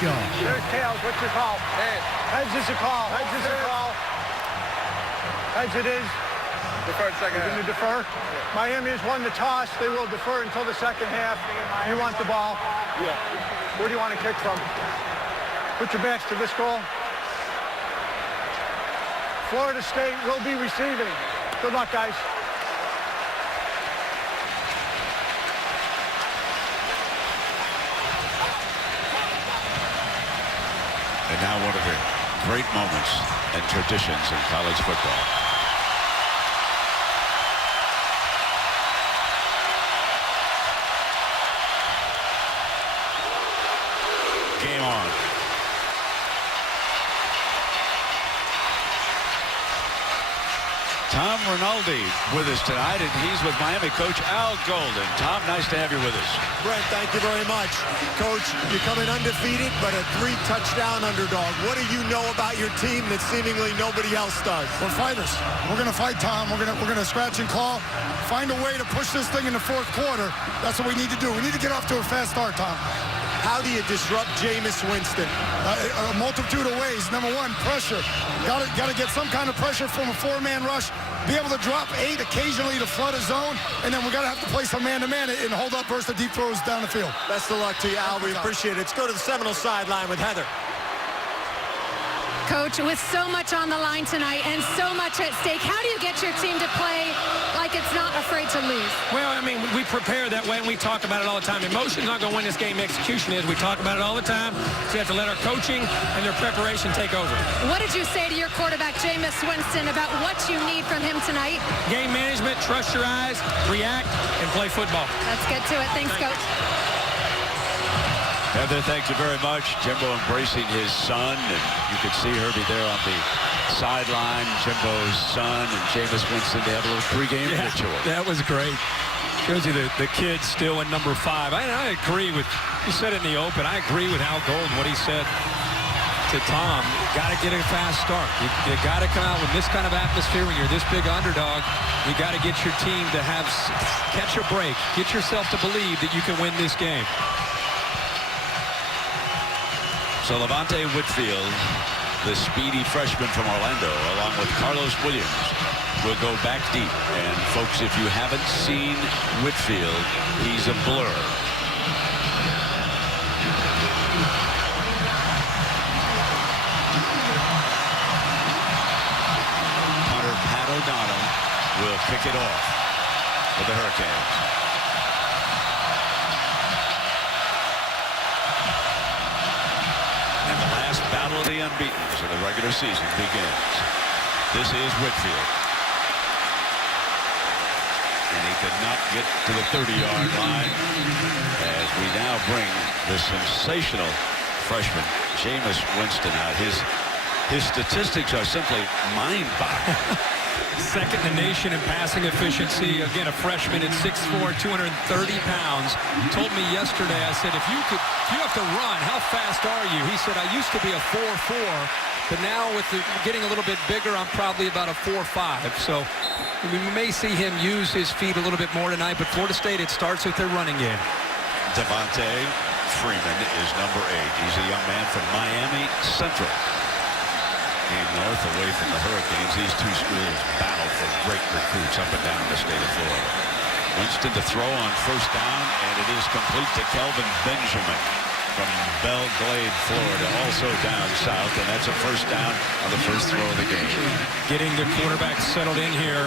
Shaw. There's tails. What's your call? Heads. Heads is a call. Heads is a call. Heads it is. Deferred second You're half. going to defer? Miami has won the toss. They will defer until the second half. You want the ball? Yeah. Where do you want to kick from? Put your backs to this goal. Florida State will be receiving. Good luck, guys. And now one of the great moments and traditions in college football. Game on. Tom Rinaldi with us tonight, and he's with Miami coach Al Golden. Tom, nice to have you with us. Brent, thank you very much. Coach, you're coming undefeated, but a 3-touchdown underdog. What do you know about your team that seemingly nobody else does? We're fighters. We're going to fight, Tom. We're going to scratch and claw, find a way to push this thing in the fourth quarter. That's what we need to do. We need to get off to a fast start, Tom. How do you disrupt Jameis Winston? A multitude of ways. Number one, pressure. Got to get some kind of pressure from a 4-man rush. Be able to drop 8 occasionally to flood a zone, and then we got to have to play some man-to-man and hold up versus the deep throws down the field. Best of luck to you, Al. We appreciate it. Let's go to the Seminole sideline with Heather. Coach, with so much on the line tonight and so much at stake, how do you get your team to play like it's not afraid to lose? Well, I mean, we prepare that way, and we talk about it all the time. Emotion's not going to win this game. Execution is. We talk about it all the time. So you have to let our coaching and their preparation take over. What did you say to your quarterback, Jameis Winston, about what you need from him tonight? Game management, trust your eyes, react, and play football. Let's get to it. Thanks, Coach. Heather, thank you very much. Jimbo embracing his son, and you could see Herbie there on the sideline. Jimbo's son and Jameis Winston, they have a little pregame ritual. That was great. Shows you the kid still in number 5. I agree with, you said it in the open, I agree with Al Golden, what he said to Tom. Got to get a fast start. You got to come out with this kind of atmosphere when you're this big underdog. You got to get your team to catch a break. Get yourself to believe that you can win this game. So Levante Whitfield, the speedy freshman from Orlando, along with Carlos Williams, will go back deep. And folks, if you haven't seen Whitfield, he's a blur. Punter Pat O'Donnell will kick it off for the Hurricanes. Battle of the unbeaten so the regular season begins. This is Whitfield. And he could not get to the 30-yard line as we now bring the sensational freshman, Jameis Winston, out. His statistics are simply mind-boggling. Second in the nation in passing efficiency. Again, a freshman at 6'4", 230 pounds. Told me yesterday, I said, if you have to run, how fast are you? He said, I used to be a 4'4", but now with getting a little bit bigger, I'm probably about a 4'5". So we may see him use his feet a little bit more tonight, but Florida State, it starts with their running game. Devontae Freeman is number 8. He's a young man from Miami Central. North, away from the Hurricanes. These two schools battle for great recruits up and down the state of Florida. Winston to throw on first down, and it is complete to Kelvin Benjamin from Belle Glade, Florida, also down south, and that's a first down on the first throw of the game. Getting the quarterback settled in here.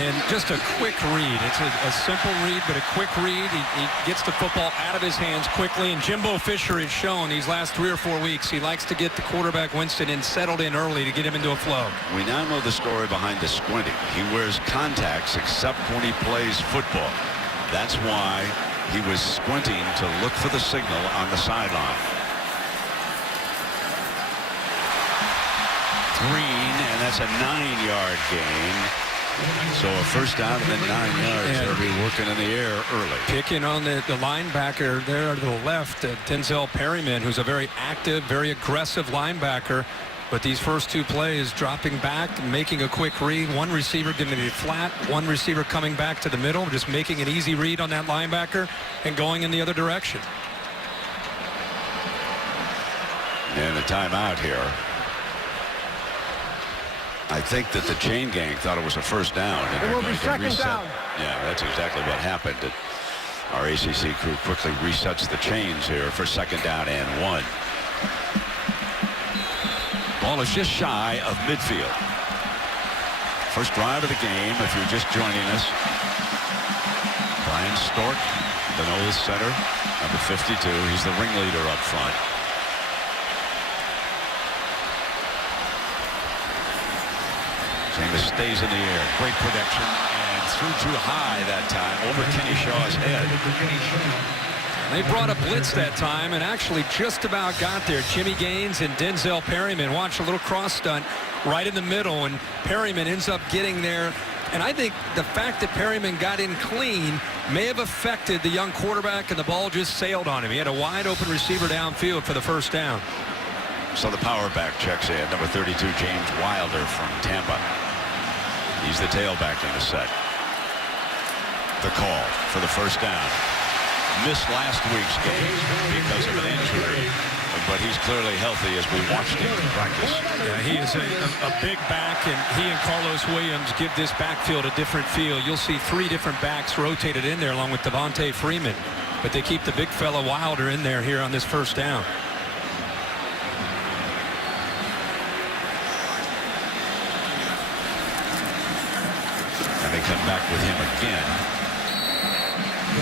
And just a quick read. It's a simple read, but a quick read. He gets the football out of his hands quickly. And Jimbo Fisher has shown these last 3 or 4 weeks he likes to get the quarterback Winston in settled in early to get him into a flow. We now know the story behind the squinting. He wears contacts except when he plays football. That's why he was squinting to look for the signal on the sideline. Green, and that's a 9-yard gain. So a first down and then 9 yards. They'll be working in the air early. Picking on the linebacker there to the left, Denzel Perryman, who's a very active, very aggressive linebacker. But these first 2 plays, dropping back, making a quick read. One receiver giving it flat, one receiver coming back to the middle, just making an easy read on that linebacker and going in the other direction. And a timeout here. I think that the chain gang thought it was a first down. And It will they're be going to second down. Yeah, that's exactly what happened. Our ACC crew quickly resets the chains here for second down and 1. Ball is just shy of midfield. First drive of the game, if you're just joining us. Brian Stork, the Knowles center, number 52. He's the ringleader up front. Jameis stays in the air. Great protection and threw too high that time over Kenny Shaw's head. They brought a blitz that time and actually just about got there. Jimmy Gaines and Denzel Perryman. Watch a little cross stunt right in the middle, and Perryman ends up getting there. And I think the fact that Perryman got in clean may have affected the young quarterback, and the ball just sailed on him. He had a wide open receiver downfield for the first down. So the power back checks in. Number 32, James Wilder from Tampa. He's the tailback in the set. The call for the first down. Missed last week's game because of an injury, but he's clearly healthy as we watched him practice. Yeah, he is a big back, and he and Carlos Williams give this backfield a different feel. You'll see 3 different backs rotated in there along with Devontae Freeman, but they keep the big fella Wilder in there here on this first down. And they come back with him again.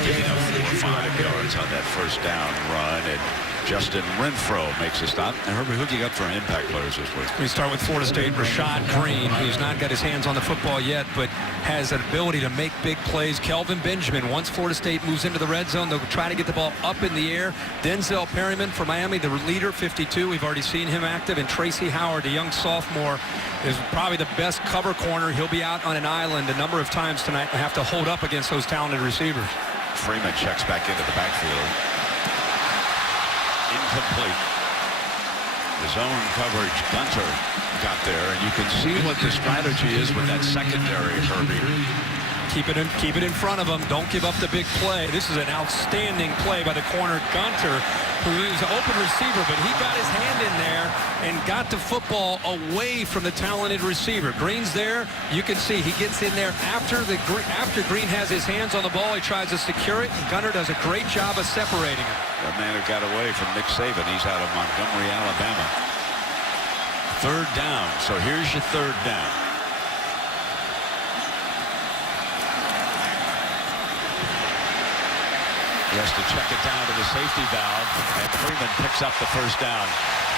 Giving up 4 or 5 yards on that first down run, and Justin Renfro makes a stop. And Herbie, who you got for impact players this week? We start with Florida State, Rashad Green, who's not got his hands on the football yet, but has an ability to make big plays. Kelvin Benjamin, once Florida State moves into the red zone, they'll try to get the ball up in the air. Denzel Perryman for Miami, the leader, 52. We've already seen him active. And Tracy Howard, the young sophomore, is probably the best cover corner. He'll be out on an island a number of times tonight and have to hold up against those talented receivers. Freeman checks back into the backfield. Incomplete. The zone coverage, Gunter got there, and you can see what the strategy is with that secondary, Herbie. Keep it in front of him. Don't give up the big play. This is an outstanding play by the corner Gunter, who is an open receiver, but he got his hand in there and got the football away from the talented receiver. Green's there. You can see he gets in there after Green has his hands on the ball. He tries to secure it, and Gunter does a great job of separating him. That man who got away from Nick Saban. He's out of Montgomery, Alabama. Third down. So here's your third down. He has to check it down to the safety valve, and Freeman picks up the first down.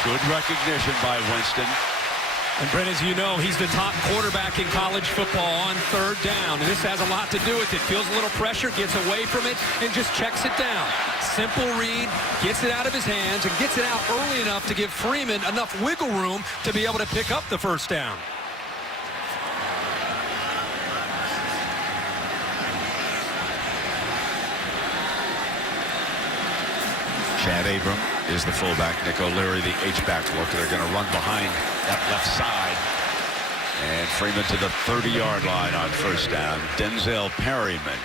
Good recognition by Winston. And Brent, as you know, he's the top quarterback in college football on third down. And this has a lot to do with it. Feels a little pressure, gets away from it, and just checks it down. Simple read, gets it out of his hands, and gets it out early enough to give Freeman enough wiggle room to be able to pick up the first down. Chad Abram is the fullback. Nick O'Leary, the H-back look. They're going to run behind that left side. And Freeman to the 30-yard line on first down. Denzel Perryman,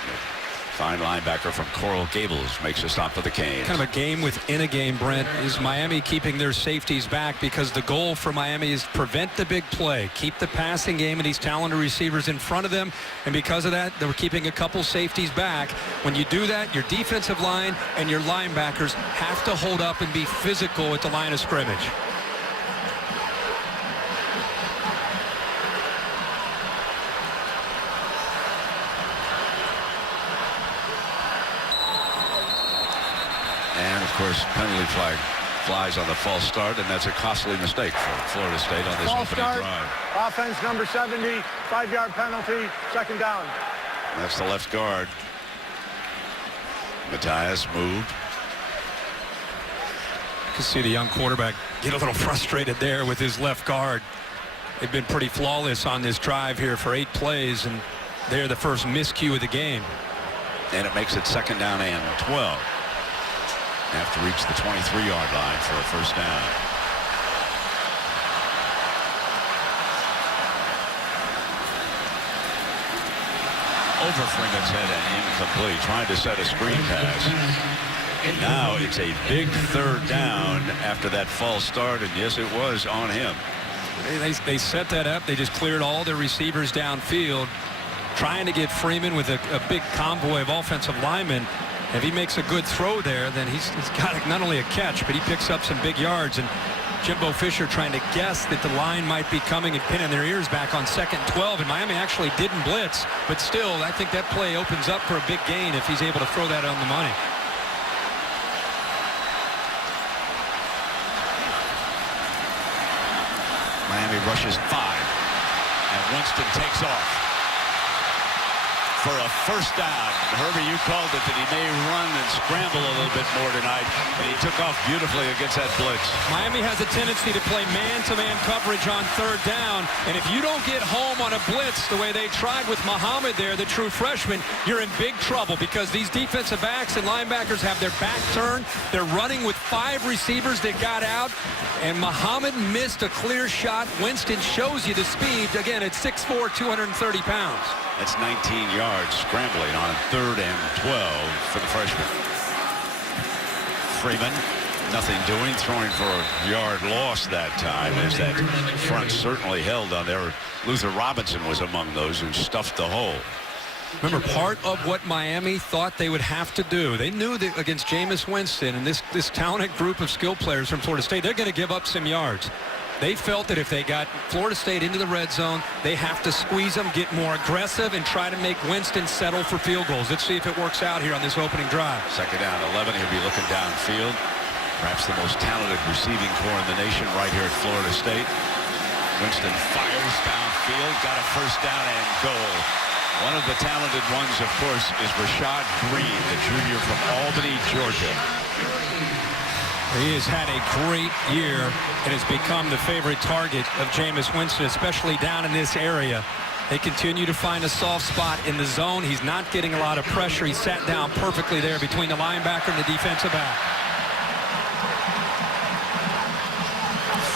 fine linebacker from Coral Gables, makes a stop for the Canes. Kind of a game within a game, Brent. Is Miami keeping their safeties back, because the goal for Miami is prevent the big play, keep the passing game and these talented receivers in front of them, and because of that, they're keeping a couple safeties back. When you do that, your defensive line and your linebackers have to hold up and be physical at the line of scrimmage. And, of course, penalty flag flies on the false start, and that's a costly mistake for Florida State on this False opening start. drive. Offense number 70, 5-yard penalty, second down. That's the left guard. Matthias moved. You can see the young quarterback get a little frustrated there with his left guard. They've been pretty flawless on this drive here for 8 plays, and they're the first miscue of the game. And it makes it second down and 12. Have to reach the 23-yard line for a first down. Over Freeman's head and incomplete. Trying to set a screen pass. And now it's a big third down after that false start, and yes, it was on him. They set that up. They just cleared all their receivers downfield, trying to get Freeman with a big convoy of offensive linemen. If he makes a good throw there, then he's got not only a catch, but he picks up some big yards. And Jimbo Fisher trying to guess that the line might be coming and pinning their ears back on 2nd and 12. And Miami actually didn't blitz, but still, I think that play opens up for a big gain if he's able to throw that on the money. Miami rushes 5, and Winston takes off for a first down. Herbie, you called it that he may run and scramble a little bit more tonight, and he took off beautifully against that blitz. Miami has a tendency to play man-to-man coverage on 3rd down, and if you don't get home on a blitz the way they tried with Muhammad there, the true freshman, you're in big trouble because these defensive backs and linebackers have their back turned. They're running with 5 receivers that got out, and Muhammad missed a clear shot. Winston shows you the speed. Again, at 6'4", 230 pounds. That's 19 yards scrambling on 3rd and 12 for the freshman. Freeman, nothing doing, throwing for a yard loss that time as that front certainly held on there. Luther Robinson was among those who stuffed the hole. Remember, part of what Miami thought they would have to do, they knew that against Jameis Winston and this talented group of skill players from Florida State, they're going to give up some yards. They felt that if they got Florida State into the red zone, they have to squeeze them, get more aggressive, and try to make Winston settle for field goals. Let's see if it works out here on this opening drive. 2nd down, 11. He'll be looking downfield. Perhaps the most talented receiving corps in the nation right here at Florida State. Winston fires downfield, got a first down and goal. One of the talented ones, of course, is Rashad Green, the junior from Albany, Georgia. He has had a great year and has become the favorite target of Jameis Winston, especially down in this area. They continue to find a soft spot in the zone. He's not getting a lot of pressure. He sat down perfectly there between the linebacker and the defensive back.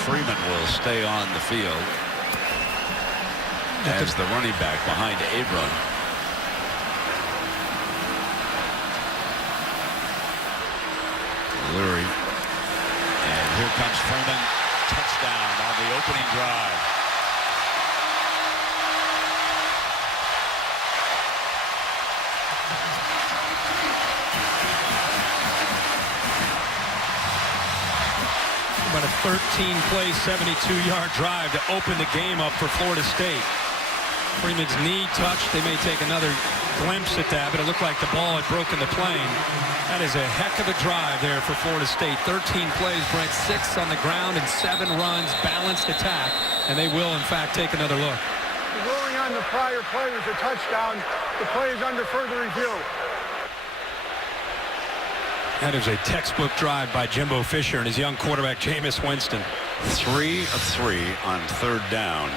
Freeman will stay on the field as the running back behind Abram. Leary. And here comes Freeman. Touchdown on the opening drive. About a 13-play, 72-yard drive to open the game up for Florida State. Freeman's knee touched. They may take another glimpse at that, but it looked like the ball had broken the plane. That is a heck of a drive there for Florida State. 13 plays, Brent, 6 on the ground and 7 runs, balanced attack, and they will, in fact, take another look. The ruling on the prior play was a touchdown. The play is under further review. That is a textbook drive by Jimbo Fisher and his young quarterback, Jameis Winston. 3 of 3 on 3rd down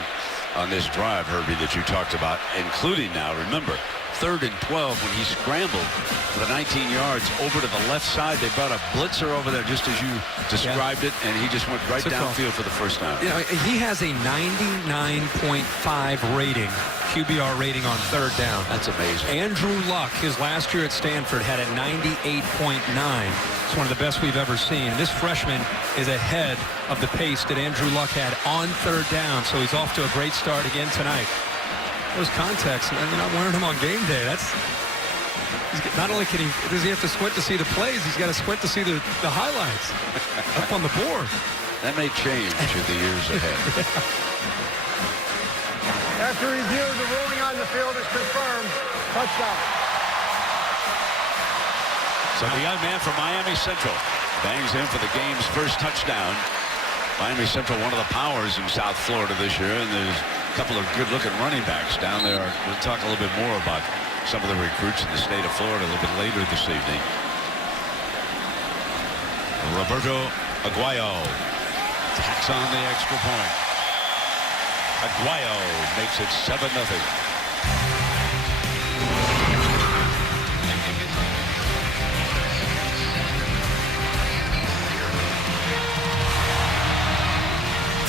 on this drive, Herbie, that you talked about, including now, remember, 3rd and 12 when he scrambled for the 19 yards over to the left side. They brought a blitzer over there just as you described it, and he just went right downfield for the first time. You know, he has a 99.5 rating, QBR rating on 3rd down. That's amazing. Andrew Luck, his last year at Stanford, had a 98.9. It's one of the best we've ever seen. This freshman is ahead of the pace that Andrew Luck had on 3rd down, so he's off to a great start again tonight. Those context, and you're not wearing him on game day. Not only does he have to squint to see the plays, he's got to squint to see the highlights up on the board. That may change in the years ahead. After review, the ruling on the field is confirmed. Touchdown. So the young man from Miami Central bangs in for the game's first touchdown. Miami Central, one of the powers in South Florida this year, and there's a couple of good-looking running backs down there. We'll talk a little bit more about some of the recruits in the state of Florida a little bit later this evening. Roberto Aguayo tacks on the extra point. Aguayo makes it 7-0.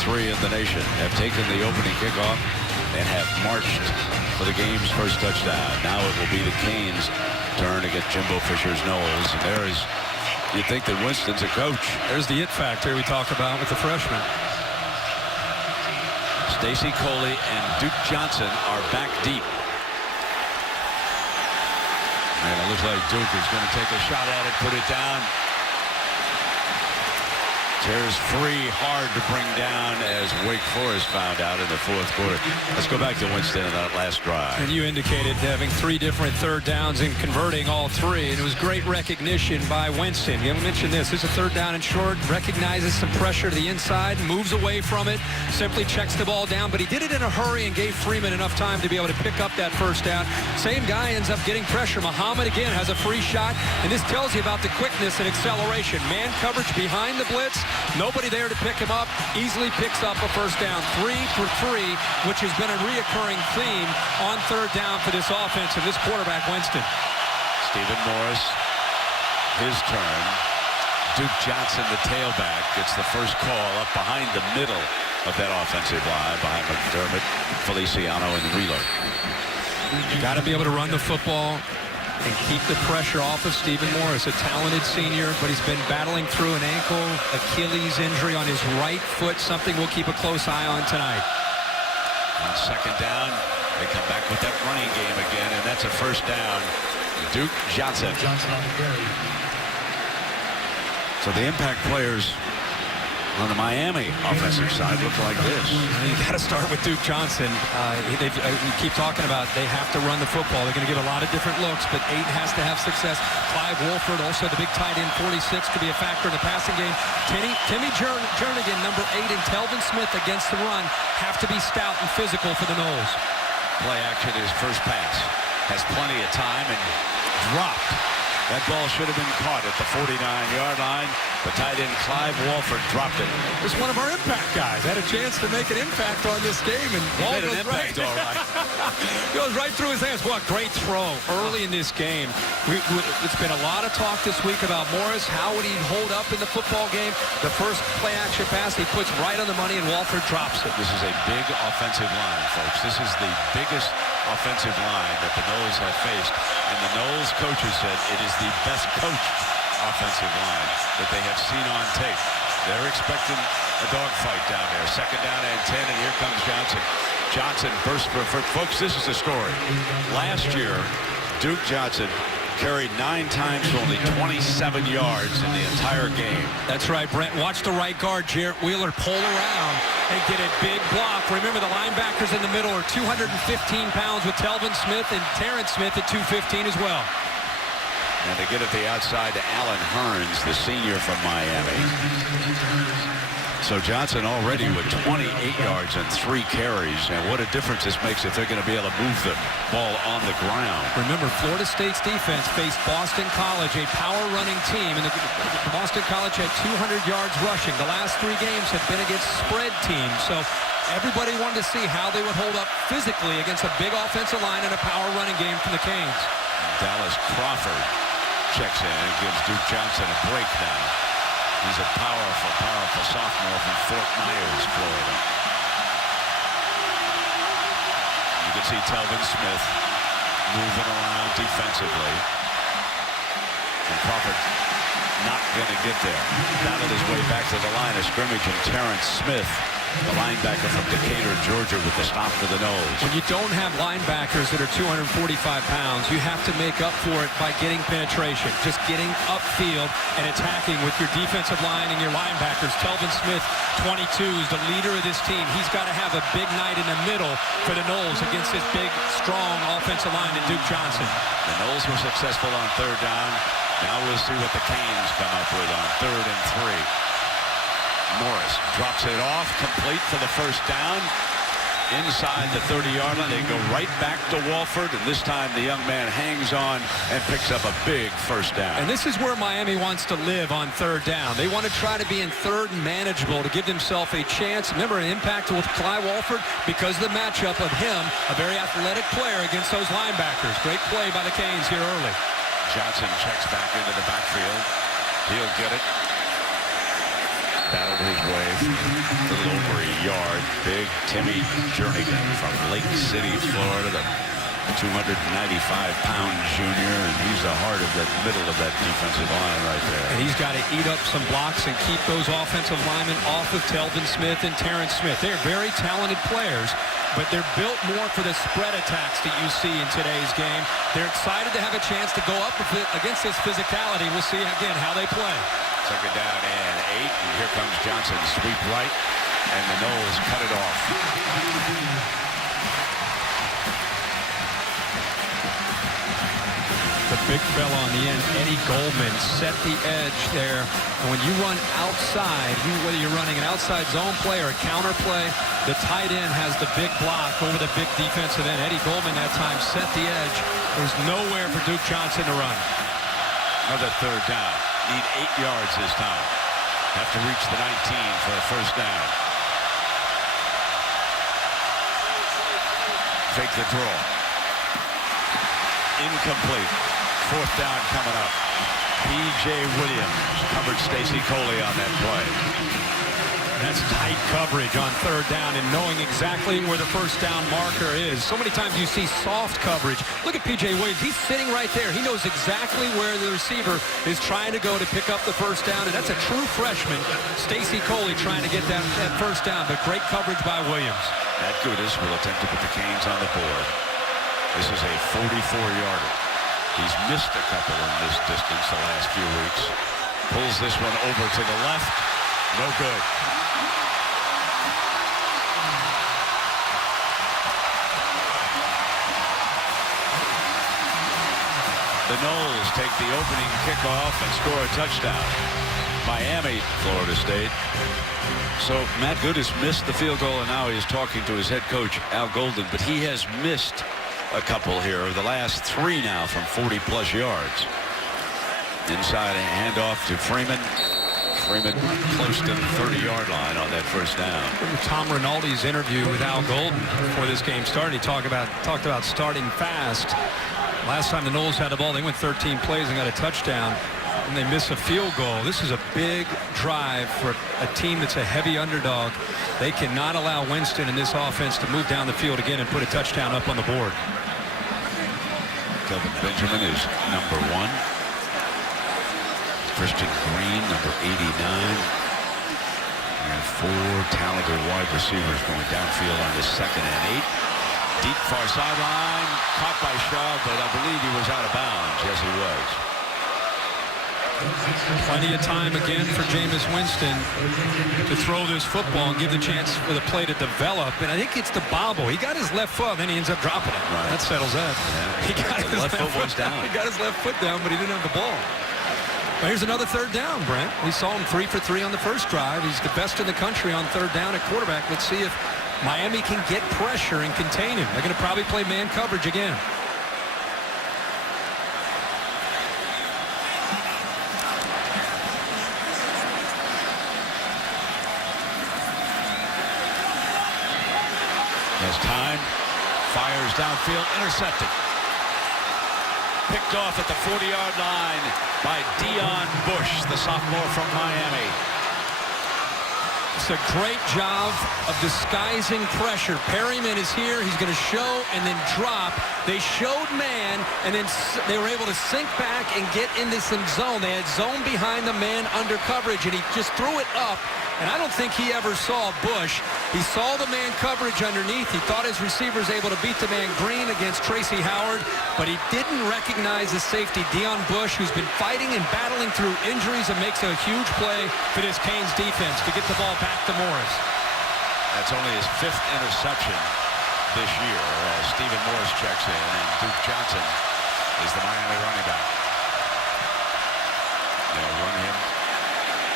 Three in the nation have taken the opening kickoff and have marched for the game's first touchdown. Now it will be the Canes' turn against Jimbo Fisher's Knowles. And there is You think that Winston's a coach. There's the it factor we talk about with the freshman. Stacy Coley and Duke Johnson are back deep. And it looks like Duke is going to take a shot at it, put it down. Tears free, hard to bring down as Wake Forest found out in the fourth quarter. Let's go back to Winston in that last drive. And you indicated having 3 different third downs and converting all 3. And it was great recognition by Winston. You mentioned this. This is a third down and short. Recognizes some pressure to the inside. Moves away from it. Simply checks the ball down. But he did it in a hurry and gave Freeman enough time to be able to pick up that first down. Same guy ends up getting pressure. Muhammad again has a free shot. And this tells you about the quickness and acceleration. Man coverage behind the blitz. Nobody there to pick him up. Easily picks up a first down. 3 for 3, which has been a reoccurring theme on third down for this offense and this quarterback, Winston. Stephen Morris, his turn. Duke Johnson, the tailback, gets the first call up behind the middle of that offensive line, behind McDermott, Feliciano, and Wheeler. You got to be able to run the football and keep the pressure off of Stephen Morris, a talented senior, but he's been battling through an ankle, Achilles injury on his right foot, something we'll keep a close eye on tonight. On second down, they come back with that running game again, and that's a first down. Duke Johnson. So the impact players on the Miami offensive side look like this. You got to start with Duke Johnson. We keep talking about they have to run the football. They're going to give a lot of different looks, but Aiton has to have success. Clive Wolford, also the big tight end, 46, could be a factor in the passing game. Timmy Jernigan, number 8, and Telvin Smith against the run have to be stout and physical for the Noles. Play action, his first pass. Has plenty of time and dropped. That ball should have been caught at the 49-yard line. The tight end Clive Wolford dropped it. Just one of our impact guys had a chance to make an impact on this game, and ball goes right. All right. Goes right through his hands. What a great throw early in this game. It's been a lot of talk this week about Morris. How would he hold up in the football game? The first play-action pass he puts right on the money, and Wolford drops it. This is a big offensive line, folks. This is the biggest offensive line that the Noles have faced, and the Noles coaches said it is the best coached offensive line that they have seen on tape. They're expecting a dogfight down there. Second down and 10, and here comes Johnson. Johnson burst for folks, this is a story. Last year, Duke Johnson carried 9 times for only 27 yards in the entire game. That's right, Brent. Watch the right guard, Jarrett Wheeler, pull around and get a big block. Remember, the linebackers in the middle are 215 pounds with Telvin Smith and Terrence Smith at 215 as well. And they get it the outside to Alan Hearns, the senior from Miami. So Johnson already with 28 yards and 3 carries. And what a difference this makes if they're going to be able to move the ball on the ground. Remember, Florida State's defense faced Boston College, a power-running team. And the Boston College had 200 yards rushing. The last 3 games have been against spread teams. So everybody wanted to see how they would hold up physically against a big offensive line and a power running game from the Canes. Dallas Crawford checks in and gives Duke Johnson a break now. He's a powerful, powerful sophomore from Fort Myers, Florida. You can see Telvin Smith moving around defensively. And Crawford not going to get there. Battled his way back to the line of scrimmage, and Terrence Smith, the linebacker from Decatur, Georgia, with the stop for the Noles. When you don't have linebackers that are 245 pounds, you have to make up for it by getting penetration, just getting upfield and attacking with your defensive line and your linebackers. Telvin Smith, 22, is the leader of this team. He's got to have a big night in the middle for the Noles against this big, strong offensive line in Duke Johnson. The Noles were successful on third down. Now we'll see what the Canes come up with on 3rd and 3. Morris drops it off, complete for the first down. Inside the 30-yard line, they go right back to Wolford, and this time the young man hangs on and picks up a big first down. And this is where Miami wants to live on third down. They want to try to be in third and manageable to give themselves a chance. Remember, an impact with Clive Wolford because of the matchup of him, a very athletic player against those linebackers. Great play by the Canes here early. Johnson checks back into the backfield. He'll get it. Battled his way a little over a yard. Big Timmy Jernigan from Lake City, Florida, the 295-pound junior, and he's the heart of that middle of that defensive line right there. And he's got to eat up some blocks and keep those offensive linemen off of Telvin Smith and Terrence Smith. They're very talented players, but they're built more for the spread attacks that you see in today's game. They're excited to have a chance to go up against this physicality. We'll see, again, how they play. Second down and 8, and here comes Johnson. Sweep right, and the Noles cut it off. The big fella on the end, Eddie Goldman, set the edge there. And when you run outside, whether you're running an outside zone play or a counter play, the tight end has the big block over the big defensive end. Eddie Goldman that time set the edge. There's nowhere for Duke Johnson to run. Another third down. Need 8 yards this time. Have to reach the 19 for a first down. Fake the draw. Incomplete. Fourth down coming up. P.J. Williams covered Stacy Coley on that play. That's tight coverage on third down and knowing exactly where the first down marker is. So many times you see soft coverage. Look at P.J. Williams. He's sitting right there. He knows exactly where the receiver is trying to go to pick up the first down, and that's a true freshman. Stacy Coley trying to get that first down, but great coverage by Williams. Matt Gudis will attempt to put the Canes on the board. This is a 44-yarder. He's missed a couple in this distance the last few weeks. Pulls this one over to the left. No good. The Noles take the opening kickoff and score a touchdown. Miami, Florida State. So Matt Gudis missed the field goal, and now he's talking to his head coach, Al Golden, but he has missed a couple here, the last 3 now from 40-plus yards. Inside a handoff to Freeman. Freeman close to the 30-yard line on that first down. Tom Rinaldi's interview with Al Golden before this game started, he talked about starting fast. Last time the Noles had the ball, they went 13 plays and got a touchdown, and they missed a field goal. This is a big drive for a team that's a heavy underdog. They cannot allow Winston and this offense to move down the field again and put a touchdown up on the board. Kelvin Benjamin is number 1. Christian Green, number 89. And 4 talented wide receivers going downfield on this 2nd and 8. Deep far sideline, caught by Shaw, but I believe he was out of bounds. Yes, he was. Plenty of time again for Jameis Winston to throw this football and give the chance for the play to develop. And I think it's the bobble. He got his left foot, then he ends up dropping it. Right. That settles that. Yeah. He got his left foot was down. He got his left foot down, but he didn't have the ball. Well, here's another third down, Brent. We saw him 3 for 3 on the first drive. He's the best in the country on third down at quarterback. Let's see if Miami can get pressure and contain him. They're going to probably play man coverage again. Has time, fires downfield, intercepted. Picked off at the 40-yard line by Dion Bush, the sophomore from Miami. It's a great job of disguising pressure. Perryman is here. He's going to show and then drop. They showed man, and then they were able to sink back and get into some zone. They had zone behind the man under coverage, and he just threw it up. And I don't think he ever saw Bush. He saw the man coverage underneath. He thought his receiver was able to beat the man Green against Tracy Howard, but he didn't recognize the safety, Dion Bush, who's been fighting and battling through injuries and makes a huge play for this Canes defense to get the ball back to Morris. That's only his 5th interception this year as Stephen Morris checks in, and Duke Johnson is the Miami running back. They'll run him.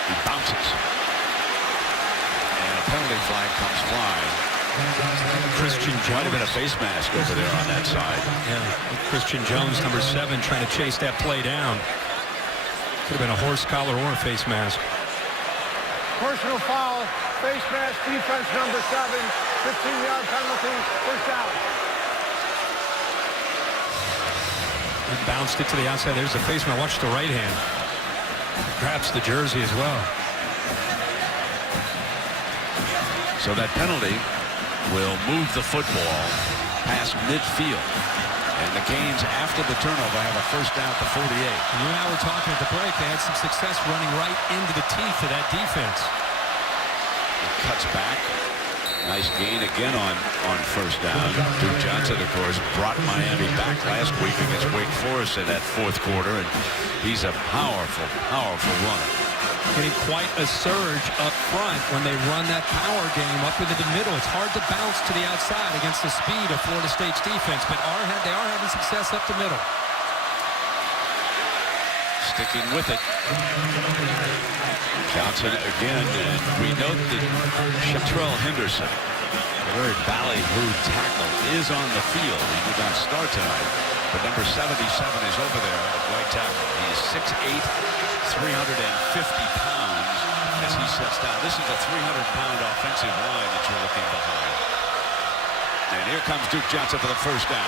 He bounces. And a penalty flag comes flying. Christian Jones. Might have been a face mask over there on that side. Yeah, Christian Jones, number 7, trying to chase that play down. Could have been a horse collar or a face mask. Personal foul, face mask, defense number 7, 15-yard penalty, first down. He bounced it to the outside. There's the face mask. Watch the right hand. Grabs the jersey as well. So that penalty will move the football past midfield. And the Canes, after the turnover, have a first down at the 48. You and I were talking at the break. They had some success running right into the teeth of that defense. Cuts back. Nice gain again on first down. Duke Johnson, of course, brought Miami back last week against Wake Forest in that fourth quarter, and he's a powerful, powerful runner. Getting quite a surge up front when they run that power game up into the middle. It's hard to bounce to the outside against the speed of Florida State's defense, but they are having success up the middle. Sticking with it. Johnson again, and we note that Shantrell Henderson, a very ballyhooed tackle, is on the field. He did not start tonight, but number 77 is over there at right tackle. He is 6'8", 350 pounds as he sets down. This is a 300-pound offensive line that you're looking behind. And here comes Duke Johnson for the first down.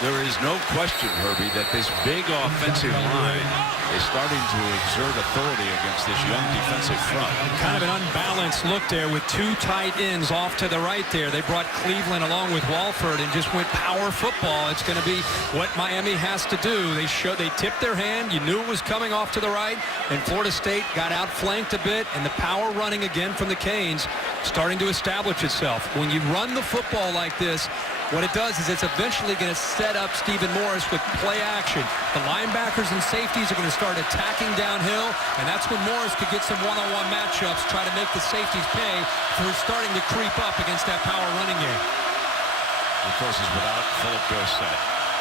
There is no question, Herbie, that this big offensive line is starting to exert authority against this young defensive front. Kind of an unbalanced look there with two tight ends off to the right there. They brought Cleveland along with Walford and just went power football. It's going to be what Miami has to do. They tipped their hand. You knew it was coming off to the right, and Florida State got outflanked a bit, and the power running again from the Canes starting to establish itself. When you run the football like this, what it does is it's eventually going to set up Stephen Morris with play action. The linebackers and safeties are going to start attacking downhill, and that's when Morris could get some one-on-one matchups, try to make the safeties pay for starting to creep up against that power running game. Of course, he's without Philip Dorsett,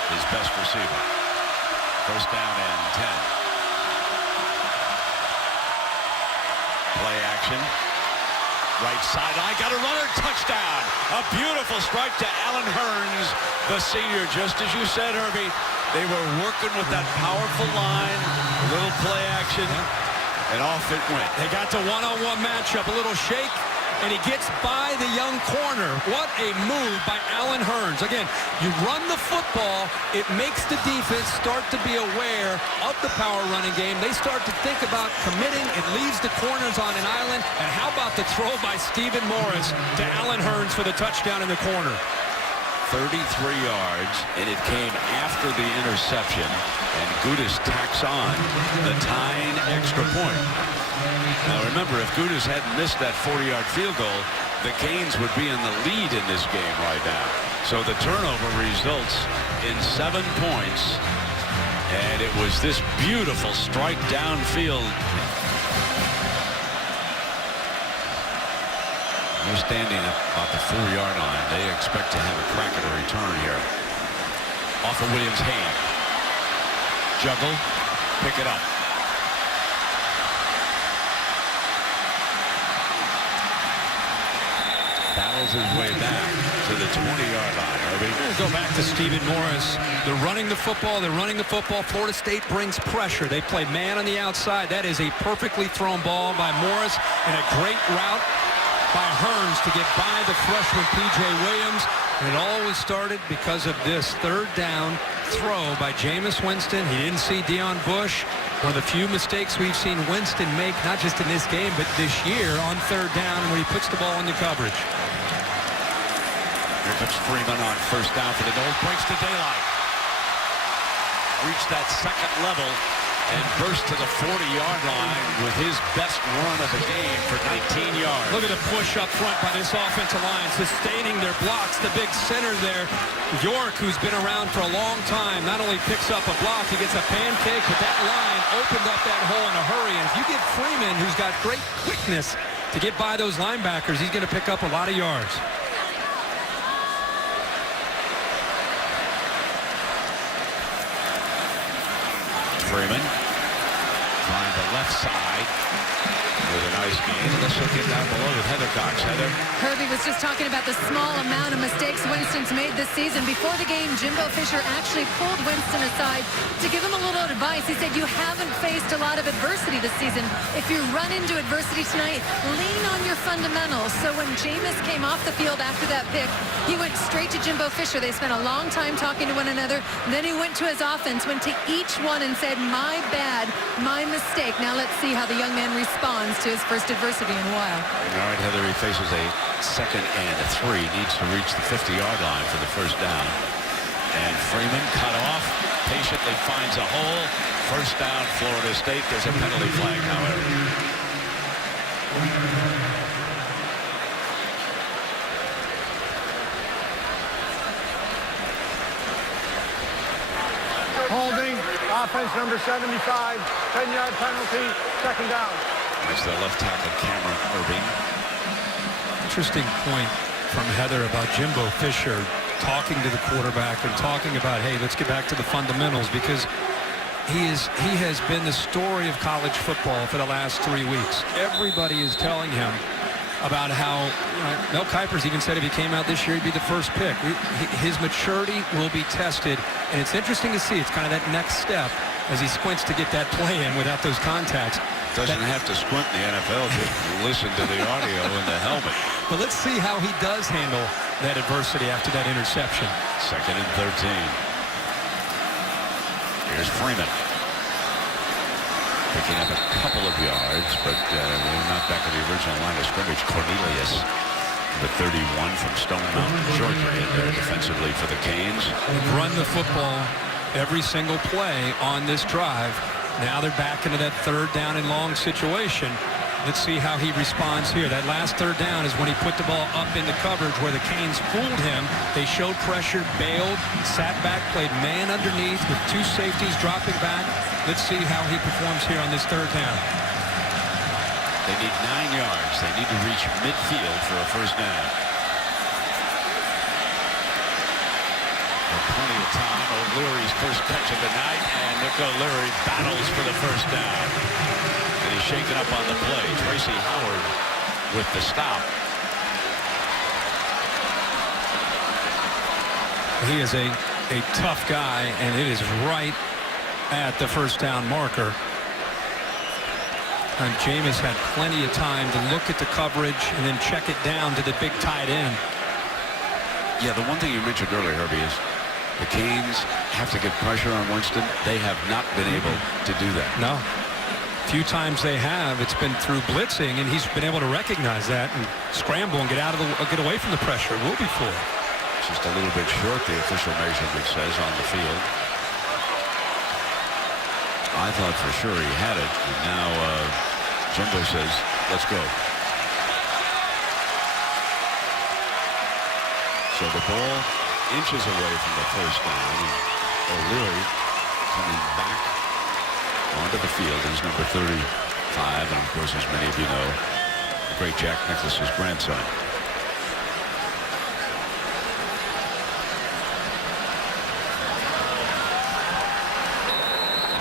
his best receiver. First down and 10. Play action. Right sideline, got a runner, touchdown. A beautiful strike to Allen Hurns, the senior. Just as you said, Herbie, they were working with that powerful line, a little play action, and off it went. They got to one-on-one matchup, a little shake, and he gets by the young corner. What a move by Allen Hurns. Again, you run the football, it makes the defense start to be aware of the power running game. They start to think about committing. It leaves the corners on an island. And how about the throw by Stephen Morris to Allen Hurns for the touchdown in the corner? 33 yards, and it came after the interception, and Gudis tacks on the tying extra point. Now remember, if Gudis hadn't missed that 40-yard field goal, the Canes would be in the lead in this game right now. So the turnover results in 7 points, and it was this beautiful strike downfield. They're standing up about the 4-yard line. They expect to have a crack at a return here. Off of Williams' hand. Juggle. Pick it up. Battles his way back to the 20-yard line. Go back to Stephen Morris. They're running the football. They're running the football. Florida State brings pressure. They play man on the outside. That is a perfectly thrown ball by Morris and a great route by Hurns to get by the freshman P.J. Williams. And it always started because of this third down throw by Jameis Winston. He didn't see Deion Bush. One of the few mistakes we've seen Winston make, not just in this game, but this year on third down when he puts the ball into coverage. Here comes Freeman on first down for the Noles. Breaks to daylight. Reached that second level and burst to the 40-yard line with his best run of the game for 19 yards. Look at the push up front by this offensive line, sustaining their blocks. The big center there, York, who's been around for a long time, not only picks up a block, he gets a pancake, but that line opened up that hole in a hurry. And if you get Freeman, who's got great quickness to get by those linebackers, he's going to pick up a lot of yards. Freeman trying the left side with a nice gain. Let's look it down below with Heather Cox. Heather. Herbie was just talking about the small amount of mistakes Winston's made this season. Before the game, Jimbo Fisher actually pulled Winston aside to give him a little advice. He said, you haven't faced a lot of adversity this season. If you run into adversity tonight, lean on your fundamentals. So when Jameis came off the field after that pick, he went straight to Jimbo Fisher. They spent a long time talking to one another. Then he went to his offense, went to each one and said, my bad, my mistake. Now let's see how the young man responds to his first adversity in a while. All right, Heather, he faces a 2nd and 3. Needs to reach the 50-yard line for the first down. And Freeman cut off, patiently finds a hole. First down, Florida State. There's a penalty flag, however. Holding, offense number 75, 10-yard penalty, second down. That's the left tackle, Cameron Irving. Interesting point from Heather about Jimbo Fisher talking to the quarterback and talking about, hey, let's get back to the fundamentals, because he has been the story of college football for the last 3 weeks. Everybody is telling him about how, Mel Kiper's even said if he came out this year, he'd be the first pick. His maturity will be tested, and it's interesting to see. It's kind of that next step as he squints to get that play in without those contacts. Doesn't have to squint in the NFL, just listen to the audio in the helmet. But let's see how he does handle that adversity after that interception. 2nd and 13. Here's Freeman. Picking up a couple of yards, but they're not back at the original line of scrimmage. Cornelius, the 31 from Stone Mountain, Georgia, in there defensively for the Canes. They've run the football every single play on this drive. Now they're back into that 3rd down and long situation. Let's see how he responds here. That last 3rd down is when he put the ball up into coverage where the Canes fooled him. They showed pressure, bailed, sat back, played man underneath with 2 safeties dropping back. Let's see how he performs here on this 3rd down. They need 9 yards. They need to reach midfield for a first down. Plenty of time. O'Leary's first catch of the night, and Nick O'Leary battles for the first down. And he's shaken up on the play. Tracy Howard with the stop. He is a tough guy, and it is right at the first down marker. And Jameis had plenty of time to look at the coverage and then check it down to the big tight end. Yeah, the one thing you mentioned earlier, Herbie, is the Canes have to get pressure on Winston. They have not been able to do that. No. Few times they have, it's been through blitzing, and he's been able to recognize that and scramble and get away from the pressure. It will be full. Just a little bit short, the official measurement says, on the field. I thought for sure he had it, and now Jimbo says, let's go. So the ball inches away from the first down. O'Leary coming back onto the field is number 35, and of course, as many of you know, the great Jack Nicklaus's grandson.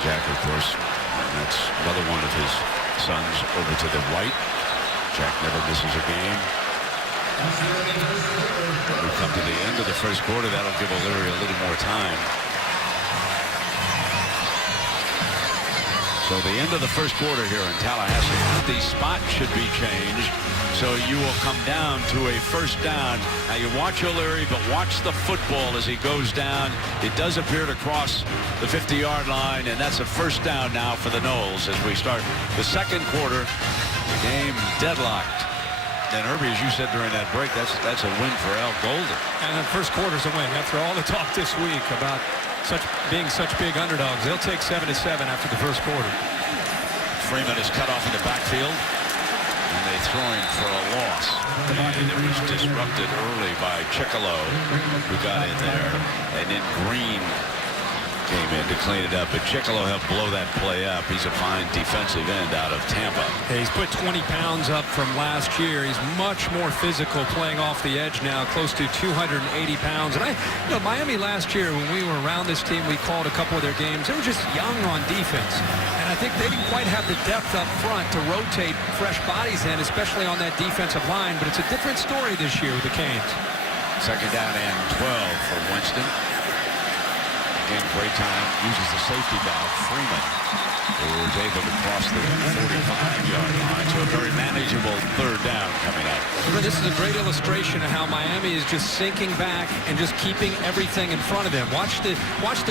Jack, of course, that's another one of his sons over to the right. Jack never misses a game. We come to the end of the first quarter. That'll give O'Leary a little more time. So the end of the first quarter here in Tallahassee. The spot should be changed, so you will come down to a first down. Now you watch O'Leary, but watch the football as he goes down. It does appear to cross the 50-yard line, and that's a first down now for the Noles as we start the second quarter. The game deadlocked. And Herbie, as you said during that break, that's a win for Al Golden. And the first quarter's a win. After all the talk this week about being such big underdogs, they'll take 7-7 after the first quarter. Freeman is cut off in the backfield, and they throw him for a loss. And it was disrupted early by Chickalo, who got in there, and then Green came in to clean it up, but Chickalo helped blow that play up. He's a fine defensive end out of Tampa. Yeah, he's put 20 pounds up from last year. He's much more physical playing off the edge now, close to 280 pounds. And Miami last year, when we were around this team, we called a couple of their games. They were just young on defense. And I think they didn't quite have the depth up front to rotate fresh bodies in, especially on that defensive line. But it's a different story this year with the Canes. Second down and 12 for Winston. Again, great time, uses the safety valve, Freeman, who was able to cross the 45-yard line, so a very manageable third down coming up. This is a great illustration of how Miami is just sinking back and just keeping everything in front of them. Watch the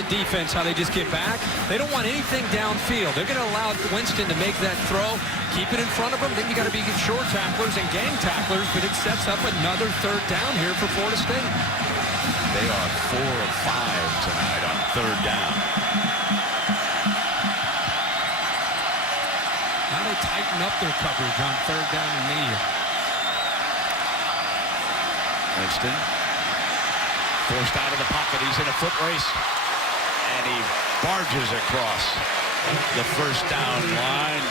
defense, how they just get back. They don't want anything downfield. They're going to allow Winston to make that throw, keep it in front of them. Then you got to be short tacklers and gang tacklers, but it sets up another third down here for Florida State. They are 4 of 5 tonight on third down. Now they tighten up their coverage on third down and medium. Winston forced out of the pocket. He's in a foot race, and he barges across the first down line.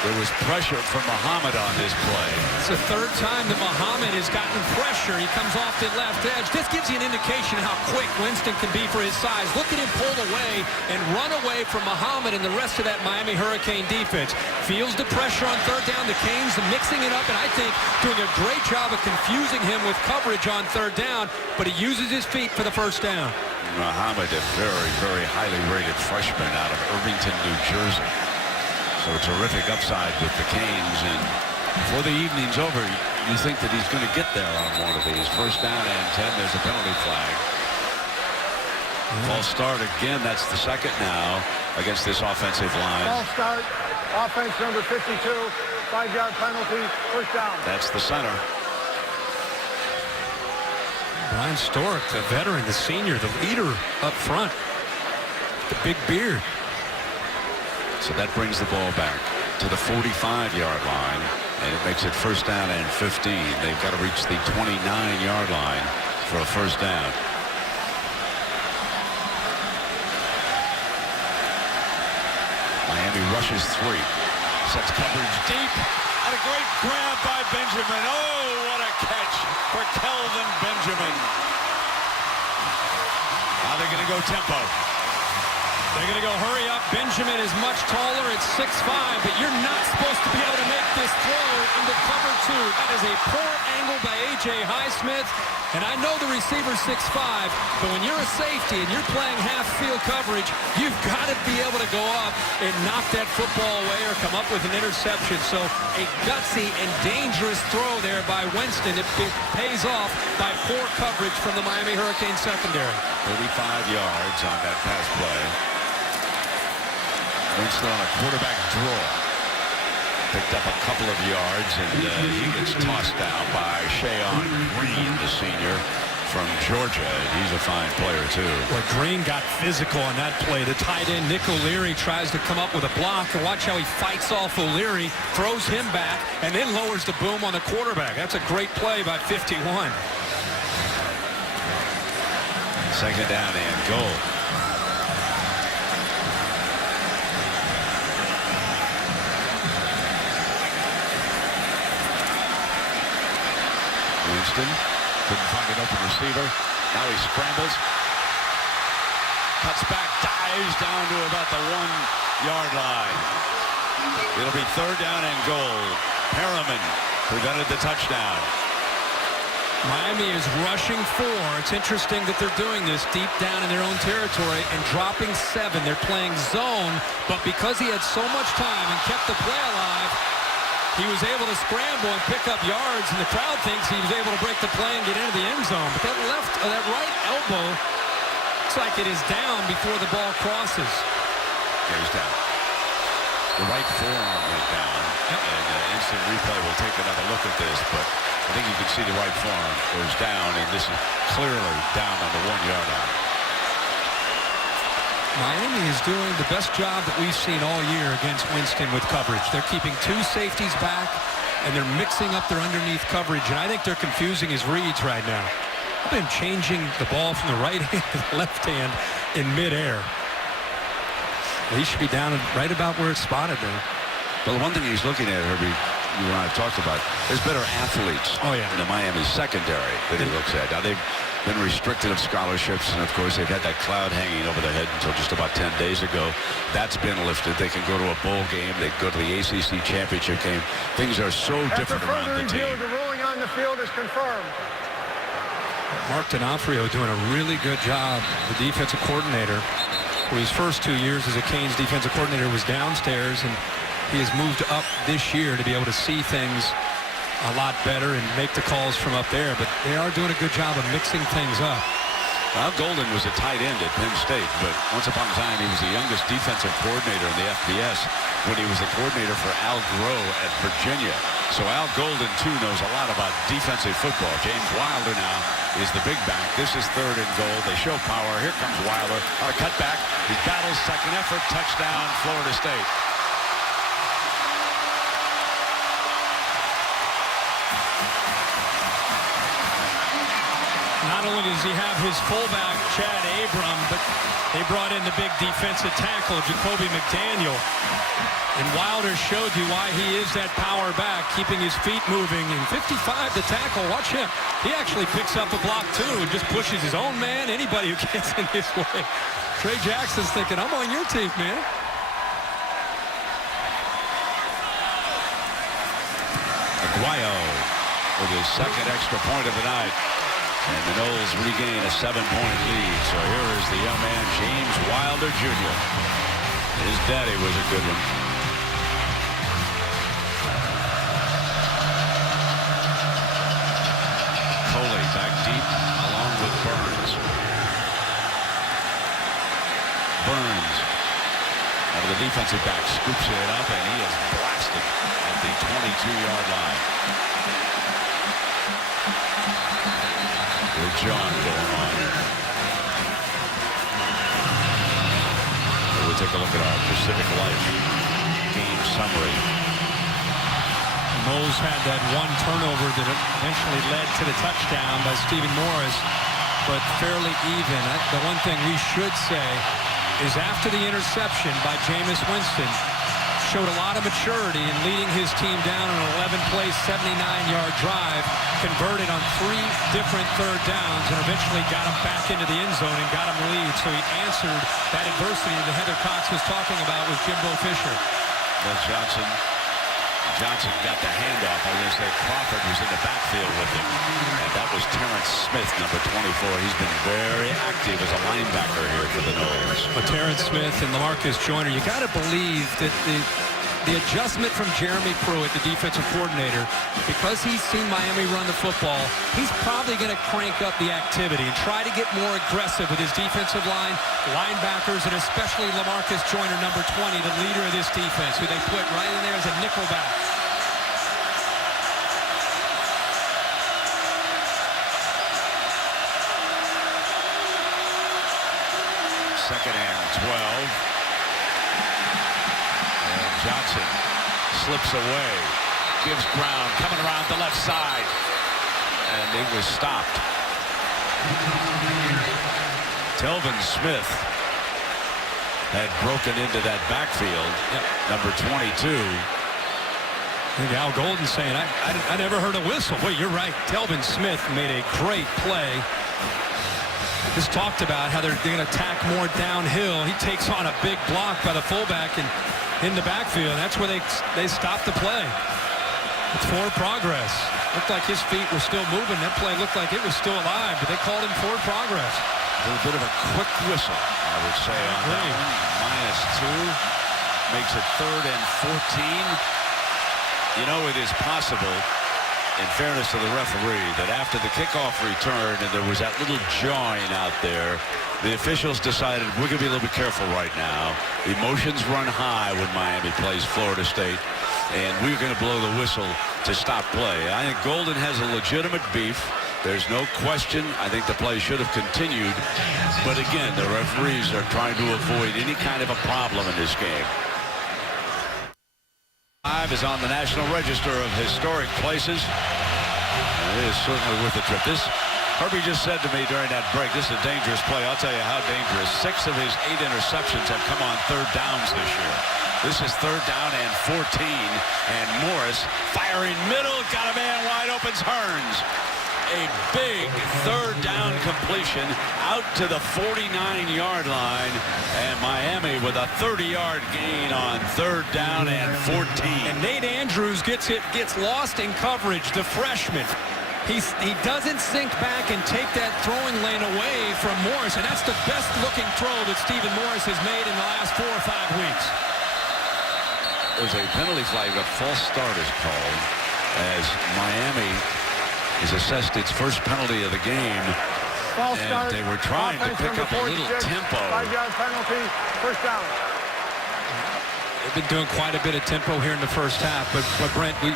There was pressure from Muhammad on this play. It's the third time that Muhammad has gotten pressure. He comes off the left edge. This gives you an indication how quick Winston can be for his size. Look at him pull away and run away from Muhammad and the rest of that Miami Hurricane defense. Feels the pressure on third down. The Canes mixing it up, and I think doing a great job of confusing him with coverage on third down, but he uses his feet for the first down. Muhammad, a very, very highly rated freshman out of Irvington, New Jersey. So a terrific upside with the Canes, and before the evening's over, you think that he's going to get there on one of these. First down and 10, there's a penalty flag. False start again. That's the second now against this offensive line. False start, offense number 52, 5-yard penalty, first down. That's the center. Brian Stork, the veteran, the senior, the leader up front. The big beard. So that brings the ball back to the 45-yard line, and it makes it first down and 15. They've got to reach the 29-yard line for a first down. Miami rushes 3, sets coverage deep, and a great grab by Benjamin. Oh, what a catch for Kelvin Benjamin. Now they're going to go tempo. They're going to go hurry up. Benjamin is much taller at 6'5", but you're not supposed to be able to make this throw into cover 2. That is a poor angle by A.J. Highsmith. And I know the receiver's 6'5", but when you're a safety and you're playing half-field coverage, you've got to be able to go up and knock that football away or come up with an interception. So a gutsy and dangerous throw there by Winston. It pays off by poor coverage from the Miami Hurricane secondary. 35 yards on that pass play. Winston on a quarterback draw. Picked up a couple of yards, and he gets tossed down by Shayon Green, the senior from Georgia. He's a fine player, too. Well, Green got physical on that play. The tight end, Nick O'Leary, tries to come up with a block, and watch how he fights off O'Leary, throws him back, and then lowers the boom on the quarterback. That's a great play by 51. Second down and goal. Winston couldn't find an open receiver. Now he scrambles, cuts back, dives down to about the 1-yard line. It'll be third down and goal. Perriman prevented the touchdown. Miami is rushing 4. It's interesting that they're doing this deep down in their own territory and dropping 7. They're playing zone, but because he had so much time and kept the play alive, he was able to scramble and pick up yards, and the crowd thinks he was able to break the play and get into the end zone. But that right elbow looks like it is down before the ball crosses. Yeah, he's down. The right forearm went down, and instant replay will take another look at this, but I think you can see the right forearm goes down, and this is clearly down on the 1-yard line. Miami is doing the best job that we've seen all year against Winston with coverage. They're keeping 2 safeties back, and they're mixing up their underneath coverage, and I think they're confusing his reads right now. They've been changing the ball from the right hand to the left hand in midair. He should be down right about where it's spotted there. Well, the one thing he's looking at, Herbie, you and I have talked about, there's better athletes in the Miami secondary that he looks at. Now, they've been restricted of scholarships, and of course they've had that cloud hanging over their head until just about 10 days ago. That's been lifted. They can go to a bowl game. They can go to the ACC championship game. Things are so different around the team. The ruling on the field is confirmed. Mark D'Onofrio doing a really good job, the defensive coordinator, who his first 2 years as a Canes defensive coordinator was downstairs, and he has moved up this year to be able to see things a lot better and make the calls from up there, but they are doing a good job of mixing things up. Al Golden was a tight end at Penn State, but once upon a time he was the youngest defensive coordinator in the FBS when he was the coordinator for Al Groh at Virginia. So Al Golden, too, knows a lot about defensive football. James Wilder now is the big back. This is 3rd and goal. They show power. Here comes Wilder. On a cutback. He battles, second effort. Touchdown, Florida State. Not only does he have his fullback, Chad Abram, but they brought in the big defensive tackle, Jacoby McDaniel. And Wilder showed you why he is that power back, keeping his feet moving. And 55 to tackle, watch him. He actually picks up a block, too, and just pushes his own man, anybody who gets in his way. Trey Jackson's thinking, I'm on your team, man. Aguayo with his second extra point of the night. And the Noles regain a 7-point lead. So here is the young man, James Wilder Jr. His daddy was a good one. Coley back deep along with Burns. Burns out of the defensive back scoops it up, and he is blasted at the 22-yard line. With John going on. We'll take a look at our Pacific Life game summary. Noles had that one turnover that eventually led to the touchdown by Stephen Morris, but fairly even. The one thing we should say is after the interception by Jameis Winston, showed a lot of maturity in leading his team down an 11-play, 79-yard drive, converted on 3 different third downs, and eventually got him back into the end zone and got him lead. So he answered that adversity that Heather Cox was talking about with Jimbo Fisher. Well, Johnson got the handoff. I was going to say Crawford was in the backfield with him. And that was Terrence Smith, number 24. He's been very active as a linebacker here for the Noles. But Terrence Smith and LaMarcus Joyner, you got to believe that the adjustment from Jeremy Pruitt, the defensive coordinator, because he's seen Miami run the football, he's probably going to crank up the activity and try to get more aggressive with his defensive line, linebackers, and especially LaMarcus Joyner, number 20, the leader of this defense, who they put right in there as a nickel back. Second and 12. And Johnson slips away. Gives ground. Coming around the left side. And it was stopped. Telvin Smith had broken into that backfield. Number 22. I think Al Golden's saying, I never heard a whistle. Wait, you're right. Telvin Smith made a great play. Just talked about how they're going to attack more downhill. He takes on a big block by the fullback and in the backfield. That's where they stopped the play. It's forward progress. Looked like his feet were still moving. That play looked like it was still alive, but they called him forward progress. A little bit of a quick whistle, I would say, on that one. -2 makes it 3rd and 14. You know, it is possible, in fairness to the referee, that after the kickoff return and there was that little join out there, the officials decided we're going to be a little bit careful right now. Emotions run high when Miami plays Florida State, and we're going to blow the whistle to stop play. I think Golden has a legitimate beef. There's no question. I think the play should have continued. But again, the referees are trying to avoid any kind of a problem in this game. 5 is on the National Register of Historic Places. And it is certainly worth a trip. Herbie just said to me during that break, this is a dangerous play. I'll tell you how dangerous. 6 of his 8 interceptions have come on third downs this year. This is 3rd down and 14. And Morris firing middle. Got a man wide open. Hearns. A big 3rd down completion out to the 49-yard line. And Miami with a 30-yard gain on 3rd down and 14. And Nate Andrews gets lost in coverage, the freshman. He doesn't sink back and take that throwing lane away from Morris, and that's the best-looking throw that Stephen Morris has made in the last 4 or 5 weeks. There's a penalty flag, a false start is called, as Miami has assessed its first penalty of the game. False start. They were trying to pick up a little tempo. 5-yard penalty, first down. They've been doing quite a bit of tempo here in the first half, but Brent, we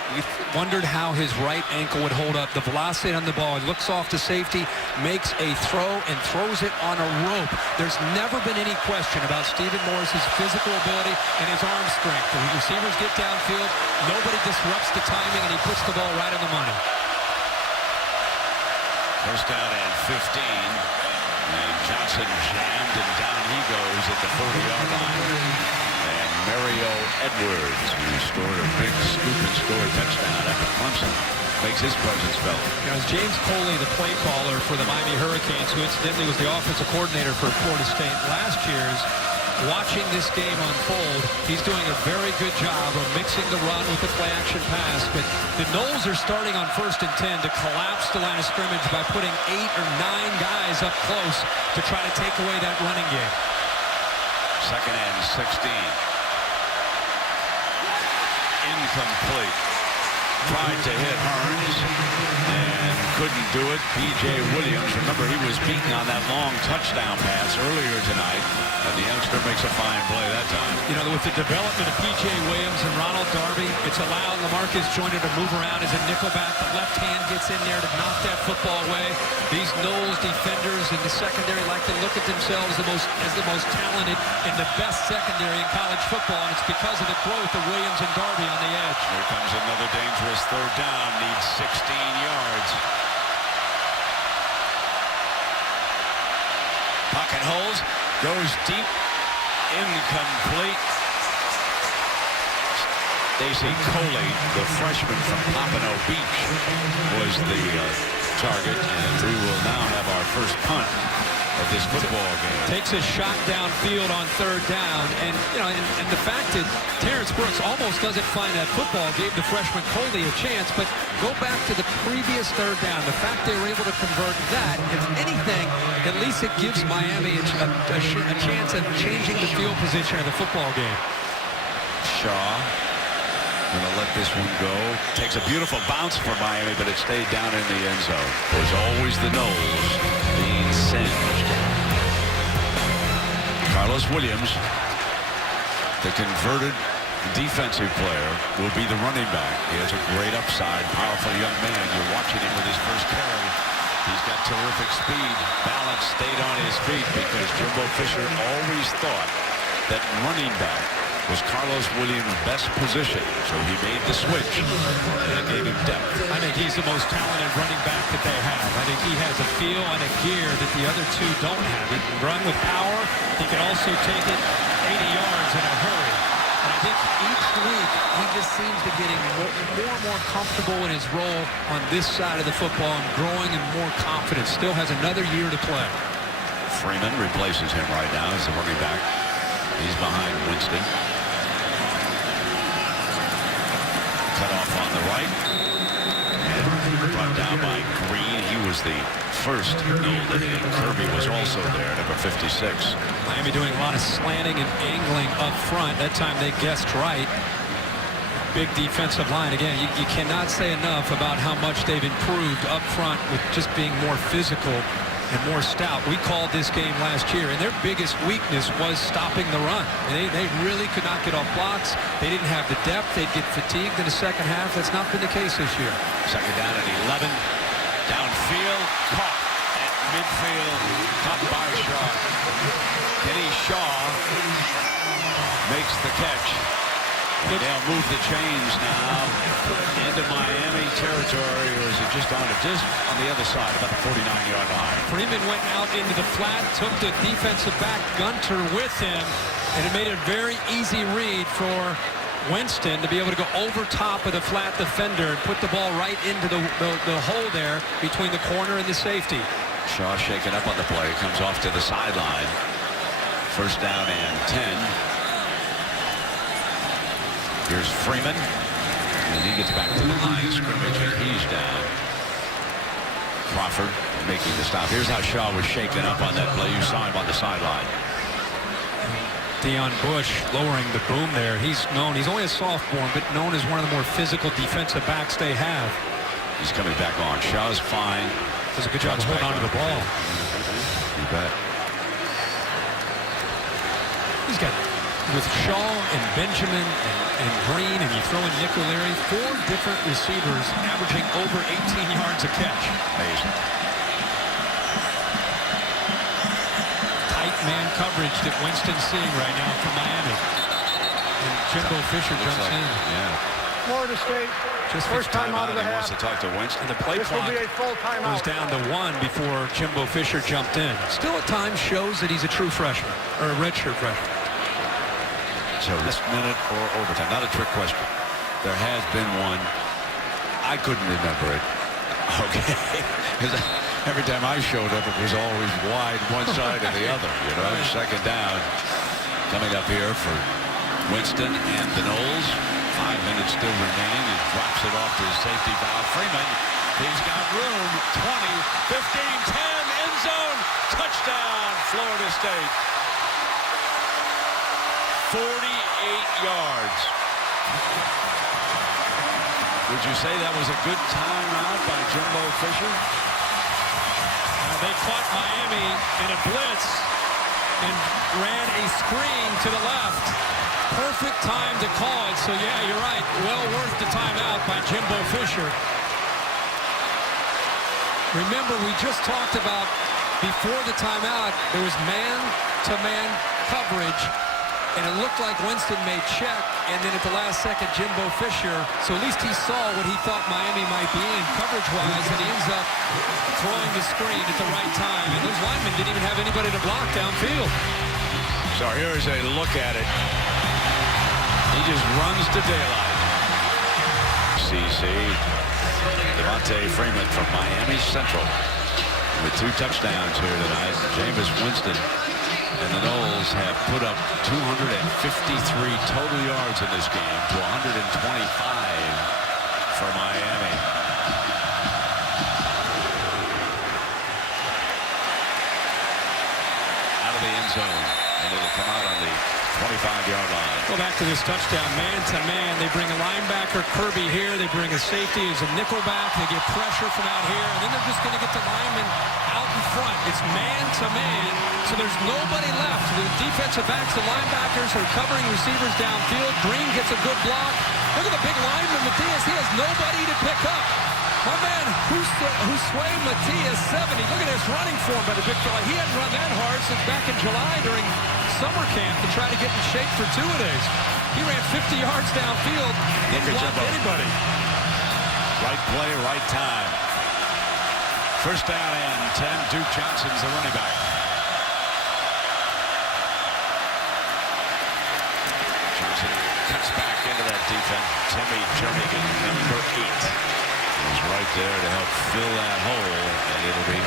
wondered how his right ankle would hold up. The velocity on the ball, he looks off to safety, makes a throw, and throws it on a rope. There's never been any question about Stephen Morris's physical ability and his arm strength. The receivers get downfield, nobody disrupts the timing, and he puts the ball right on the money. First down and 15. And Johnson jammed, and down he goes at the 40-yard line. And Mario Edwards, who scored a big scoop and scored touchdown after Clemson, makes his presence felt. You know, it's James Coley, the play caller for the Miami Hurricanes, who incidentally was the offensive coordinator for Florida State last year's. Watching this game unfold, he's doing a very good job of mixing the run with the play-action pass, but the Noles are starting on 1st and 10 to collapse the line of scrimmage by putting 8 or 9 guys up close to try to take away that running game. 2nd and 16. Incomplete. Tried to hit Hearns and couldn't do it. P.J. Williams, remember, he was beaten on that long touchdown pass earlier tonight, and the youngster makes a fine play that time. You know, with the development of P.J. Williams and Ronald Darby, it's allowed Lamarcus Joyner to move around as a nickelback. The left hand gets in there to knock that football away. These Noles defenders in the secondary like to look at themselves as the most talented and the best secondary in college football, and it's because of the growth of Williams and Darby on the edge. Here comes another dangerous 3rd down, needs 16 yards. Pocket holes, goes deep, incomplete. Stacey Coley, the freshman from Pompano Beach, was the target, and we will now have our first punt of this football game. Takes a shot downfield on 3rd down, and you know, and the fact that Terrence Brooks almost doesn't find that football gave the freshman Coley a chance, but go back to the previous 3rd down. The fact they were able to convert that, if anything, at least it gives Miami a chance of changing the field position of the football game. Shaw gonna let this one go. Takes a beautiful bounce for Miami, but it stayed down in the end zone. There's always the Noles being singed. Carlos Williams, the converted defensive player, will be the running back. He has a great upside, powerful young man. You're watching him with his first carry. He's got terrific speed. Balance stayed on his feet because Jimbo Fisher always thought that running back was Carlos Williams' best position, so he made the switch, and it gave him depth. I think he's the most talented running back that they have. I think he has a feel and a gear that the other two don't have. He can run with power. He can also take it 80 yards in a hurry. And I think each week he just seems to getting more and more comfortable in his role on this side of the football and growing and more confident. Still has another year to play. Freeman replaces him right now as the running back. He's behind Winston. Cut off on the right. And brought down by Green. He was the first Nole that hit. Kirby was also there, number 56. Miami doing a lot of slanting and angling up front. That time they guessed right. Big defensive line. Again, you cannot say enough about how much they've improved up front with just being more physical and more stout. We called this game last year, and their biggest weakness was stopping the run. They really could not get off blocks. They didn't have the depth. They'd get fatigued in the second half. That's not been the case this year. 2nd down and 11. Downfield, caught at midfield, caught by Shaw. Kenny Shaw makes the catch. And they'll move the chains now into Miami territory, or is it just on the other side, about the 49-yard line? Freeman went out into the flat, took the defensive back Gunter with him, and it made a very easy read for Winston to be able to go over top of the flat defender and put the ball right into the hole there between the corner and the safety. Shaw shaken up on the play, comes off to the sideline. 1st down and 10. Here's Freeman, and he gets back to the line of scrimmage, and he's down. Crawford making the stop. Here's how Shaw was shaken up on that play. You saw him on the sideline. Deion Bush lowering the boom there. He's only a sophomore, but known as one of the more physical defensive backs they have. He's coming back on. Shaw's fine. Does a good job of holding on to the ball. You bet. He's got with Shaw and Benjamin and Green, and you throw in Nick O'Leary, 4 different receivers averaging over 18 yards a catch. Amazing. Tight man coverage that Winston's seeing right now from Miami. And Jimbo Fisher jumps in. Yeah. Florida State, Just first time out of the He wants half. to talk to Winston. The play This will clock be a full timeout. was down to 1 before Jimbo Fisher jumped in. Still at times shows that he's a true freshman, or a redshirt freshman. So this minute or overtime, not a trick question. There has been one. I couldn't remember it. Okay. Because every time I showed up, it was always wide one side or the other. You know, second down coming up here for Winston and the Noles. 5 minutes still remaining. He drops it off to his safety valve. Freeman, he's got room. 20, 15, 10, end zone. Touchdown, Florida State. 48 yards. Would you say that was a good timeout by Jimbo Fisher? They caught Miami in a blitz and ran a screen to the left. Perfect time to call it. So, yeah, you're right. Well worth the timeout by Jimbo Fisher. Remember, we just talked about before the timeout, there was man-to-man coverage, and it looked like Winston made check, and then at the last second, Jimbo Fisher, so at least he saw what he thought Miami might be in coverage-wise, and he ends up throwing the screen at the right time. And those linemen didn't even have anybody to block downfield. So here's a look at it. He just runs to daylight. CC. Devontae Freeman from Miami Central with 2 touchdowns here tonight. Jameis Winston and the Noles have put up 253 total yards in this game to 125 for Miami. Out of the end zone, and it'll come out on the 25-yard line. Go back to this touchdown, man-to-man. They bring a linebacker, Kirby, here. They bring a safety as a nickel back. They get pressure from out here, and then they're just going to get the lineman out in front. It's man-to-man, so there's nobody left. The defensive backs, the linebackers are covering receivers downfield. Green gets a good block. Look at the big lineman, Matias. He has nobody to pick up. My man, Josué Matias, 70. Look at this running form by the big fella. He hadn't run that hard since back in July during summer camp to try to get in shape for 2-a-days. He ran 50 yards downfield, didn't block anybody. Right play, right time. First down and 10. Duke Johnson's the running back. Johnson cuts back into that defense. Timmy Jernigan, number 8. He's right there to help fill that hole, and it'll be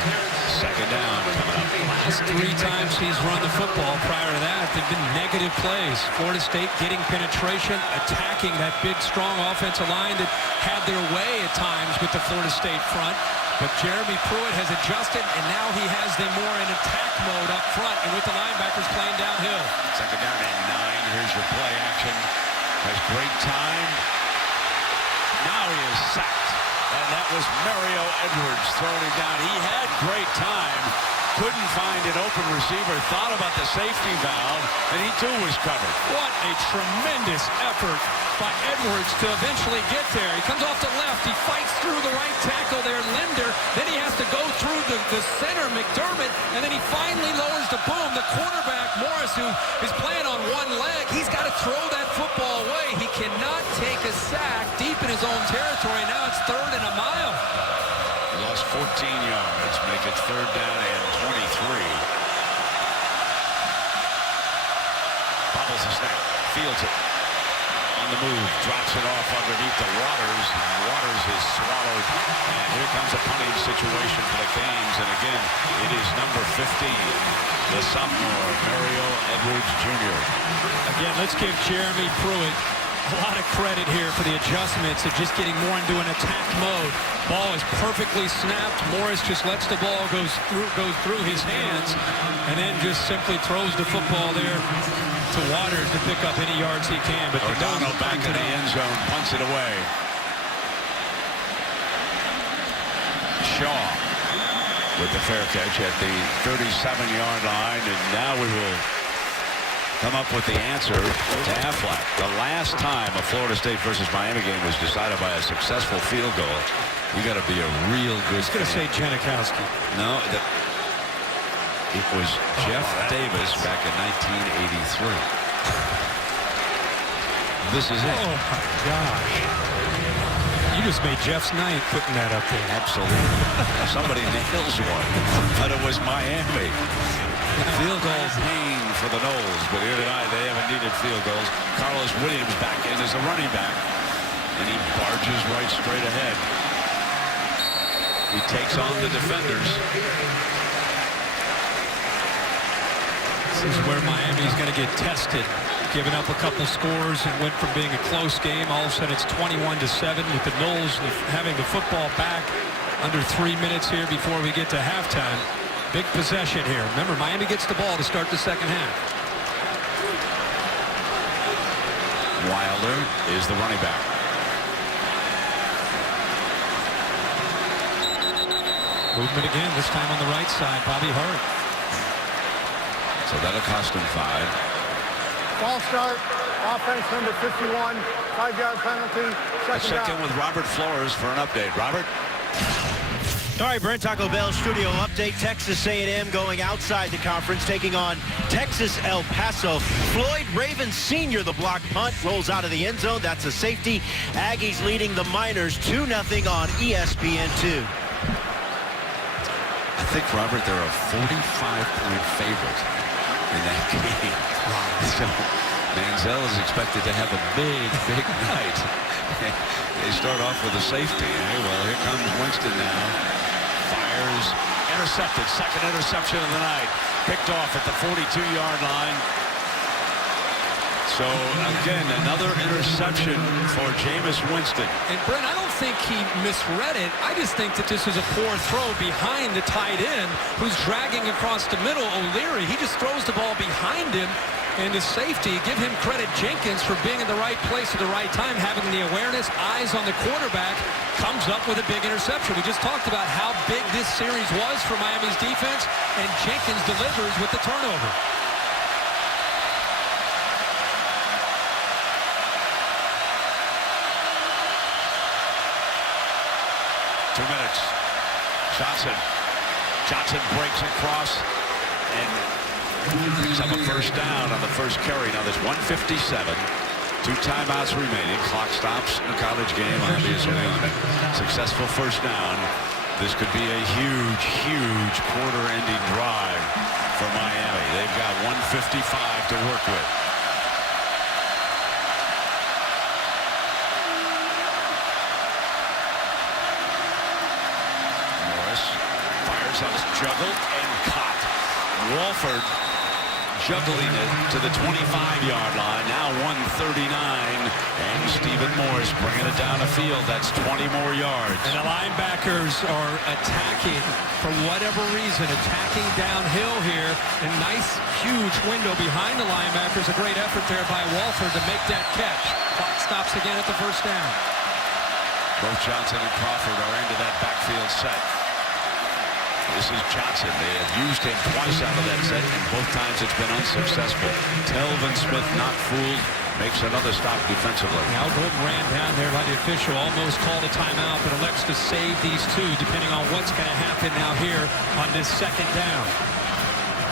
second down coming up. Last 3 times he's run the football. Prior to that, they've been negative plays. Florida State getting penetration, attacking that big, strong offensive line that had their way at times with the Florida State front. But Jeremy Pruitt has adjusted, and now he has them more in attack mode up front, and with the linebackers playing downhill. Second down and 9. Here's your play action. Has great time. Now he is sacked. And that was Mario Edwards throwing him down. He had great time. Couldn't find an open receiver. Thought about the safety valve, and he too was covered. What a tremendous effort by Edwards to eventually get there. He comes off the left. He fights through the right tackle there, Linder. Then he has to go through the center, McDermott, and then he finally lowers the boom. The quarterback, Morris, who is playing on one leg, he's got to throw that football away. He cannot take a sack deep in his own territory. Now it's 3rd and a mile. He lost 14 yards. Make it 3rd down and 23. Bobbles the snap. Fields it. On the move. Drops it off underneath the Waters. Waters is swallowed. And here comes a punting situation for the Canes. And again, it is number 15. The sophomore, Mario Edwards Jr. Again, let's give Jeremy Pruitt a lot of credit here for the adjustments of just getting more into an attack mode. Ball is perfectly snapped. Morris just lets the ball go through his hands, and then just simply throws the football there to Waters to pick up any yards he can. But O'Donnell back in the end zone, punts it away. Shaw with the fair catch at the 37-yard line, and now we will come up with the answer to Aflac. The last time a Florida State versus Miami game was decided by a successful field goal, you got to be a real good. I was going to say Janikowski. No, it was Jeff Davis back in 1983. This is it. Oh my gosh. You just made Jeff's night putting that up there. Absolutely. Somebody in the hills won, but it was Miami. Field goal pain for the Noles, but here tonight they haven't needed field goals. Carlos Williams back in as a running back, and he barges right straight ahead. He takes on the defenders. This is where Miami's going to get tested. Giving up a couple scores and went from being a close game. All of a sudden it's 21-7 with the Noles having the football back under 3 minutes here before we get to halftime. Big possession here. Remember, Miami gets the ball to start the second half. Wilder is the running back. Movement again, this time on the right side. Bobby Hart. So that'll cost him 5. Ball start, offense number 51, 5-yard penalty, Second down. with Robert Flores for an update. Robert? All right, Brent, Taco Bell studio update. Texas A&M going outside the conference, taking on Texas El Paso. Floyd Raven Sr., the block punt, rolls out of the end zone. That's a safety. Aggies leading the Miners 2-0 on ESPN2. I think, Robert, they're a 45-point favorite in that game. So Manziel is expected to have a big night. They start off with a safety. Hey, well, here comes Winston now. Fires. Intercepted. Second interception of the night. Picked off at the 42-yard line. So, again, another interception for Jameis Winston. And, Brent, I don't think he misread it. I just think that this is a poor throw behind the tight end who's dragging across the middle. O'Leary, he just throws the ball behind him. And the safety, give him credit, Jenkins, for being in the right place at the right time, having the awareness, eyes on the quarterback, comes up with a big interception. We just talked about how big this series was for Miami's defense, and Jenkins delivers with the turnover. Johnson breaks across and picks up a first down on the first carry. Now there's 1:57. 2 timeouts remaining. Clock stops in a college game, obviously, on it. Successful first down. This could be a huge quarter-ending drive for Miami. They've got 1:55 to work with. Juggled and caught. Walford juggling it to the 25-yard line. Now 139. And Stephen Morris bringing it down the field. That's 20 more yards. And the linebackers are attacking, for whatever reason, attacking downhill here. A nice, huge window behind the linebackers. A great effort there by Walford to make that catch. Clock stops again at the first down. Both Johnson and Crawford are into that backfield set. This is Johnson. They have used him twice out of that set, and both times it's been unsuccessful. Telvin Smith not fooled, makes another stop defensively. Al Golden ran down there by the official, almost called a timeout, but elects to save these two, depending on what's going to happen now here on this second down.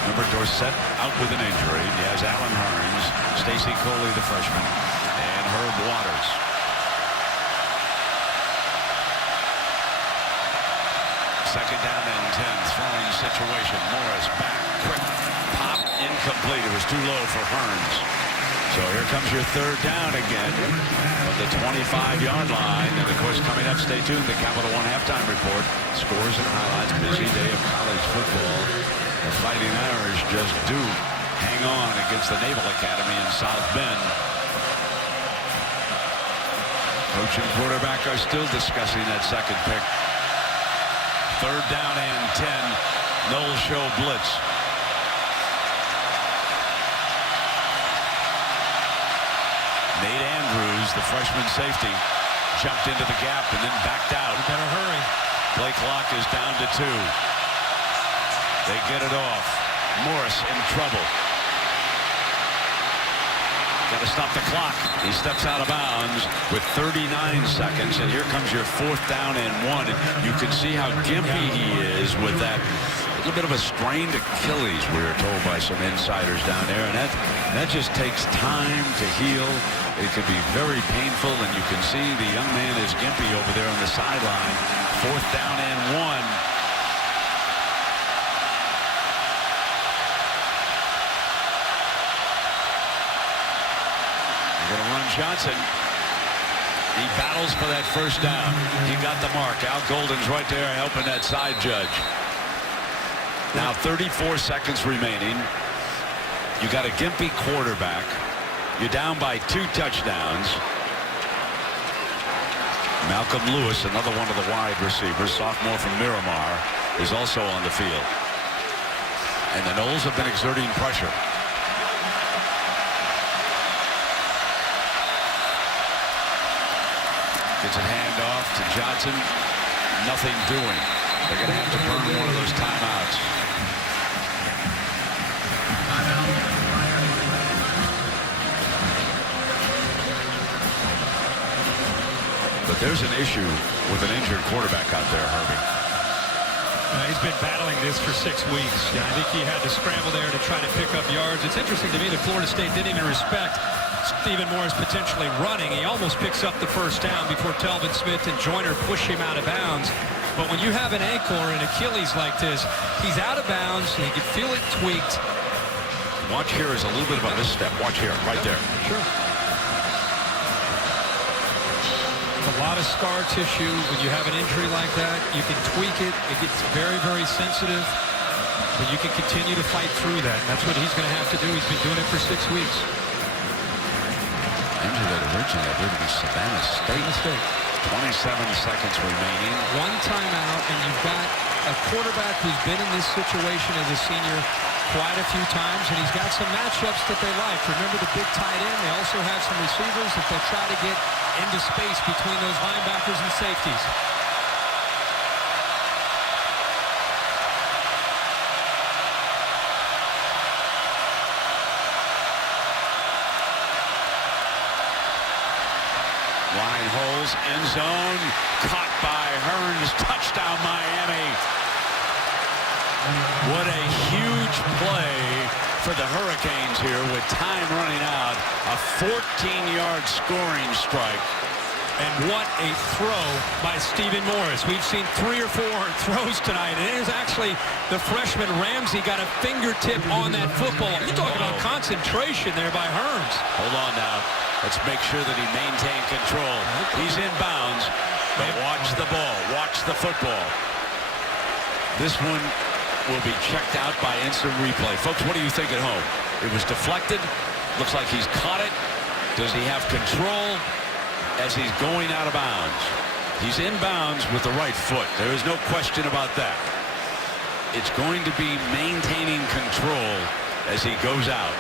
Remember, Dorsett out with an injury. He has Alan Hearns, Stacy Coley, the freshman, and Herb Waters. Second down and 10, throwing situation. Morris back, quick pop, incomplete. It was too low for Hearns. So here comes your third down again from the 25-yard line. And of course, coming up, stay tuned. The Capital One halftime report. Scores and highlights. Busy day of college football. The Fighting Irish just do hang on against the Naval Academy in South Bend. Coach and quarterback are still discussing that second pick. Third down and 10. Noles show blitz. Nate Andrews, the freshman safety, jumped into the gap and then backed out. You better hurry. Play clock is down to 2. They get it off. Morris in trouble. Got to stop the clock. He steps out of bounds with 39 seconds, and here comes your 4th down and 1. And you can see how gimpy he is with that little bit of a strained Achilles, we were told by some insiders down there, and that just takes time to heal. It could be very painful, and you can see the young man is gimpy over there on the sideline. 4th down and 1. Going to run Johnson. He battles for that 1st down. He got the mark. Al Golden's right there helping that side judge. Now 34 seconds remaining. You got a gimpy quarterback. You're down by 2 touchdowns. Malcolm Lewis, another one of the wide receivers, sophomore from Miramar, is also on the field. And the Noles have been exerting pressure. Gets a handoff to Johnson. Nothing doing. They're going to have to burn one of those timeouts. But there's an issue with an injured quarterback out there, Herbie. He's been battling this for 6 weeks. Yeah, I think he had to scramble there to try to pick up yards. It's interesting to me that Florida State didn't even respect Stephen Morris potentially running. He almost picks up the 1st down before Telvin Smith and Joyner push him out of bounds. But when you have an ankle or an Achilles like this, he's out of bounds, and you can feel it tweaked. Watch here is a little bit of a misstep. Watch here, right there. Sure. A lot of scar tissue. When you have an injury like that, you can tweak it. It gets very, very sensitive. But you can continue to fight through that. And that's what he's going to have to do. He's been doing it for 6 weeks. Injured that originally, I believe it was Savannah State. 27 seconds remaining. 1 timeout, and you've got a quarterback who's been in this situation as a senior quite a few times, and he's got some matchups that they like. Remember the big tight end? They also have some receivers that they'll try to get into space between those linebackers and safeties. Line holes, end zone, caught by Hearns, touchdown Miami. What a huge play for the Hurricanes here with time running out. A 14-yard scoring strike. And what a throw by Stephen Morris. We've seen 3 or 4 throws tonight. And it is actually the freshman Ramsey got a fingertip on that football. You're talking about concentration there by Hearns. Hold on now. Let's make sure that he maintained control. He's in bounds, but watch the ball. Watch the football. This one will be checked out by instant replay. Folks, what do you think at home? It was deflected. Looks like he's caught it. Does he have control as he's going out of bounds? He's in bounds with the right foot. There is no question about that. It's going to be maintaining control as he goes out.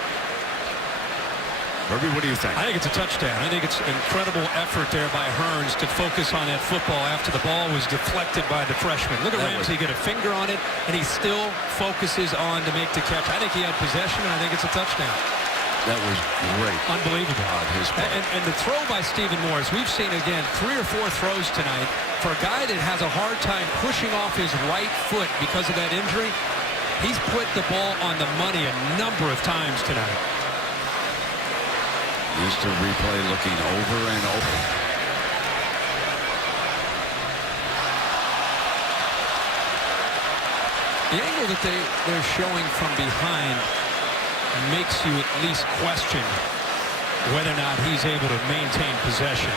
Herbie, what do you think? I think it's a touchdown. I think it's incredible effort there by Hearns to focus on that football after the ball was deflected by the freshman. Look at Ramsey get a finger on it, and he still focuses on to make the catch. I think he had possession, and I think it's a touchdown. That was great. Unbelievable. His and the throw by Stephen Morris, we've seen, again, 3 or 4 throws tonight. For a guy that has a hard time pushing off his right foot because of that injury, he's put the ball on the money a number of times tonight. Used to replay looking over and over. The angle that they're showing from behind makes you at least question whether or not he's able to maintain possession.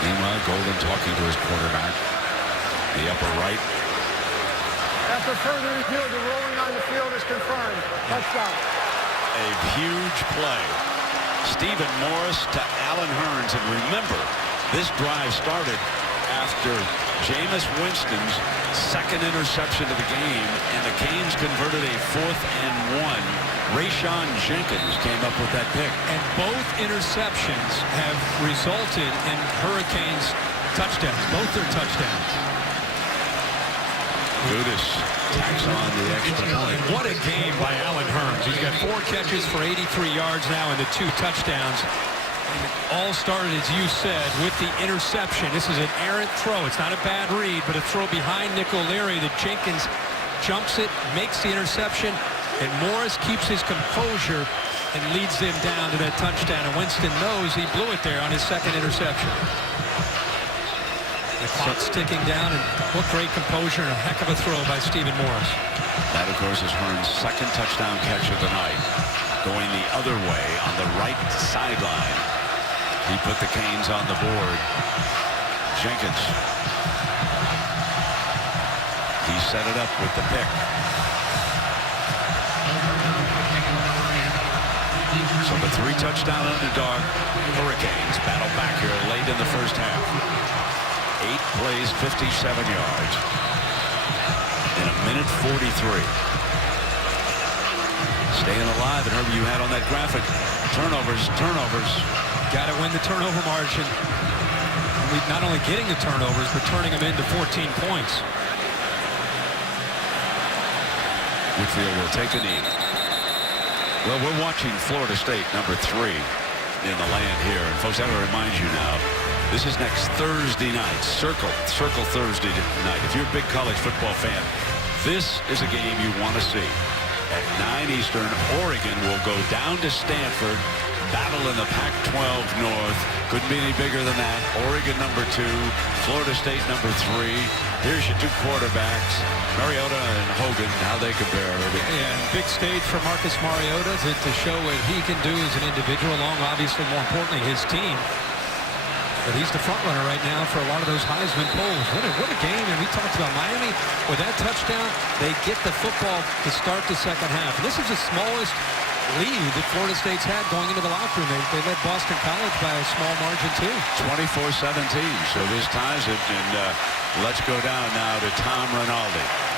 Meanwhile, Golden talking to his quarterback. The upper right. After further review, the ruling on the field is confirmed. Touchdown. A huge play. Stephen Morris to Allen Hearns. And remember, this drive started after Jameis Winston's second interception of the game, and the Canes converted a 4th and 1. Rayshon Jenkins came up with that pick. And both interceptions have resulted in Hurricanes touchdowns, both their touchdowns. Gudis tacks on the extra point. What a game by Allen Hurns. He's got 4 catches for 83 yards now and the 2 touchdowns. And it all started, as you said, with the interception. This is an errant throw. It's not a bad read, but a throw behind Nick O'Leary that Jenkins jumps it, makes the interception, and Morris keeps his composure and leads them down to that touchdown. And Winston knows he blew it there on his second interception. The clock's ticking down, and what great composure and a heck of a throw by Stephen Morris. That, of course, is Hurns' second touchdown catch of the night. Going the other way on the right sideline. He put the Canes on the board. Jenkins. He set it up with the pick. So the 3-touchdown underdog Hurricanes battle back here late in the first half. 8 plays, 57 yards. In a minute 43. Staying alive, and Herbie, you had on that graphic. Turnovers. Got to win the turnover margin. Not only getting the turnovers, but turning them into 14 points. Whitfield will take a knee. Well, we're watching Florida State, number 3 in the land here. And folks, I want to remind you now, this is next Thursday night. Circle Thursday night. If you're a big college football fan, this is a game you want to see. At 9 Eastern, Oregon will go down to Stanford, battle in the Pac-12 North. Couldn't be any bigger than that. Oregon number 2, Florida State number 3. Here's your 2 quarterbacks, Mariota and Hogan, how they compare. And big stage for Marcus Mariota to show what he can do as an individual, along obviously more importantly his team. But he's the front runner right now for a lot of those Heisman polls. What a game. And we talked about Miami. With that touchdown, they get the football to start the second half. And this is the smallest lead that Florida State's had going into the locker room. They led Boston College by a small margin too. 24-17. So this ties it. And let's go down now to Tom Rinaldi.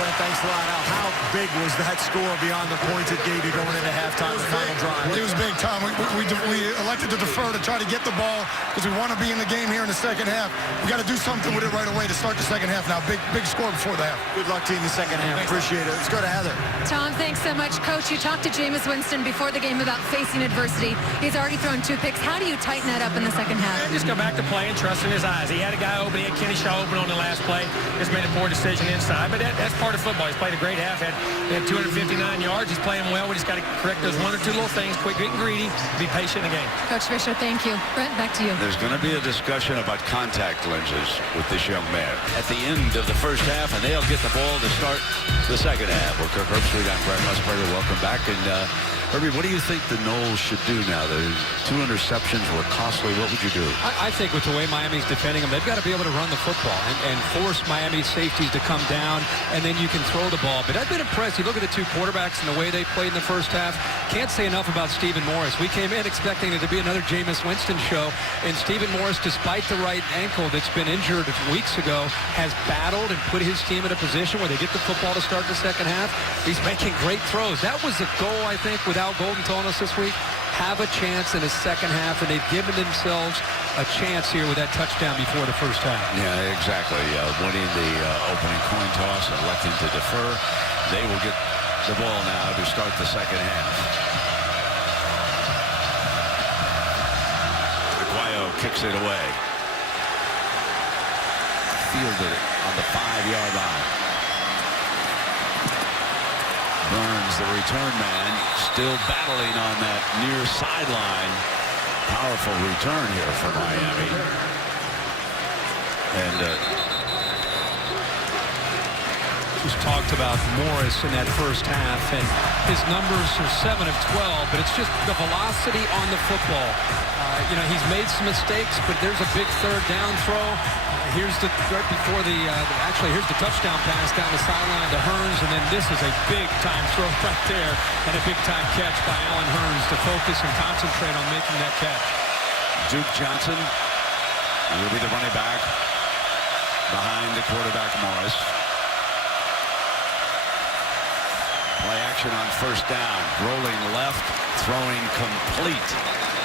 Brent, thanks a lot, Al. How big was that score beyond the points it gave you going into halftime, the final drive? It was big, Tom. We elected to defer to try to get the ball because we want to be in the game here in the second half. We got to do something with it right away to start the second half now. Big score before the half. Good luck to you in the second half. Appreciate it. Let's go to Heather. Tom, thanks so much. Coach, you talked to Jameis Winston before the game about facing adversity. He's already thrown 2 picks. How do you tighten that up in the second half? Just go back to playing, trusting his eyes. He had a guy open. He had Kenny Shaw open on the last play. Just made a poor decision inside. But that's part of football. He's played a great half. He had 259 yards. He's playing well. We just got to correct those 1 or 2 little things. Quit getting greedy. Be patient in the game. Coach Fisher, thank you. Brent, back to you. There's going to be a discussion about contact lenses with this young man at the end of the first half, and they'll get the ball to start the second half. We're Kirk Herbstreit. I'm Brent Musburger. Welcome back. And Herbie, what do you think the Noles should do now? The 2 interceptions were costly. What would you do? I think with the way Miami's defending them, they've got to be able to run the football and force Miami's safeties to come down, and then you can throw the ball. But I've been impressed. You look at the 2 quarterbacks and the way they played in the first half. Can't say enough about Stephen Morris. We came in expecting it to be another Jameis Winston show, and Stephen Morris, despite the right ankle that's been injured weeks ago, has battled and put his team in a position where they get the football to start the second half. He's making great throws. That was the goal, I think, with Al Golden telling us this week. Have a chance in the second half, and they've given themselves a chance here with that touchdown before the first half. Yeah, exactly. Winning the opening coin toss, electing to defer. They will get the ball now to start the second half. Aguayo kicks it away. Fielded it on the 5-yard line. Burns, the return man, still battling on that near sideline. Powerful return here for Miami. And just talked about Morris in that first half, and his numbers are 7 of 12, but it's just the velocity on the football. You know, he's made some mistakes, but there's a big third down throw. Here's the right before the actually here's the touchdown pass down the sideline to Hurns, and then this is a big time throw right there and a big time catch by Allen Hurns to focus and concentrate on making that catch. Duke Johnson will be the running back behind the quarterback Morris. Play action on first down, rolling left, throwing complete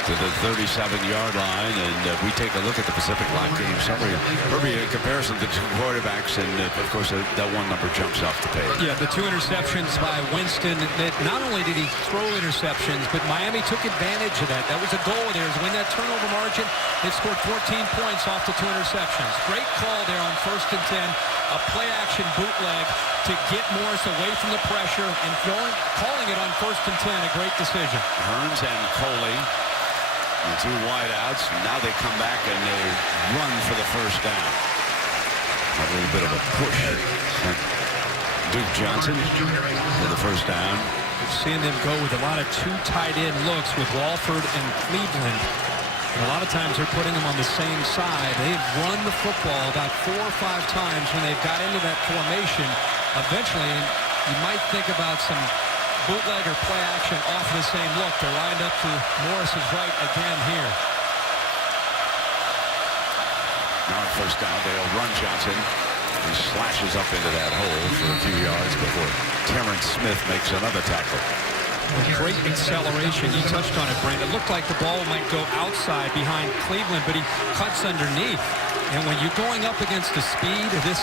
to the 37-yard line, and we take a look at the Pacific Live game summary. Herbie, in comparison to the two quarterbacks, and of course that one number jumps off the page. Yeah, the 2 interceptions by Winston. That not only did he throw interceptions, but Miami took advantage of that. That was a goal of theirs. Win that turnover margin. They scored 14 points off the 2 interceptions. Great call there on 1st and 10. A play-action bootleg to get Morris away from the pressure and calling it on 1st and 10. A great decision. Hearns and Coley, the 2 wideouts. Now they come back and they run for the first down. A little bit of a push. Duke Johnson for the first down. We've seen them go with a lot of 2 tight end looks with Walford and Cleveland. And a lot of times they're putting them on the same side. They've run the football about 4 or 5 times when they've got into that formation. Eventually, you might think about some bootleg or play action off the same look. They're lined up to Morris's right again here. Now on first down, they'll run Johnson. He slashes up into that hole for a few yards before Terrence Smith makes another tackle. Great acceleration. You touched on it, Brandon. It looked like the ball might go outside behind Cleveland, but he cuts underneath. And when you're going up against the speed of this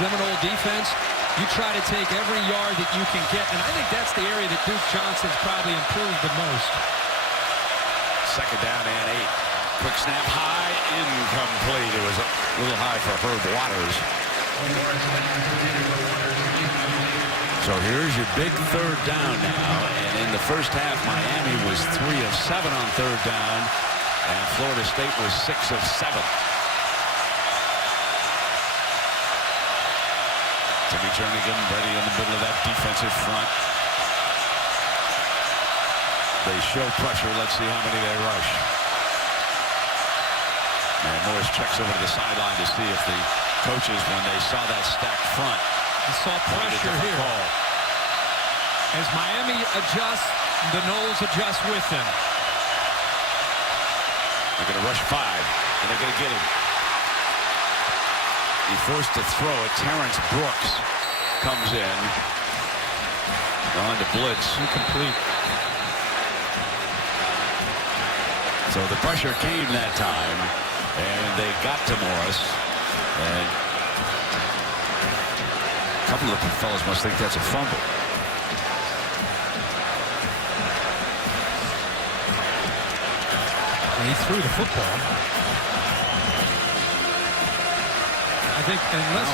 Seminole defense, you try to take every yard that you can get. And I think that's the area that Duke Johnson's probably improved the most. Second down and 8. Quick snap, high, incomplete. It was a little high for Herb Waters. So here's your big 3rd down now. And in the first half, Miami was 3 of 7 on 3rd down. And Florida State was 6 of 7. Timmy Jernigan ready in the middle of that defensive front. They show pressure. Let's see how many they rush. And Morris checks over to the sideline to see if the coaches, when they saw that stacked front, You saw pressure here. Ball. As Miami adjusts, the Noles adjust with them. They're going to rush 5, and they're going to get him. He forced to throw it. Terrence Brooks comes in. On to blitz. Incomplete. So the pressure came that time, and they got to Morris. And a couple of the fellas must think that's a fumble. And he threw the football. I think unless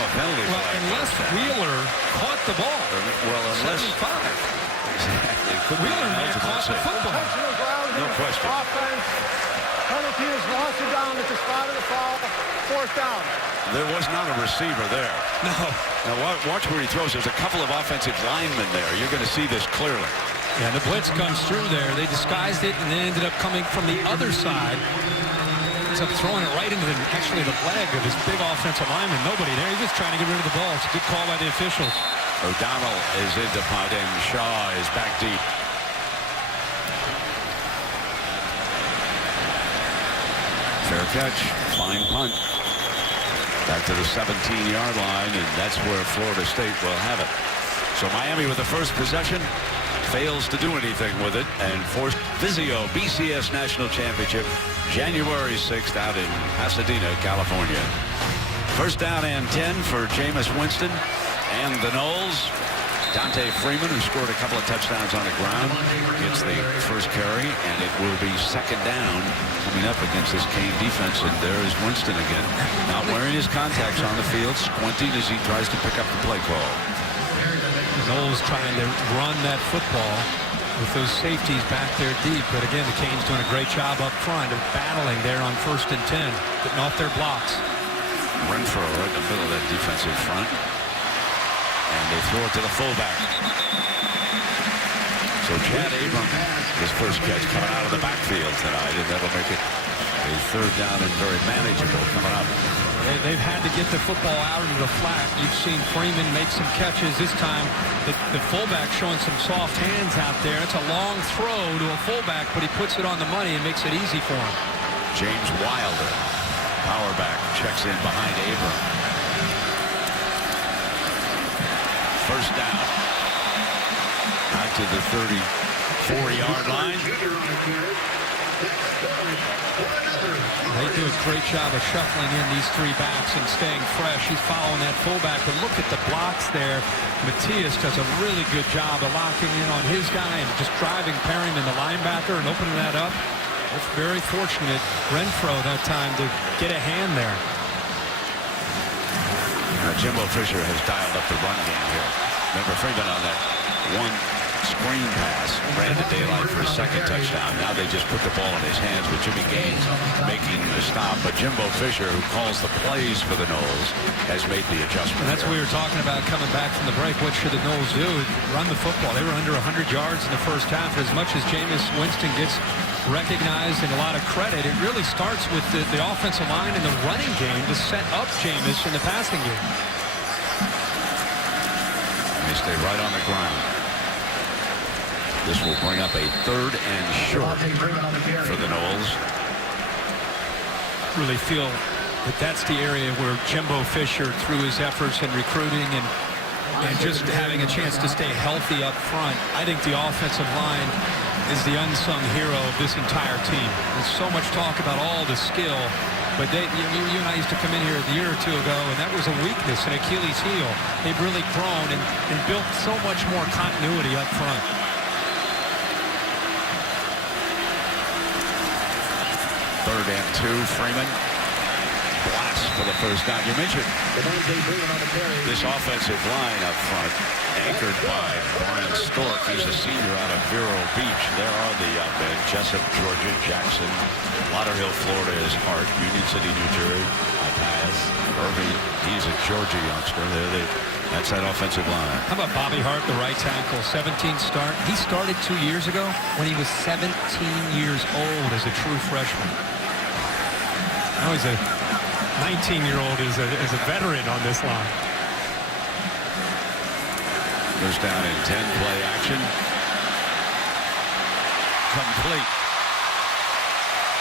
Wheeler caught the ball. Well, unless 75. Exactly. Wheeler may have caught the football. No question. Offense. Penalty is loss of down at the spot of the foul. 4th down. There was not a receiver there. No. Now watch where he throws. There's a couple of offensive linemen there. You're going to see this clearly. Yeah, the blitz comes through there. They disguised it and then ended up coming from the other side. Ends up throwing it right into actually the leg of his big offensive lineman. Nobody there. He's just trying to get rid of the ball. It's a good call by the officials. O'Donnell is into punt and Shaw is back deep. Fair catch. Fine punt. Back to the 17-yard line, and that's where Florida State will have it. So Miami with the first possession fails to do anything with it and forced Vizio BCS National Championship January 6th out in Pasadena, California. First down and 10 for Jameis Winston and the Noles. Dante Freeman, who scored a couple of touchdowns on the ground, gets the first carry, and it will be second down coming up against this Kane defense. And there is Winston again, not wearing his contacts on the field, squinting as he tries to pick up the play call. Noles trying to run that football with those safeties back there deep. But again, the Canes doing a great job up front of battling there on 1st and 10, getting off their blocks. Renfro right in the middle of that defensive front. And they throw it to the fullback. So Chad Abram, his first catch coming out of the backfield tonight, and that'll make it a 3rd down and very manageable coming up. They've had to get the football out into the flat. You've seen Freeman make some catches this time. The fullback showing some soft hands out there. It's a long throw to a fullback, but he puts it on the money and makes it easy for him. James Wilder, power back, checks in behind Abram. First down. Back to the 34-yard line. They do a great job of shuffling in these three backs and staying fresh. He's following that fullback, but look at the blocks there. Matias does a really good job of locking in on his guy and just driving Perryman, the linebacker, and opening that up. That's very fortunate, Renfro, that time to get a hand there. Jimbo Fisher has dialed up the run game here. Remember Freeman on that one screen pass, ran to daylight for his second touchdown. Now they just put the ball in his hands with Jimmy Gaines making the stop. But Jimbo Fisher, who calls the plays for the Noles, has made the adjustment. And that's what we were talking about coming back from the break. What should the Noles do? Run the football. They were under 100 yards in the first half. As much as Jameis Winston gets recognized and a lot of credit, it really starts with the offensive line and the running game to set up Jameis in the passing game. They stay right on the ground. This will bring up a 3rd and short for the Noles. Really feel that that's the area where Jimbo Fisher, through his efforts in recruiting and just having a chance to stay healthy up front, I think the offensive line is the unsung hero of this entire team. There's so much talk about all the skill, but you and I used to come in here a year or two ago, and that was a weakness, an Achilles heel. They've really grown and built so much more continuity up front. 3rd and 2, Freeman. Blast for the first down. You mentioned this offensive line up front, anchored by Brian Stork. He's a senior out of Vero Beach. There are the men: Jessup, Georgia; Jackson, Lauderhill, Florida is Hart; Union City, New Jersey, Paz, Irving. He's a Georgia youngster. That's that offensive line. How about Bobby Hart, the right tackle, 17 start. He started 2 years ago when he was 17 years old as a true freshman. Now he's a 19-year-old as a veteran on this line. First down in 10, play action. Complete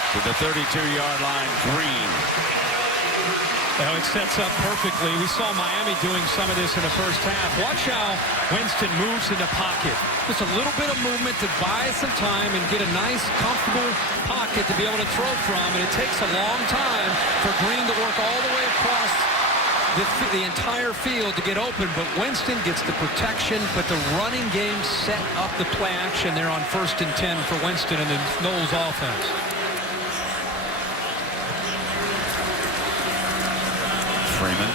to the 32-yard line. Green. Well, it sets up perfectly. We saw Miami doing some of this in the first half. Watch how Winston moves in the pocket. Just a little bit of movement to buy some time and get a nice, comfortable pocket to be able to throw from. And it takes a long time for Green to work all the way across the entire field to get open. But Winston gets the protection, but the running game set up the play action there on 1st and 10 for Winston and the Noles offense. Freeman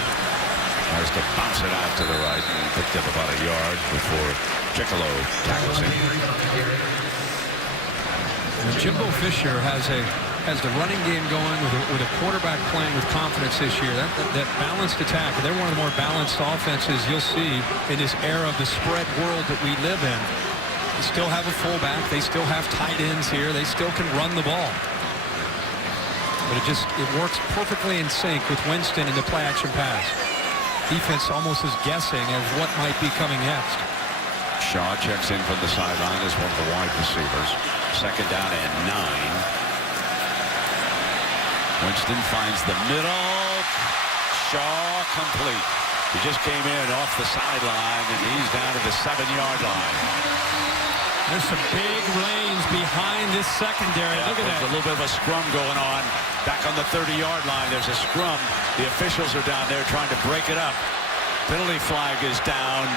has to bounce it out to the right and picked up about a yard before Chickalo tackles him. And Jimbo Fisher has the running game going with a quarterback playing with confidence this year. That balanced attack, they're one of the more balanced offenses you'll see in this era of the spread world that we live in. They still have a fullback. They still have tight ends here. They still can run the ball. But it works perfectly in sync with Winston in the play action pass. Defense almost is guessing as what might be coming next. Shaw checks in from the sideline as one of the wide receivers. 2nd down and 9. Winston finds the middle. Shaw complete. He just came in off the sideline and he's down to the 7-yard line. There's some big lanes behind this secondary. Look at that. There's a little bit of a scrum going on. Back on the 30-yard line, there's a scrum. The officials are down there trying to break it up. Penalty flag is down.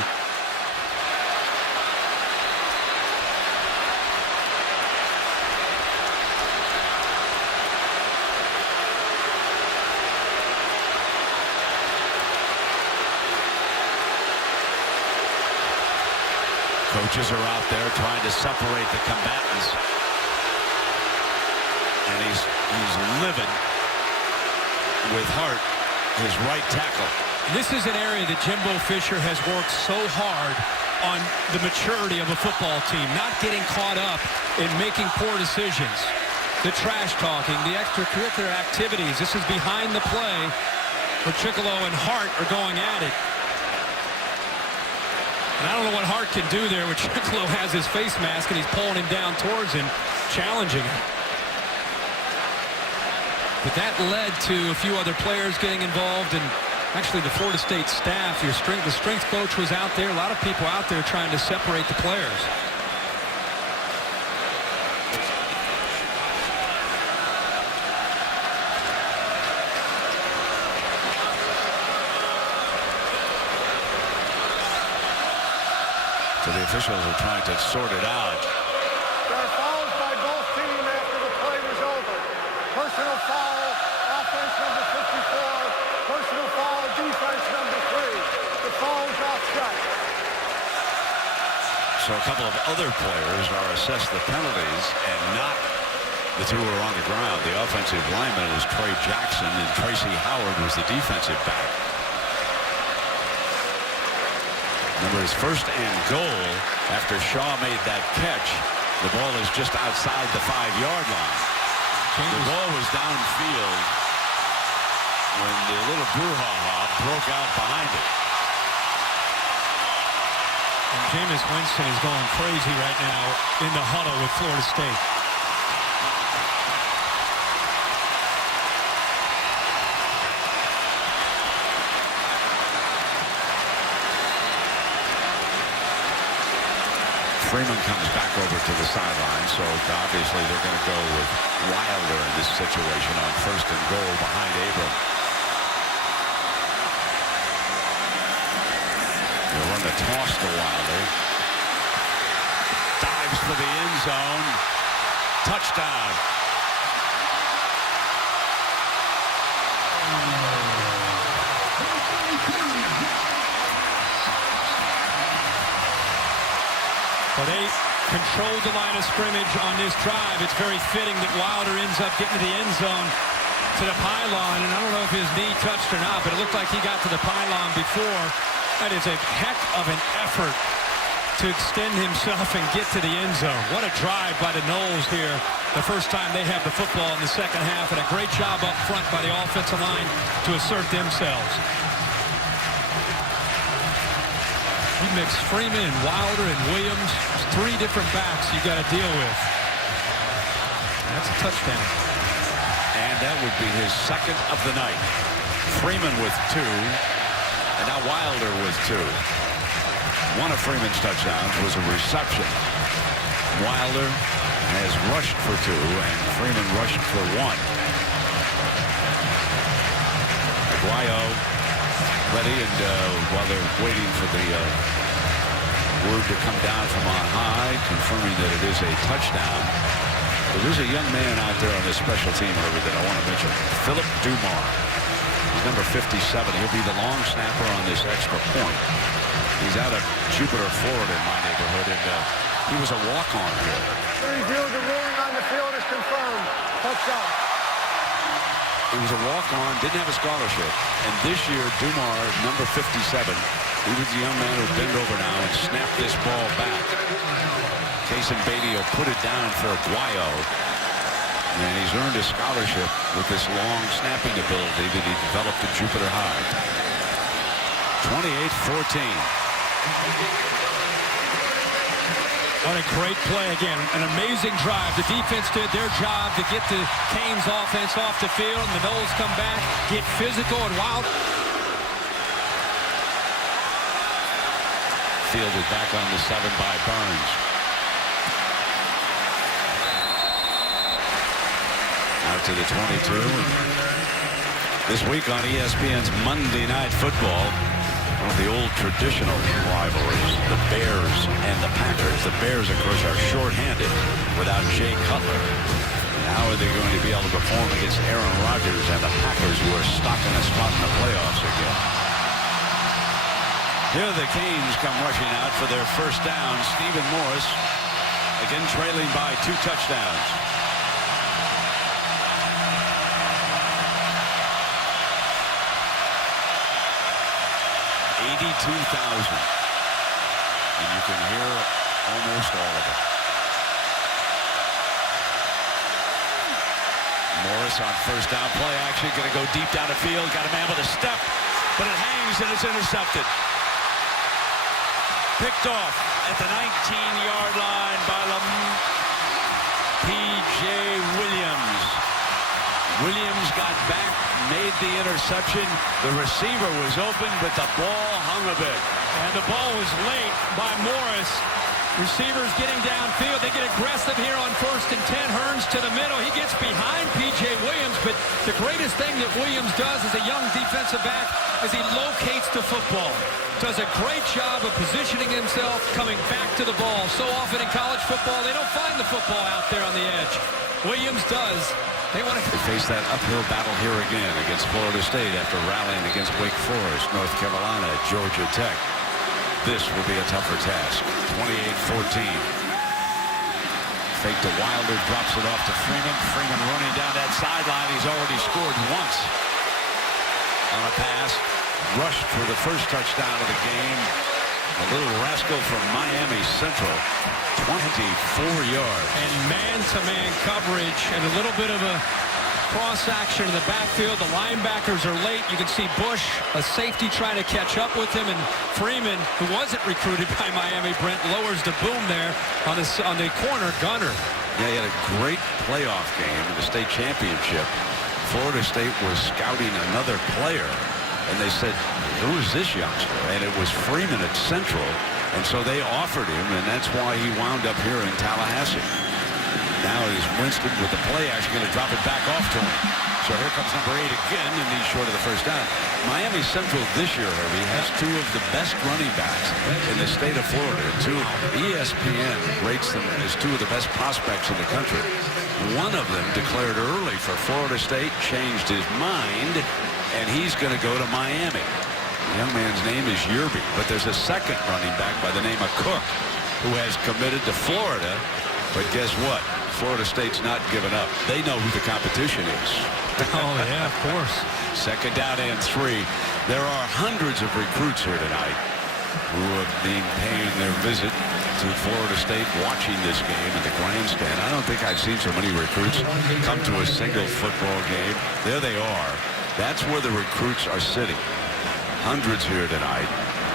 Coaches are out there trying to separate the combatants. And he's livid with Hart, his right tackle. This is an area that Jimbo Fisher has worked so hard on the maturity of a football team, not getting caught up in making poor decisions. The trash talking, the extracurricular activities. This is behind the play where Chickalo and Hart are going at it. And I don't know what Hart can do there when Chickalo has his face mask and he's pulling him down towards him, challenging him. But that led to a few other players getting involved, and actually the Florida State staff, the strength coach was out there, a lot of people out there trying to separate the players. So the officials are trying to sort it out. There are fouls by both teams after the play was over. Personal foul, offense number 54. Personal foul, defense number 3. The foul's offset. So a couple of other players are assessed the penalties and not the two who are on the ground. The offensive lineman was Trey Jackson, and Tracy Howard was the defensive back. Remember, his first and goal after Shaw made that catch. The ball is just outside the 5-yard line. The ball was downfield when the little brouhaha broke out behind it. And Jameis Winston is going crazy right now in the huddle with Florida State. Freeman comes back over to the sideline, so obviously they're going to go with Wilder in this situation on first and goal behind Abram. They'll run the toss to Wilder. Dives for the end zone. Touchdown. Well, they controlled the line of scrimmage on this drive. It's very fitting that Wilder ends up getting to the end zone to the pylon. And I don't know if his knee touched or not, but it looked like he got to the pylon before. That is a heck of an effort to extend himself and get to the end zone. What a drive by the Noles here. The first time they have the football in the second half, and a great job up front by the offensive line to assert themselves. You mix Freeman and Wilder and Williams. There's 3 different backs you got to deal with. That's a touchdown. And that would be his second of the night. Freeman with 2, and now Wilder with 2. One of Freeman's touchdowns was a reception. Wilder has rushed for 2, and Freeman rushed for 1. Aguayo ready, and while they're waiting for the word to come down from on high, confirming that it is a touchdown. But there's a young man out there on this special team, Herbert, that I want to mention. Philip Dumar. He's number 57. He'll be the long snapper on this extra point. He's out of Jupiter, Florida, in my neighborhood, and he was a walk-on here. The review of the ruling on the field is confirmed. Touchdown. He was a walk-on, didn't have a scholarship. And this year, Dumar, number 57, he was the young man who bent over now and snapped this ball back. Kason Beatty will put it down for Aguayo. And he's earned a scholarship with this long snapping ability that he developed at Jupiter High. 28-14. What a great play again. An amazing drive. The defense did their job to get the Canes offense off the field, and the Noles come back, get physical and wild. Fielded back on the 7 by Burns. Out to the 22. This week on ESPN's Monday Night Football, one of the old traditional rivalries, the Bears and the Packers. The Bears, of course, are shorthanded without Jay Cutler. How are they going to be able to perform against Aaron Rodgers and the Packers, who are stuck in a spot in the playoffs again? Here the Canes come rushing out for their first down. Stephen Morris, again trailing by 2 touchdowns. $82,000. And you can hear almost all of it. Morris on first down play action, going to go deep down the field. Got a man with a step, but it hangs and it's intercepted. Picked off at the 19-yard line by P.J. Williams. Williams got back, made the interception. The receiver was open, but the ball hung a bit. And the ball was late by Morris. Receivers getting downfield. They get aggressive here on 1st and 10. Hearns to the middle. He gets behind P.J. Williams, but The greatest thing that Williams does as a young defensive back is he locates the football. Does a great job of positioning himself, coming back to the ball. So often in college football, they don't find the football out there on the edge. Williams does. They want to face that uphill battle here again against Florida State after rallying against Wake Forest, North Carolina, Georgia Tech. This will be a tougher task. 28-14. Fake to Wilder, drops it off to Freeman. Freeman running down that sideline. He's already scored once on a pass. Rushed for the first touchdown of the game. A little rascal from Miami Central. 24 yards. And man-to-man coverage and a little bit of a cross-action in the backfield. The linebackers are late. You can see Bush, a safety, trying to catch up with him. And Freeman, who wasn't recruited by Miami, Brent, lowers the boom there on the corner gunner. Yeah, he had a great playoff game in the state championship. Florida State was scouting another player. And they said, who is this youngster? And it was Freeman at Central. And so they offered him, and that's why he wound up here in Tallahassee. Now is Winston with the play action going to drop it back off to him. So here comes number 8 again, and he's short of the first down. Miami Central this year, Herbie, has 2 of the best running backs in the state of Florida. ESPN rates them as 2 of the best prospects in the country. One of them declared early for Florida State, changed his mind, and he's going to go to Miami. The young man's name is Yerby, but there's a second running back by the name of Cook who has committed to Florida. But guess what? Florida State's not giving up. They know who the competition is. Oh, yeah, of course. Second down and 3. There are hundreds of recruits here tonight who have been paying their visit to Florida State, watching this game in the grandstand. I don't think I've seen so many recruits come to a single football game. There they are. That's where the recruits are sitting. Hundreds here tonight.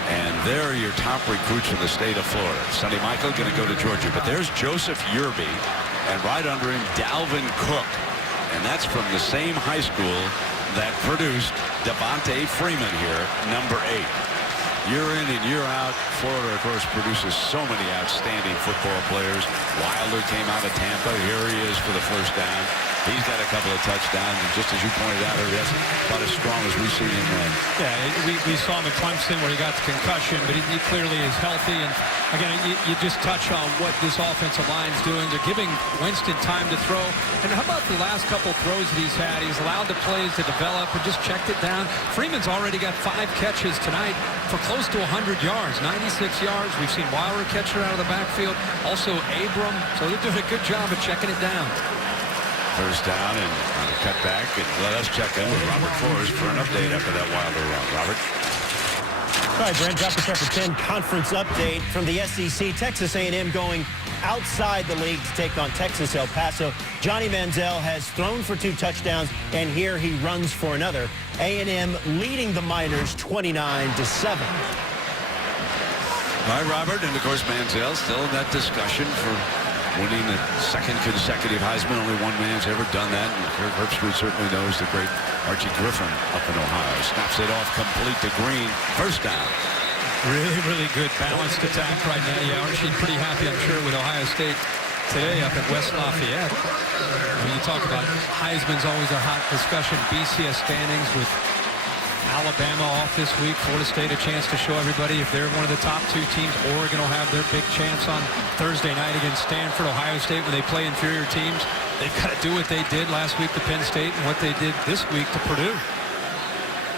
And there are your top recruits from the state of Florida. Sonny Michael going to go to Georgia. But there's Joseph Yerby. And right under him, Dalvin Cook. And that's from the same high school that produced Devontae Freeman here, number 8. Year in and year out, Florida, of course, produces so many outstanding football players. Wilder came out of Tampa. Here he is for the first down. He's got a couple of touchdowns, and just as you pointed out, that's about as strong as we've seen him run. Yeah, we saw him at Clemson where he got the concussion, but he clearly is healthy. And again, you just touch on what this offensive line's doing. They're giving Winston time to throw. And how about the last couple throws that he's had? He's allowed the plays to develop and just checked it down. Freeman's already got 5 catches tonight for close to 100 yards, 96 yards. We've seen Wilder catch her out of the backfield. Also Abram. So they're doing a good job of checking it down. First down and on a cutback, and let us check in with Robert Forrest for an update after that Wilder run. Robert? All right, Brent, drop the Pepper 10 conference update from the SEC. Texas A&M going outside the league to take on Texas El Paso. Johnny Manziel has thrown for 2 touchdowns, and here he runs for another. A&M leading the Miners 29-7. All right, Robert, and of course Manziel still in that discussion for winning the 2nd consecutive Heisman. Only one man's ever done that, and Kirk Herbstreit certainly knows the great Archie Griffin up in Ohio. Snaps it off complete to Green. First down. Really, really good balanced attack right now. Yeah, Archie's pretty happy, I'm sure, with Ohio State today up at West Lafayette. When you talk about Heisman's always a hot discussion. BCS standings with Alabama off this week. Florida State a chance to show everybody if they're one of the top 2 teams. Oregon will have their big chance on Thursday night against Stanford. Ohio State, when they play inferior teams, they've got to do what they did last week to Penn State and what they did this week to Purdue.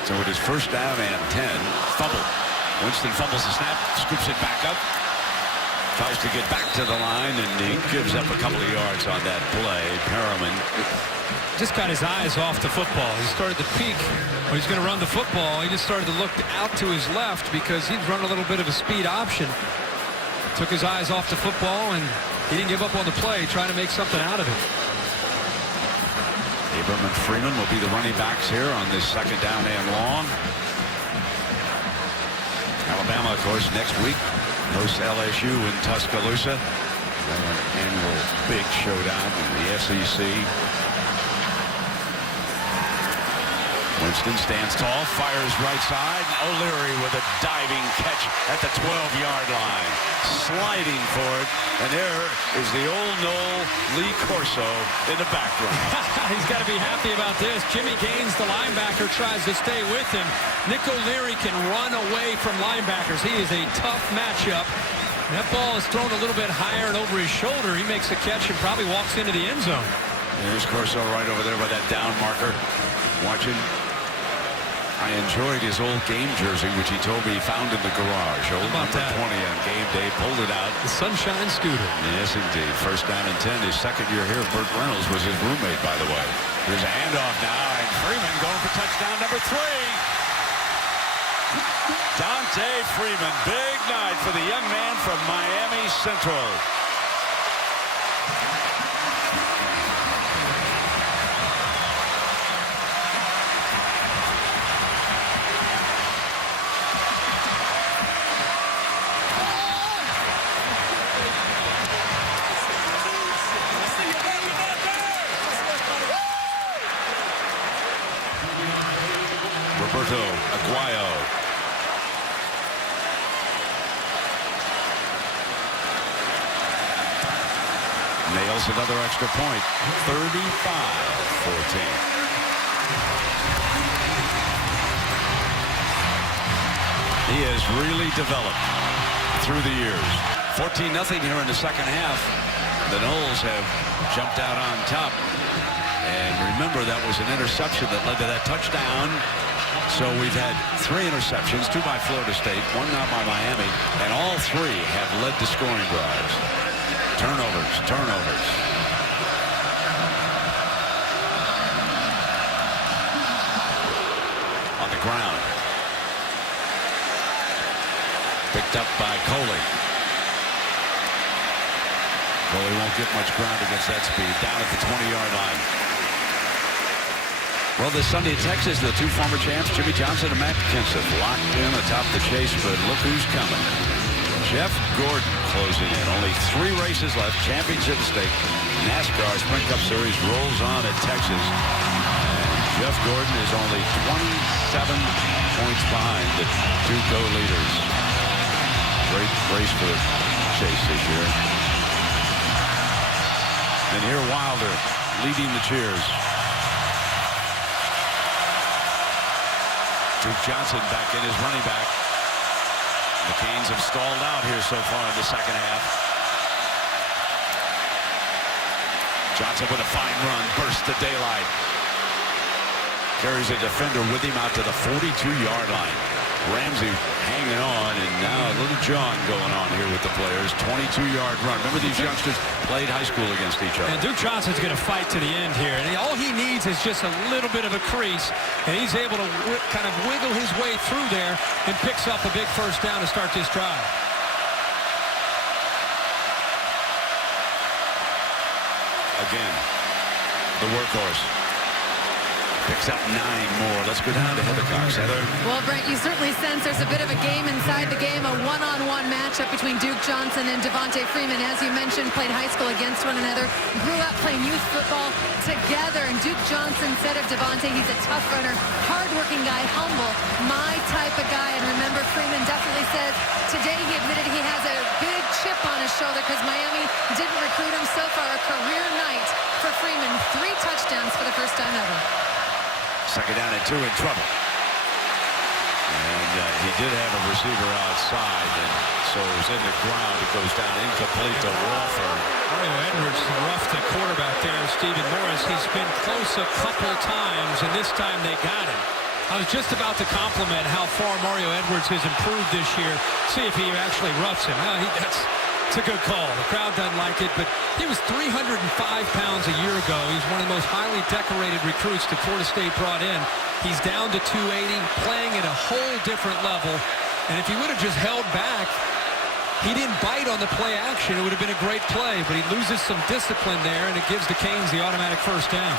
So it is first down and 10. Fumble. Winston fumbles the snap, scoops it back up. Tries to get back to the line, and he gives up a couple of yards on that play. Perriman just got his eyes off the football. He started to peek when he's going to run the football. He just started to look out to his left because he'd run a little bit of a speed option. Took his eyes off the football, and he didn't give up on the play, trying to make something out of it. Abram and Freeman will be the running backs here on this 2nd down and long. Alabama, of course, next week hosts LSU in Tuscaloosa. An annual big showdown in the SEC. Winston stands tall, fires right side. O'Leary with a diving catch at the 12-yard line. Sliding for it. And there is the old Noel Lee Corso in the background. He's got to be happy about this. Jimmy Gaines, the linebacker, tries to stay with him. Nick O'Leary can run away from linebackers. He is a tough matchup. That ball is thrown a little bit higher and over his shoulder. He makes a catch and probably walks into the end zone. There's Corso right over there by that down marker. Watching. I enjoyed his old game jersey, which he told me he found in the garage. Old number 20 on game day. Pulled it out. The Sunshine Scooter. Yes, indeed. First down and 10. His second year here. Burt Reynolds was his roommate, by the way. There's a handoff now. And Freeman going for touchdown number 3. Dante Freeman. Big night for the young man from Miami Central. Roberto Aguayo. Nails another extra point. 35-14. He has really developed through the years. 14-0 here in the second half. The Noles have jumped out on top. And remember, that was an interception that led to that touchdown. So we've had 3 interceptions, 2 by Florida State, 1 now by Miami, and all 3 have led to scoring drives. Turnovers. On the ground. Picked up by Coley. Coley won't get much ground against that speed. Down at the 20-yard line. Well, this Sunday in Texas, the 2 former champs, Jimmy Johnson and Matt Kenseth, locked in atop the chase, but look who's coming. Jeff Gordon closing in. Only 3 races left. Championship stake. NASCAR Sprint Cup Series rolls on at Texas. And Jeff Gordon is only 27 points behind the 2 co-leaders. Great race for the chase this year. And here Wilder leading the cheers. Duke Johnson back in as running back. The Canes have stalled out here so far in the second half. Johnson with a fine run, bursts the daylight. Carries a defender with him out to the 42-yard line. Ramsey hanging on, and now a little John going on here with the players. 22-yard run. Remember, these youngsters played high school against each other. And Duke Johnson's going to fight to the end here. And all he needs is just a little bit of a crease, and he's able to kind of wiggle his way through there and picks up a big first down to start this drive. Again, the workhorse. Picks up 9 more. Let's go down to Heather Cox. Heather. Well, Brent, you certainly sense there's a bit of a game inside the game, a one-on-one matchup between Duke Johnson and Devontae Freeman. As you mentioned, played high school against one another, grew up playing youth football together. And Duke Johnson said of Devontae, he's a tough runner, hardworking guy, humble, my type of guy. And remember, Freeman definitely said today he admitted he has a big chip on his shoulder because Miami didn't recruit him. So far, a career night for Freeman. 3 touchdowns for the first time ever. Second down and 2 in trouble. And he did have a receiver outside, and so it was in the ground. It goes down incomplete to Walford. Mario Edwards roughed the quarterback there, Stephen Morris. He's been close a couple times, and this time they got him. I was just about to compliment how far Mario Edwards has improved this year. See if he actually roughs him. It's a good call. The crowd doesn't like it, but he was 305 pounds a year ago. He's one of the most highly decorated recruits that Florida State brought in. He's down to 280, playing at a whole different level. And if he would have just held back, he didn't bite on the play action, it would have been a great play, but he loses some discipline there, and it gives the Canes the automatic first down.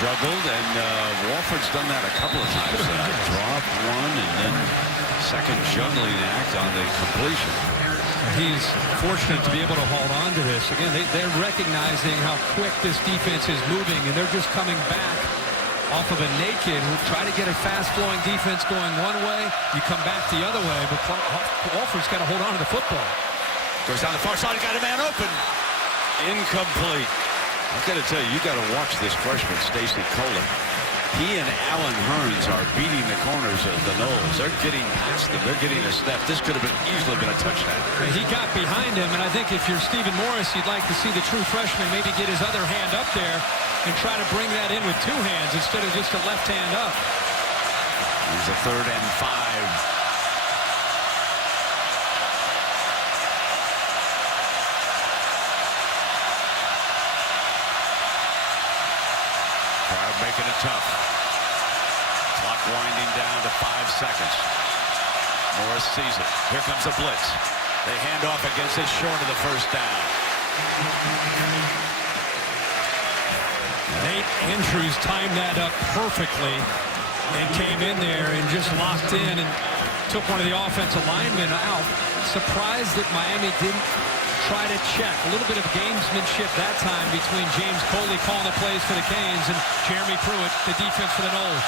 Struggled, and Walford's done that a couple of times. Drop one, and then second juggling act on the completion. He's fortunate to be able to hold on to this. Again, they're recognizing how quick this defense is moving, and they're just coming back off of a naked who try to get a fast-flowing defense going one way. You come back the other way, but Walford's got to hold on to the football. Goes down the far side, got a man open. Incomplete. I've got to tell you, you got to watch this freshman, Stacy Colin. He and Alan Hearns are beating the corners of the Noles. They're getting past them. They're getting a step. This could have easily been a touchdown. He got behind him, and I think if you're Stephen Morris, you'd like to see the true freshman maybe get his other hand up there and try to bring that in with two hands instead of just a left hand up. Here's a 3rd and 5. Making it tough. Clock winding down to 5 seconds. Morris sees it. Here comes a blitz. They hand off against it, short of the first down. Nate Andrews timed that up perfectly and came in there and just locked in and took one of the offensive linemen out. Surprised that Miami didn't try to check. A little bit of gamesmanship that time between James Coley calling the plays for the Canes and Jeremy Pruitt, the defense for the Noles.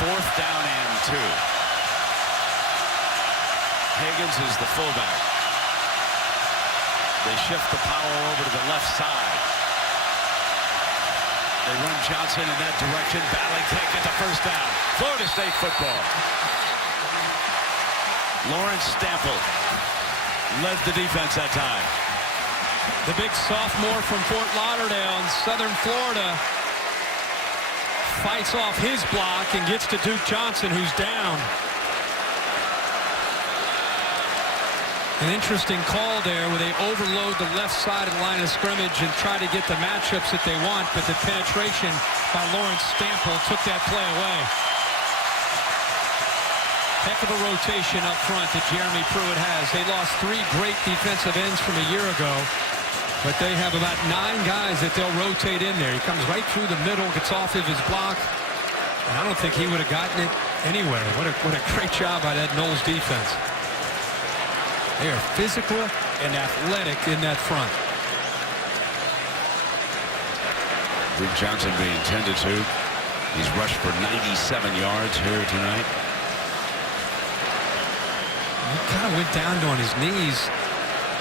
4th down and 2. Higgins is the fullback. They shift the power over to the left side. They run Johnson in that direction. Valley can't get the first down. Florida State football. Lawrence Stample led the defense that time. The big sophomore from Fort Lauderdale in southern Florida fights off his block and gets to Duke Johnson, who's down. An interesting call there where they overload the left side of the line of scrimmage and try to get the matchups that they want, but the penetration by Lawrence Stample took that play away. Heck of a rotation up front that Jeremy Pruitt has. They lost 3 great defensive ends from a year ago, but they have about 9 guys that they'll rotate in there. He comes right through the middle, gets off of his block, and I don't think he would have gotten it anyway. What a great job by that Noles defense. They are physical and athletic in that front. Duke Johnson being tended to. He's rushed for 97 yards here tonight. He kind of went down on his knees,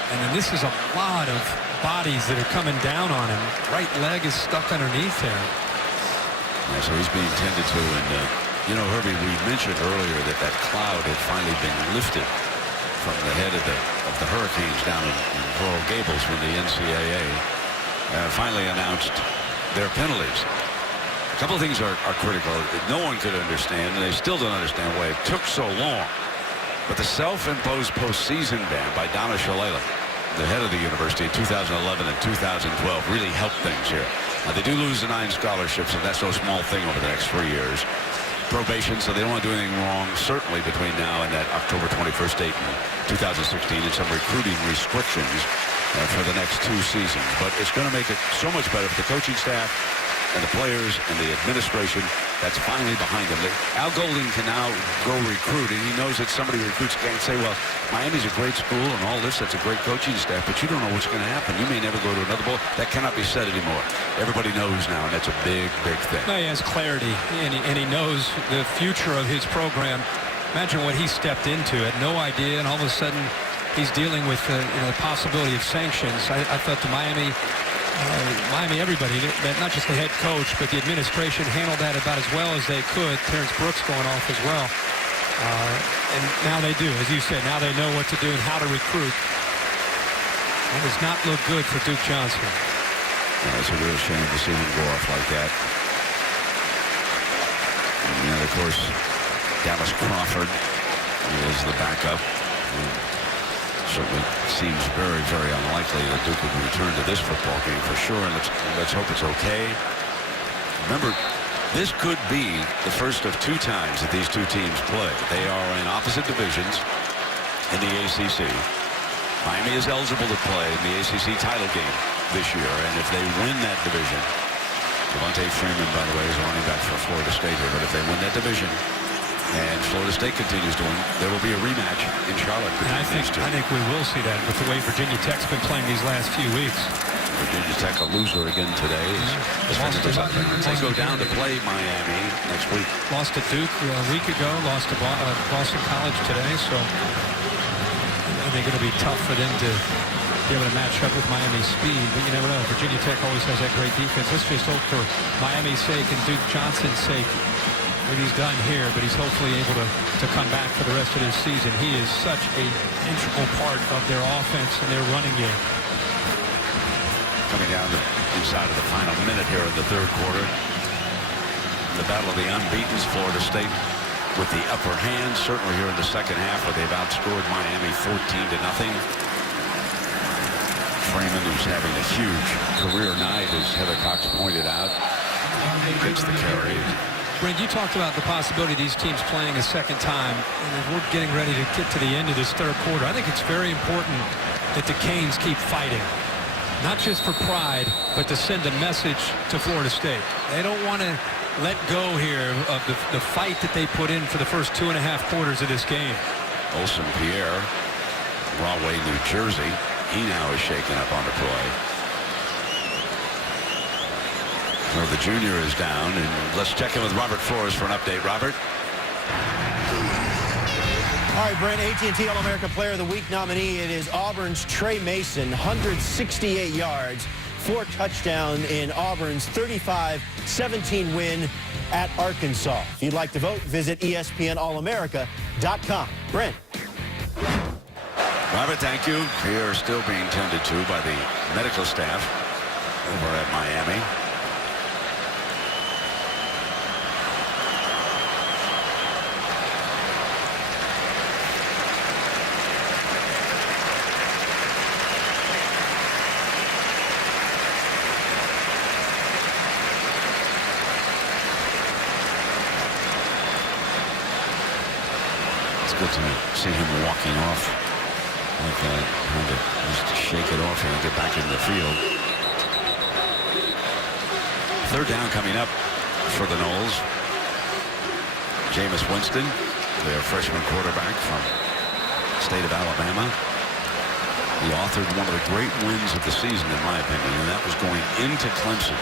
and then this is a lot of bodies that are coming down on him. Right leg is stuck underneath there. Yeah, so he's being tended to, and you know, Herbie, we mentioned earlier that that cloud had finally been lifted from the head of the Hurricanes down in Coral Gables when the NCAA finally announced their penalties. A couple of things are critical. No one could understand, and they still don't understand why it took so long. But the self-imposed postseason ban by Donna Shalala, the head of the university in 2011 and 2012, really helped things here. Now, they do lose the 9 scholarships, and that's no small thing over the next 3 years. Probation, so they don't want to do anything wrong, certainly between now and that October 21st date in 2016, and some recruiting restrictions for the next 2 seasons. But it's going to make it so much better for the coaching staff and the players and the administration. That's finally behind him. Al Golden can now go recruit, and he knows that somebody recruits can't say, well, Miami's a great school and all this, that's a great coaching staff, but you don't know what's going to happen. You may never go to another bowl. That cannot be said anymore. Everybody knows now, and that's a big, big thing. He has clarity, and he knows the future of his program. Imagine what he stepped into. Had no idea, and all of a sudden he's dealing with the possibility of sanctions. I thought the Miami, everybody, not just the head coach, but the administration handled that about as well as they could. Terrence Brooks going off as well. And now they do, as you said, now they know what to do and how to recruit. It does not look good for Duke Johnson. Yeah, it's a real shame to see him go off like that. And of course, Dallas Crawford is the backup. Certainly seems very, very unlikely that Duke would return to this football game for sure. And let's hope it's okay. Remember, this could be the first of 2 times that these 2 teams play. They are in opposite divisions in the ACC. Miami is eligible to play in the ACC title game this year, and if they win that division, Devontae Freeman, by the way, is running back for Florida State here, but if they win that division, And Florida State continues to win. There will be a rematch in Charlotte. And I think we will see that with the way Virginia Tech's been playing these last few weeks. Virginia Tech a loser again today. They go down to play Miami next week. Lost to Duke a week ago. Lost to Boston College today. So I think it'll be tough for them to be able to match up with Miami's speed. But you never know. Virginia Tech always has that great defense. Let's just hope for Miami's sake and Duke Johnson's sake what he's done here, but he's hopefully able to come back for the rest of this season. He is such an integral part of their offense and their running game. Coming down the inside of the final minute here in the third quarter. The battle of the unbeatens, Florida State with the upper hand, certainly here in the second half where they've outscored Miami 14-0. Freeman, who's having a huge career night, as Heather Cox pointed out, gets the carry. Brent, you talked about the possibility of these teams playing a second time, and as we're getting ready to get to the end of this third quarter, I think it's very important that the Canes keep fighting. Not just for pride, but to send a message to Florida State. They don't want to let go here of the fight that they put in for the first 2.5 quarters of this game. Olsen Pierre, Rahway, New Jersey. He now is shaken up on the play. Well, the junior is down, and let's check in with Robert Flores for an update. Robert? All right, Brent, AT&T All-America Player of the Week nominee. It is Auburn's Trey Mason, 168 yards, 4 touchdowns in Auburn's 35-17 win at Arkansas. If you'd like to vote, visit ESPNAllamerica.com. Brent. Robert, thank you. Pierre still being tended to by the medical staff over at Miami. Good to see him walking off like that, trying to just shake it off here and get back into the field. Third down coming up for the Noles. Jameis Winston, their freshman quarterback from the state of Alabama. He authored one of the great wins of the season, in my opinion, and that was going into Clemson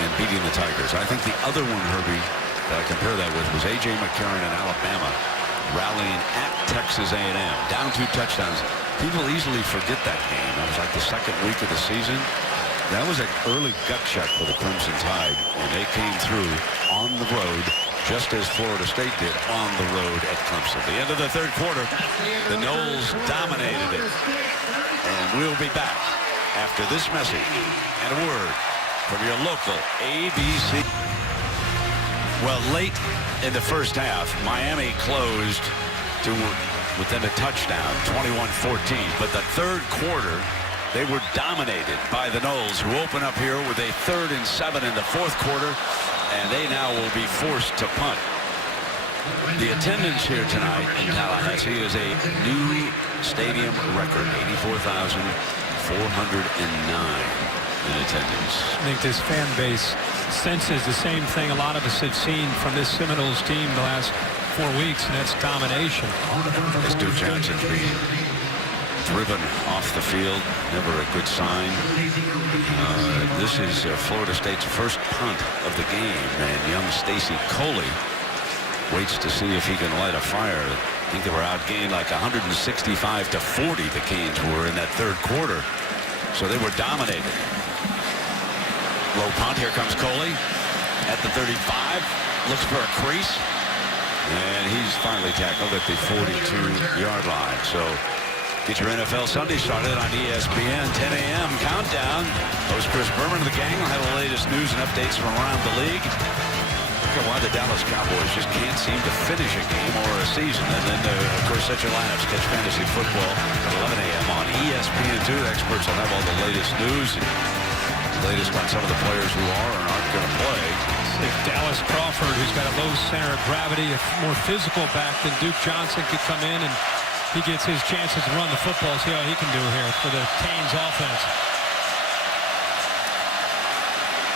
and beating the Tigers. I think the other one, Herbie, that I compare that with was A.J. McCarron in Alabama, rallying at Texas A&M, down 2 touchdowns. People easily forget that game. That was like the second week of the season. That was an early gut check for the Crimson Tide, and they came through on the road, just as Florida State did on the road at Clemson. The end of the third quarter, the Noles dominated it. And we'll be back after this message and a word from your local ABC. Well, late in the first half, Miami closed to within a touchdown, 21-14. But the third quarter, they were dominated by the Noles, who open up here with a 3rd and 7 in the fourth quarter, and they now will be forced to punt. The attendance here tonight in Tallahassee is a new stadium record, 84,409 in attendance. I think this fan base senses the same thing a lot of us have seen from this Seminoles team the last 4 weeks, and that's domination. As Duke Johnson's being driven off the field, never a good sign. This is Florida State's first punt of the game, and young Stacy Coley waits to see if he can light a fire. I think they were outgained like 165-40, the Canes were in that third quarter. So they were dominated. Low punt, here comes Coley at the 35, looks for a crease, and he's finally tackled at the 42-yard line. So get your NFL Sunday started on ESPN, 10 a.m. countdown. Host Chris Berman of the gang will have the latest news and updates from around the league. Look at why the Dallas Cowboys just can't seem to finish a game or a season. And then, of course, set your lineups. Catch fantasy football at 11 a.m. on ESPN2. Experts will have all the latest news and latest on some of the players who are and aren't going to play. If Dallas Crawford, who's got a low center of gravity, a more physical back than Duke Johnson, could come in and he gets his chances to run the football, see how he can do here for the Canes offense.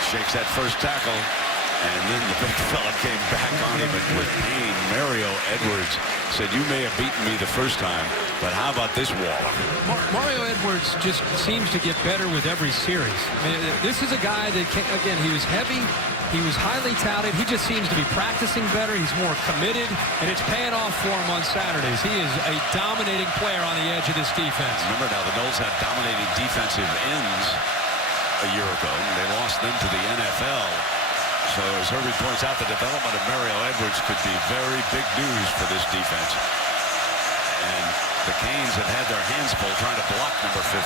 Shakes that first tackle. And then the big fella came back on him with pain. Mario Edwards said, you may have beaten me the first time, but how about this Waller? Mario Edwards just seems to get better with every series. I mean, this is a guy that, again, he was heavy. He was highly touted. He just seems to be practicing better. He's more committed, and it's paying off for him on Saturdays. He is a dominating player on the edge of this defense. Remember now, the Noles had dominating defensive ends a year ago, and they lost them to the NFL. So as Herbie points out, the development of Mario Edwards could be very big news for this defense. And the Canes have had their hands full trying to block number 15.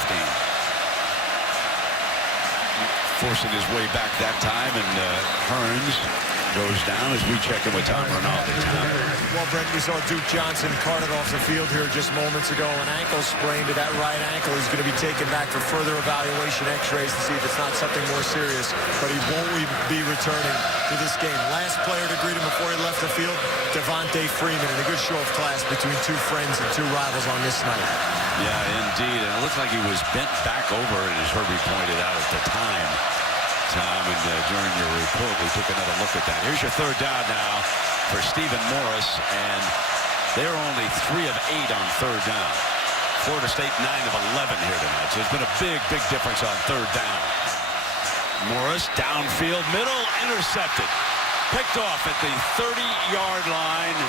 Forcing his way back that time, and Hearns goes down as we check in with Tom Rinaldi. Well, Brent, we saw Duke Johnson carted off the field here just moments ago. An ankle sprain to that right ankle. He's going to be taken back for further evaluation, x-rays to see if it's not something more serious. But he won't be returning to this game. Last player to greet him before he left the field, Devontae Freeman, and a good show of class between two friends and two rivals on this night. Yeah, indeed. And it looked like he was bent back over, as Herbie pointed out at the time, Tom, and during your report, we took another look at that. Here's your third down now for Stephen Morris, and they're only 3 of 8 on third down. Florida State 9 of 11 here tonight. So it's been a big, big difference on third down. Morris, downfield, middle, intercepted. Picked off at the 30-yard line.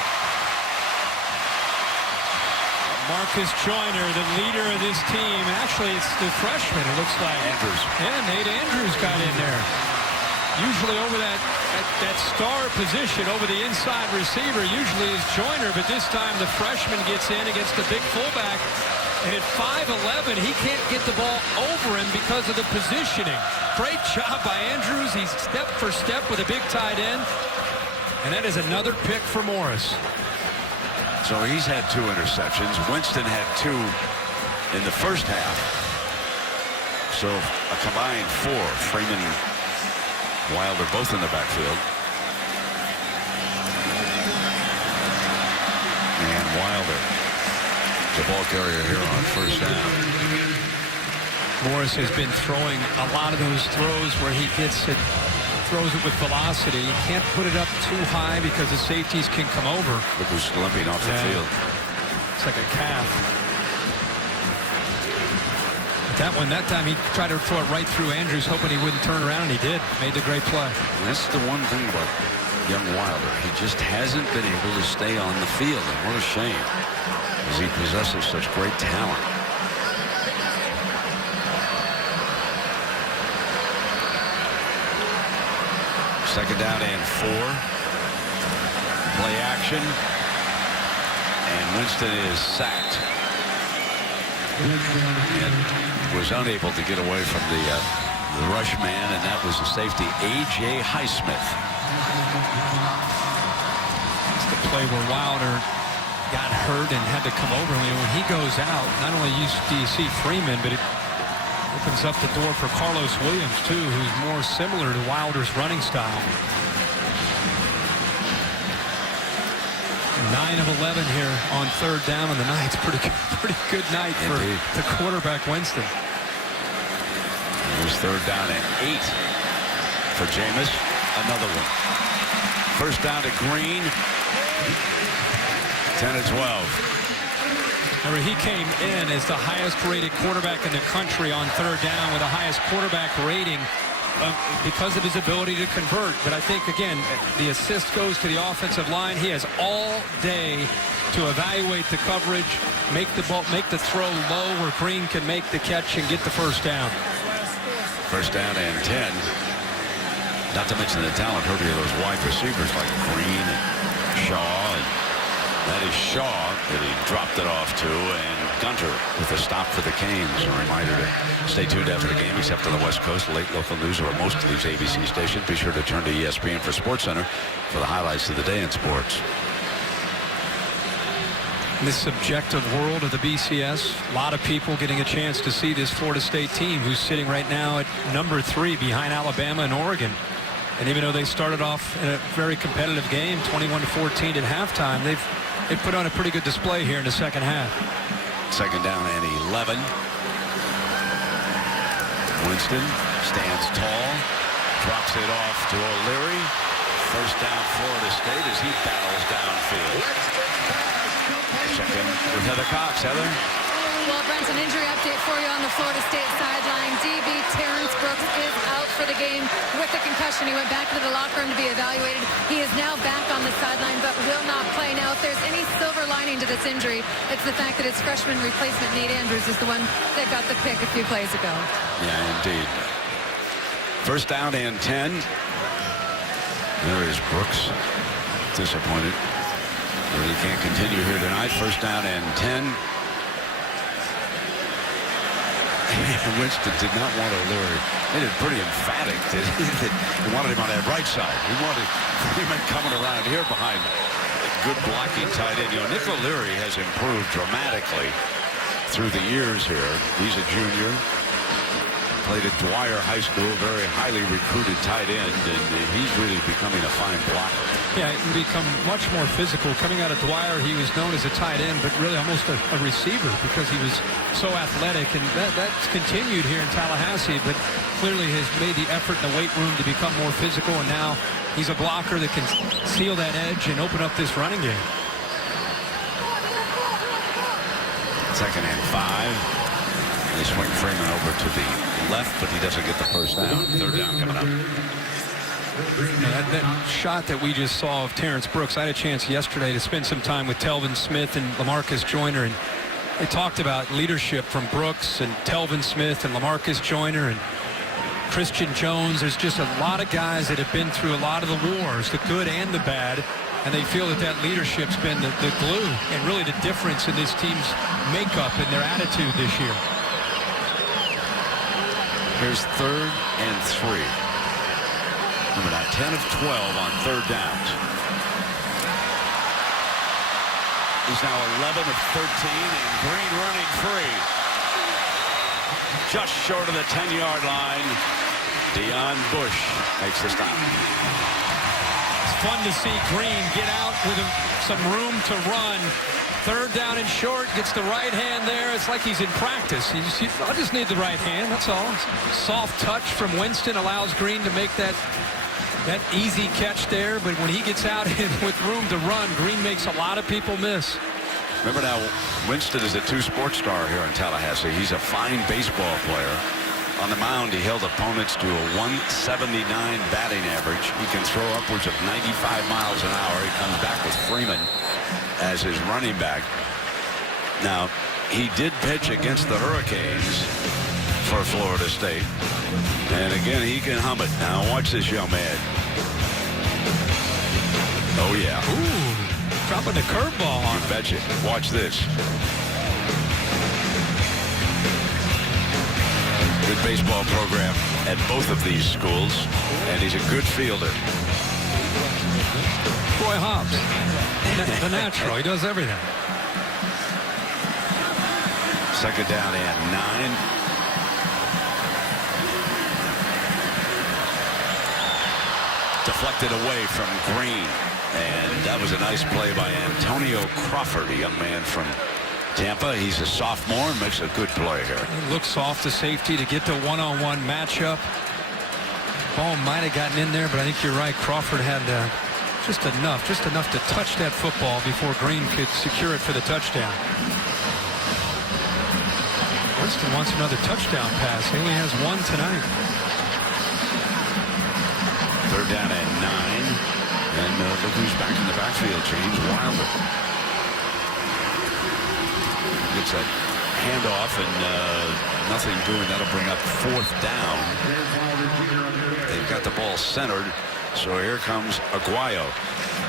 Marcus Joyner, the leader of this team. Actually, it's the freshman, it looks like. Andrews. Yeah, Nate Andrews got in there. Usually over that star position, over the inside receiver, usually is Joyner, but this time the freshman gets in against the big fullback. And at 5'11", he can't get the ball over him because of the positioning. Great job by Andrews. He's step for step with a big tight end. And that is another pick for Morris. So he's had 2 interceptions. Winston had 2 in the first half. So a combined 4. Freeman, Wilder both in the backfield. And Wilder, the ball carrier here on first down. Morris has been throwing a lot of those throws where he gets it, throws it with velocity. He can't put it up too high because the safeties can come over. Look who's limping off the field. It's like a calf. But that time he tried to throw it right through Andrews, hoping he wouldn't turn around, and he did. Made the great play. And that's the one thing about young Wilder. He just hasn't been able to stay on the field, and what a shame, as he possesses such great talent. Second down and 4. Play action. And Winston is sacked. And was unable to get away from the rush man, and that was the safety, A.J. Highsmith. It's the play where Wilder got hurt and had to come over. I mean, when he goes out, not only do you see Freeman, but it opens up the door for Carlos Williams, too, who's more similar to Wilder's running style. 9 of 11 here on third down on the night. It's pretty good night for the quarterback, Winston. It was third down and 8 for Jameis. Another one. First down to Green. 10 and 12. Remember, he came in as the highest rated quarterback in the country on third down with the highest quarterback rating because of his ability to convert. But I think, again, the assist goes to the offensive line. He has all day to evaluate the coverage, make the throw low where Green can make the catch and get the first down. First down and 10. Not to mention the talent, Herbie, of those wide receivers like Green and Shaw. And that is Shaw that he dropped it off to, and Gunter with a stop for the Canes. A reminder to stay tuned after the game, except on the West Coast. Late local news over most of these ABC stations. Be sure to turn to ESPN for SportsCenter for the highlights of the day in sports. This subjective world of the BCS, a lot of people getting a chance to see this Florida State team who's sitting right now at number 3 behind Alabama and Oregon. And even though they started off in a very competitive game, 21-14 at halftime, they've put on a pretty good display here in the second half. Second down and 11. Winston stands tall, drops it off to O'Leary. First down, Florida State as he battles downfield. Check in with Heather Cox. Heather? Well, Brent, an injury update for you on the Florida State sideline. DB Terrence Brooks is out for the game with a concussion. He went back to the locker room to be evaluated. He is now back on the sideline, but will not play. Now, if there's any silver lining to this injury, it's the fact that his freshman replacement, Nate Andrews, is the one that got the pick a few plays ago. Yeah, indeed. First down and 10. There is Brooks. Disappointed. Really can't continue here tonight. First down and 10. Winston did not want O'Leary. Made it pretty emphatic that he wanted him on that right side. He wanted Freeman coming around here behind good blocking tight end. You know, Nick O'Leary has improved dramatically through the years here. He's a junior. Played at Dwyer High School, very highly recruited tight end, and he's really becoming a fine blocker. Yeah, he become much more physical. Coming out of Dwyer, he was known as a tight end, but really almost a receiver because he was so athletic, and that's continued here in Tallahassee, but clearly has made the effort in the weight room to become more physical, and now he's a blocker that can seal that edge and open up this running game. Second and 5. They swing Freeman over to the left, but he doesn't get the first down. Third down coming up. That shot that we just saw of Terrence Brooks, I had a chance yesterday to spend some time with Telvin Smith and Lamarcus Joyner, and they talked about leadership from Brooks and Telvin Smith and Lamarcus Joyner and Christian Jones. There's just a lot of guys that have been through a lot of the wars, the good and the bad, and they feel that leadership's been the glue and really the difference in this team's makeup and their attitude this year. Here's third and 3. Remember now, 10 of 12 on third downs. He's now 11 of 13, and Green running free. Just short of the 10-yard line. Deion Bush makes the stop. It's fun to see Green get out with some room to run. Third down and short, gets the right hand there. It's like he's in practice. I just need the right hand, that's all. Soft touch from Winston allows Green to make that easy catch there. But when he gets out with room to run, Green makes a lot of people miss. Remember now, Winston is a two-sport star here in Tallahassee. He's a fine baseball player. On the mound, he held opponents to a 179 batting average. He can throw upwards of 95 miles an hour. He comes back with Freeman as his running back. Now, he did pitch against the Hurricanes for Florida State. And again, he can hum it. Now, watch this young man. Oh, yeah. Ooh, dropping the curveball on him. You betcha. Watch this. Good baseball program at both of these schools, and he's a good fielder. Roy Hobbs, the natural. He does everything. Second down and 9. Deflected away from Green, and that was a nice play by Antonio Crawford, a young man from Tampa. He's a sophomore and makes a good play here. He looks off the safety to get the one-on-one matchup. Ball might have gotten in there, but I think you're right. Crawford had just enough to touch that football before Green could secure it for the touchdown. Winston wants another touchdown pass. He only has one tonight. Third down and 9. And look who's back in the backfield. James Wilder. Gets that handoff and nothing doing. That'll bring up fourth down. They've got the ball centered. So here comes Aguayo.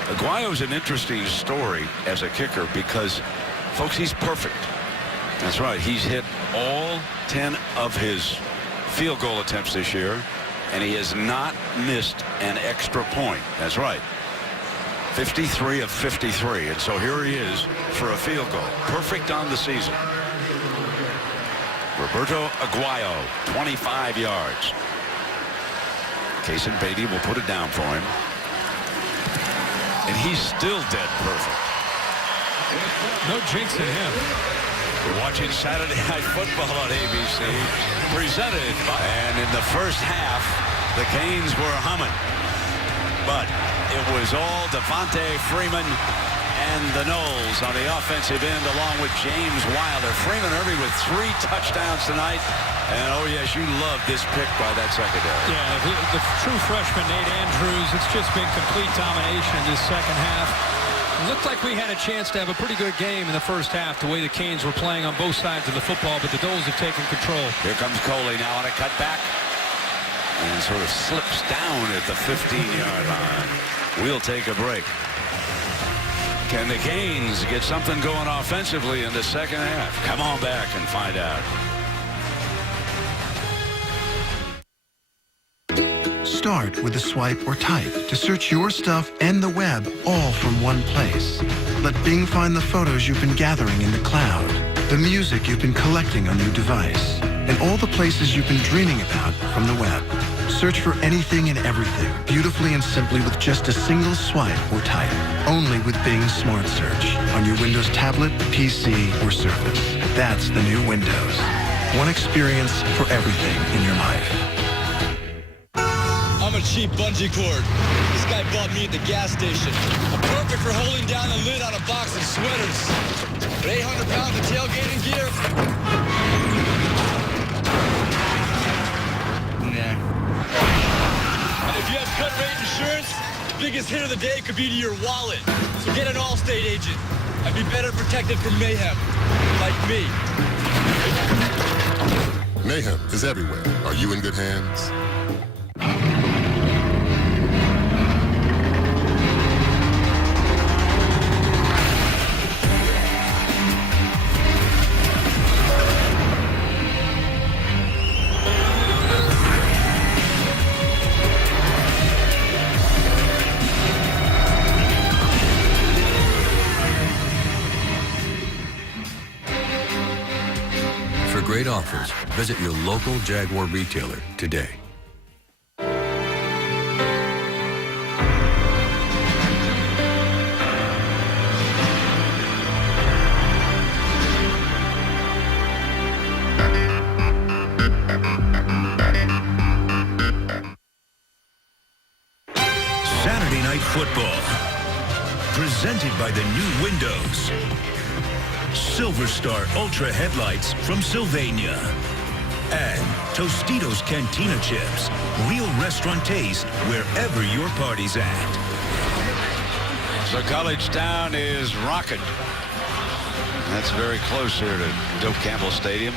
Aguayo's an interesting story as a kicker because, folks, he's perfect. That's right. He's hit all 10 of his field goal attempts this year, and he has not missed an extra point. That's right. 53 of 53. And so here he is for a field goal. Perfect on the season. Roberto Aguayo, 25 yards. Kaysen Beatty will put it down for him. And he's still dead perfect. No jinxing him. You're watching Saturday Night Football on ABC, presented by... And in the first half, the Canes were humming. but it was all Devonta Freeman and the Knowles on the offensive end, along with James Wilder. Freeman Irving with 3 touchdowns tonight. And, oh, yes, you love this pick by that secondary. Yeah, the true freshman, Nate Andrews, it's just been complete domination in this second half. It looked like we had a chance to have a pretty good game in the first half, the way the Canes were playing on both sides of the football, but the Doles have taken control. Here comes Coley now on a cutback. And sort of slips down at the 15-yard line. We'll take a break. Can the Canes get something going offensively in the second half? Come on back and find out. Start with a swipe or type to search your stuff and the web all from one place. Let Bing find the photos you've been gathering in the cloud, the music you've been collecting on your device, and all the places you've been dreaming about from the web. Search for anything and everything beautifully and simply with just a single swipe or type. Only with Bing Smart Search on your Windows tablet, PC, or Surface. That's the new Windows. One experience for everything in your life. I'm a cheap bungee cord. This guy bought me at the gas station. Perfect for holding down the lid on a box of sweaters. But 800 pounds of tailgating gear? Nah. And if you have cut rate insurance, the biggest hit of the day could be to your wallet. So get an Allstate agent and be better protected from mayhem, like me. Mayhem is everywhere. Are you in good hands? For great offers, visit your local Jaguar retailer today. Saturday Night Football, presented by the new Windows. Silver Star Ultra headlights from Sylvania. And Tostitos Cantina Chips. Real restaurant taste wherever your party's at. So College Town is rocking. That's very close here to Doak Campbell Stadium.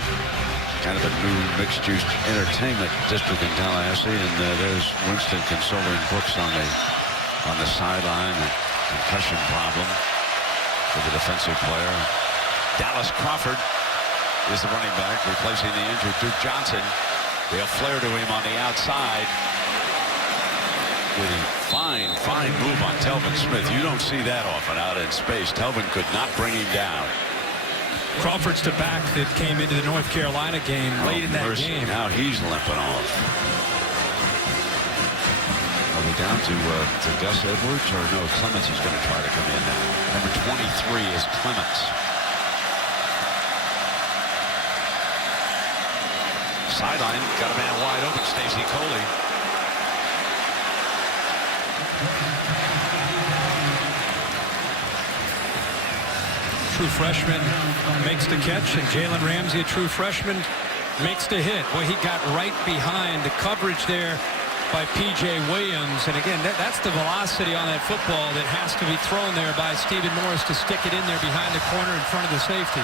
Kind of a new mixed-use entertainment district in Tallahassee. And there's Winston consoling Brooks on the sideline. A concussion problem for the defensive player. Dallas Crawford is the running back, replacing the injured Duke Johnson. They'll flare to him on the outside. With a fine move on Telvin Smith. You don't see that often out in space. Telvin could not bring him down. Crawford's the back that came into the North Carolina game late in that game. Now he's limping off. Are we down to Gus Edwards, or no? Clements is going to try to come in now. Number 23 is Clements. Sideline, got a man wide open, Stacy Coley. True freshman makes the catch, and Jalen Ramsey, a true freshman, makes the hit. Well, he got right behind the coverage there by P.J. Williams. And again, that's the velocity on that football that has to be thrown there by Stephen Morris to stick it in there behind the corner in front of the safety.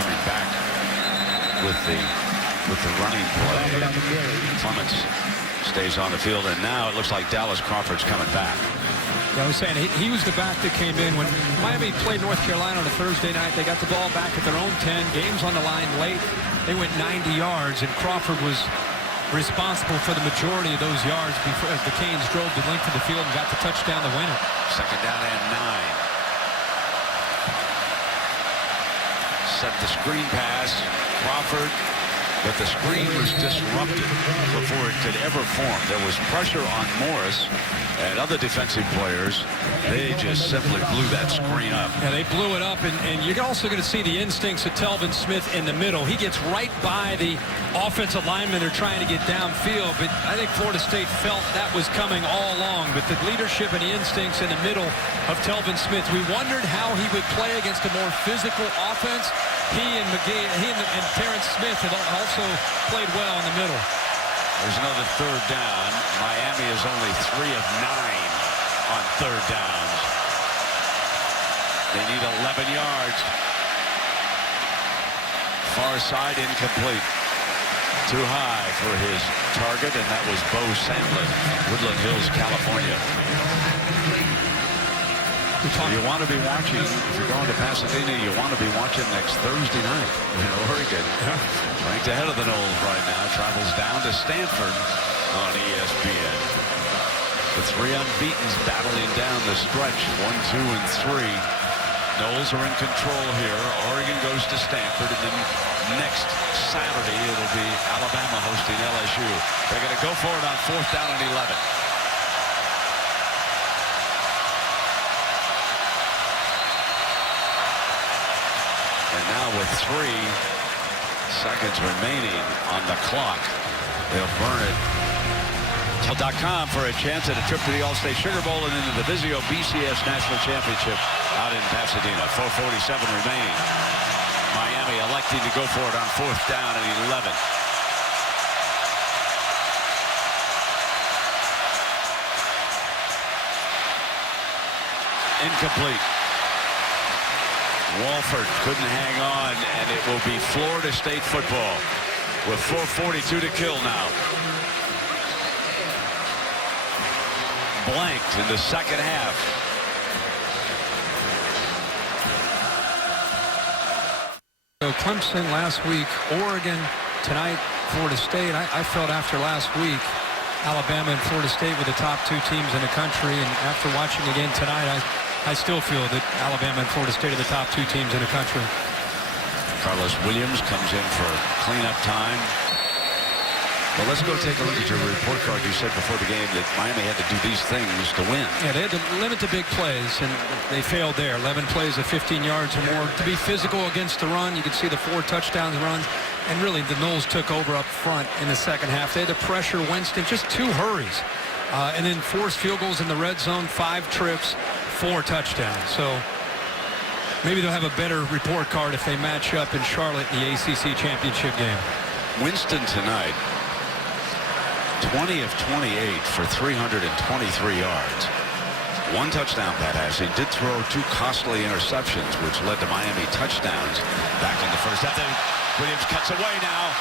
Coming back with the running play. Clements stays on the field, and now it looks like Dallas Crawford's coming back. I was saying he was the back that came in when Miami played North Carolina on a Thursday night. They got the ball back at their own 10. Game's on the line late. They went 90 yards, and Crawford was responsible for the majority of those yards before the Canes drove the length of the field and got the touchdown to win it. Second down and 9. Set the screen pass. Crawford but the screen was disrupted before it could ever form. There was pressure on Morris and other defensive players. They just simply blew that screen up. Yeah, they blew it up, and you're also going to see the instincts of Telvin Smith in the middle. He gets right by the offensive linemen. They're trying to get downfield, but I think Florida State felt that was coming all along. But the leadership and the instincts in the middle of Telvin Smith, we wondered how he would play against a more physical offense. He and McGee, and Terrence Smith have also played well in the middle. There's another third down. Miami is only 3 of 9 on third downs. They need 11 yards. Far side incomplete. Too high for his target, and that was Bo Sandlin, Woodland Hills, California. You want to be watching, if you're going to Pasadena, you want to be watching next Thursday night in Oregon. Ranked ahead of the Noles right now, travels down to Stanford on ESPN. The 3 unbeatens battling down the stretch, 1, 2, and 3. Noles are in control here. Oregon goes to Stanford, and then next Saturday it'll be Alabama hosting LSU. They're going to go for it on 4th down and 11. And now with 3 seconds remaining on the clock, they'll burn it. .com for a chance at a trip to the All-State Sugar Bowl and into the Vizio BCS National Championship out in Pasadena. 4:47 remaining. Miami electing to go for it on 4th down and 11. Incomplete. Walford couldn't hang on, and it will be Florida State football with 4:42 to kill now. Blanked in the second half. So Clemson last week, Oregon tonight, Florida State. I felt after last week, Alabama and Florida State were the top 2 teams in the country, and after watching again tonight, I still feel that Alabama and Florida State are the top 2 teams in the country. Carlos Williams comes in for cleanup time. Well, let's go take a look at your report card. You said before the game that Miami had to do these things to win. Yeah, they had to limit the big plays, and they failed there. 11 plays of 15 yards or more. To be physical against the run, you can see the 4 touchdowns runs, and really the Noles took over up front in the second half. They had to pressure Winston, just 2 hurries, and then forced field goals in the red zone, 5 trips, 4 touchdowns. So maybe they'll have a better report card if they match up in Charlotte in the ACC championship game. Winston tonight, 20 of 28 for 323 yards. 1 touchdown pass. He did throw 2 costly interceptions, which led to Miami touchdowns back in the first half. Then Williams cuts away now.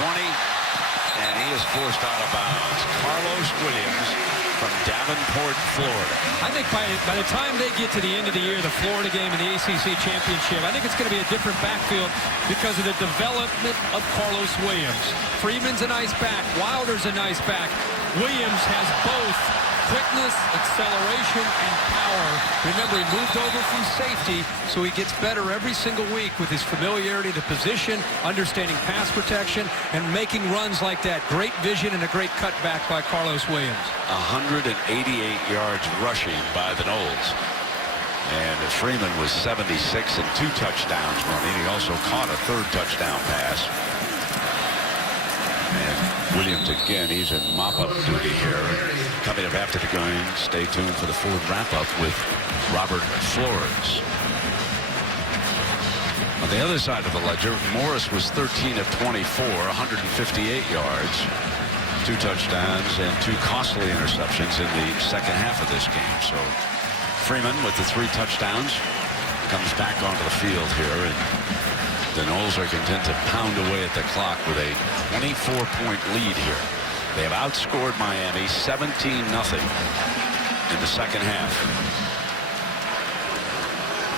20, and he is forced out of bounds. Carlos Williams from Davenport, Florida. I think by the time they get to the end of the year, the Florida game and the ACC championship, I think it's going to be a different backfield because of the development of Carlos Williams. Freeman's a nice back. Wilder's a nice back. Williams has both quickness, acceleration, and power. Remember, he moved over from safety, so he gets better every single week with his familiarity to position, understanding pass protection, and making runs like that. Great vision and a great cutback by Carlos Williams. 188 yards rushing by the Noles. And Freeman was 76 and 2 touchdowns running. He also caught a 3rd touchdown pass. And Williams again, he's in mop-up duty here. Coming up after the game, stay tuned for the Ford wrap-up with Robert Flores. On the other side of the ledger, Morris was 13 of 24, 158 yards, 2 touchdowns, and 2 costly interceptions in the second half of this game. So Freeman with the 3 touchdowns comes back onto the field here, and the Noles are content to pound away at the clock with a 24-point lead here. They have outscored Miami 17-0 in the second half.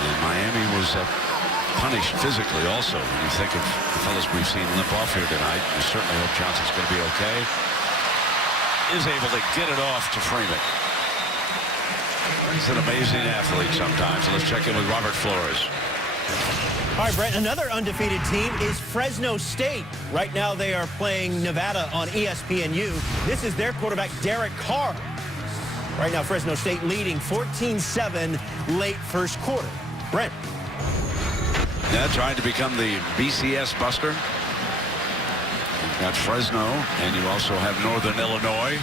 And Miami was punished physically also. When you think of the fellas we've seen limp off here tonight, we certainly hope Johnson's going to be okay. Is able to get it off to Freeman. He's an amazing athlete sometimes. Let's check in with Robert Flores. All right, Brent, another undefeated team is Fresno State. Right now they are playing Nevada on ESPNU. This is their quarterback, Derek Carr. Right now, Fresno State leading 14-7 late first quarter. Brent. Yeah, trying to become the BCS buster. You've got Fresno, and you also have Northern Illinois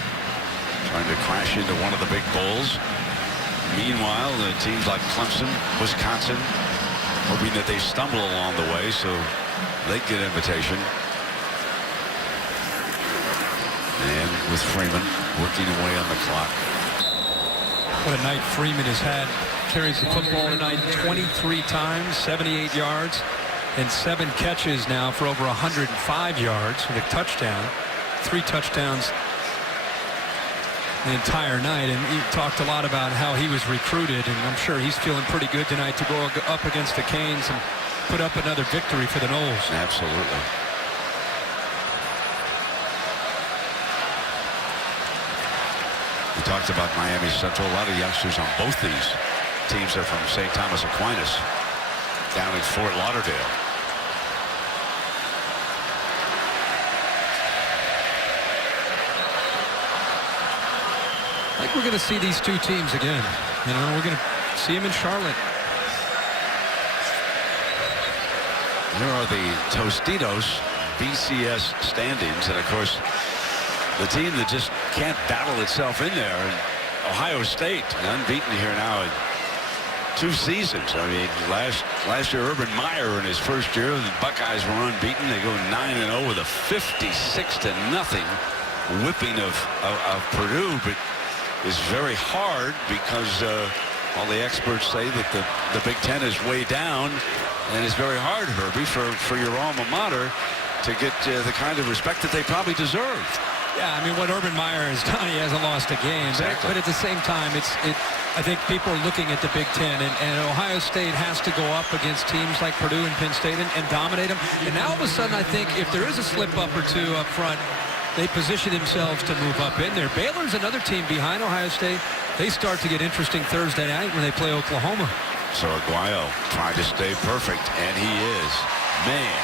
trying to crash into one of the big bowls. Meanwhile, the teams like Clemson, Wisconsin, hoping that they stumble along the way so they get an invitation. And with Freeman working away on the clock. What a night Freeman has had. Carries the football tonight 23 times, 78 yards, and 7 catches now for over 105 yards with a touchdown. 3 touchdowns the entire night, and he talked a lot about how he was recruited, and I'm sure he's feeling pretty good tonight to go up against the Canes and put up another victory for the Noles. Absolutely. We talked about Miami Central. A lot of youngsters on both these teams are from St. Thomas Aquinas down in Fort Lauderdale. I think we're going to see these two teams again. You know, we're going to see them in Charlotte. Here are the Tostitos BCS standings, and of course the team that just can't battle itself in there, Ohio State, unbeaten here now in 2 seasons. I mean, last year Urban Meyer in his first year, the Buckeyes were unbeaten. They go 9-0 with a 56-0 whipping of Purdue, but is very hard because all the experts say that the Big Ten is way down, and it's very hard, Herbie, for your alma mater to get the kind of respect that they probably deserve. Yeah, I mean, what Urban Meyer has done, he hasn't lost a game. Exactly. But at the same time, I think people are looking at the Big Ten, and Ohio State has to go up against teams like Purdue and Penn State and dominate them. And now all of a sudden, I think if there is a slip-up or two up front, they position themselves to move up in there. Baylor's another team behind Ohio State. They start to get interesting Thursday night when they play Oklahoma. So Aguayo trying to stay perfect, and he is. Man,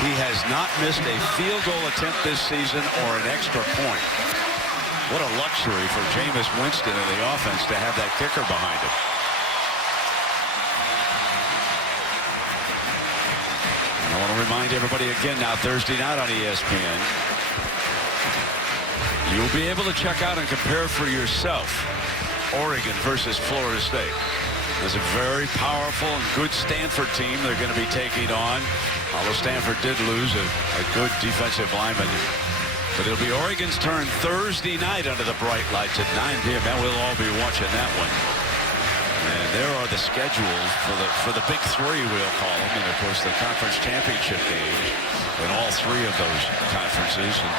he has not missed a field goal attempt this season or an extra point. What a luxury for Jameis Winston and the offense to have that kicker behind him. I want to remind everybody again now, Thursday night on ESPN, you'll be able to check out and compare for yourself Oregon versus Florida State. There's a very powerful and good Stanford team they're going to be taking on. Although Stanford did lose a good defensive lineman. But it'll be Oregon's turn Thursday night under the bright lights at 9 p.m. And we'll all be watching that one. And there are the schedules for the big three, we'll call them. And, of course, the conference championship game in all 3 of those conferences. And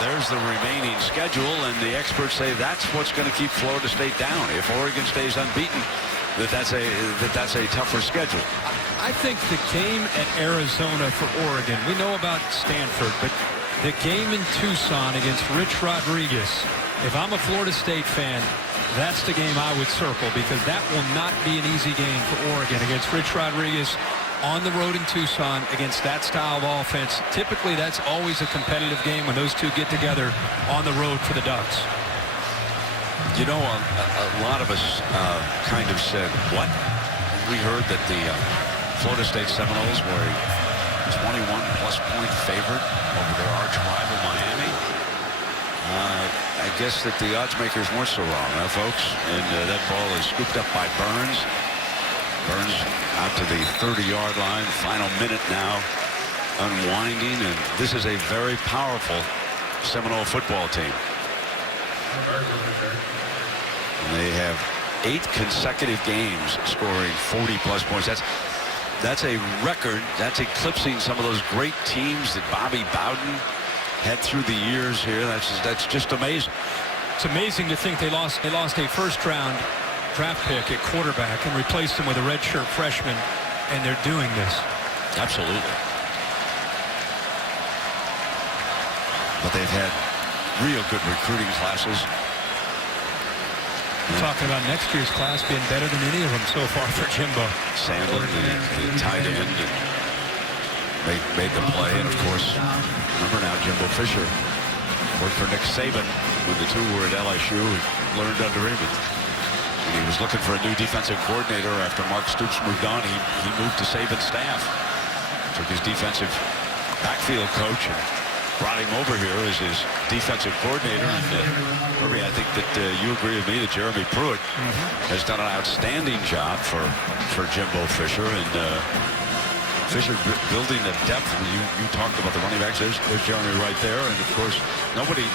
there's the remaining schedule. And the experts say that's what's going to keep Florida State down. If Oregon stays unbeaten, that's a tougher schedule. I think the game at Arizona for Oregon, we know about Stanford, but the game in Tucson against Rich Rodriguez, if I'm a Florida State fan, that's the game I would circle, because that will not be an easy game for Oregon against Rich Rodriguez on the road in Tucson against that style of offense. Typically, that's always a competitive game when those two get together on the road for the Ducks. You know, a lot of us kind of said, what? We heard that the Florida State Seminoles were a 21-plus point favorite over their arch rival Miami. I guess that the odds makers weren't so wrong, huh, folks? And that ball is scooped up by Burns. Burns out to the 30-yard line. Final minute now, unwinding, and this is a very powerful Seminole football team. And they have 8 consecutive games scoring 40-plus points. That's a record. That's eclipsing some of those great teams that Bobby Bowden had through the years here. That's just amazing. It's amazing to think they lost a first-round draft pick at quarterback and replaced him with a redshirt freshman, and they're doing this. Absolutely. But they've had real good recruiting classes. Talking about next year's class being better than any of them so far for Jimbo. Sandlin, the tight end, made the play. And, of course, remember now, Jimbo Fisher worked for Nick Saban when the two were at LSU and learned under him. And he was looking for a new defensive coordinator after Mark Stoops moved on. He moved to Saban's staff. Took his defensive backfield coach and brought him over here as his defensive coordinator. And Murray, I think that you agree with me that Jeremy Pruitt has done an outstanding job for Jimbo Fisher. And Fisher building the depth. You talked about the running backs. There's Jeremy right there. And, of course, nobody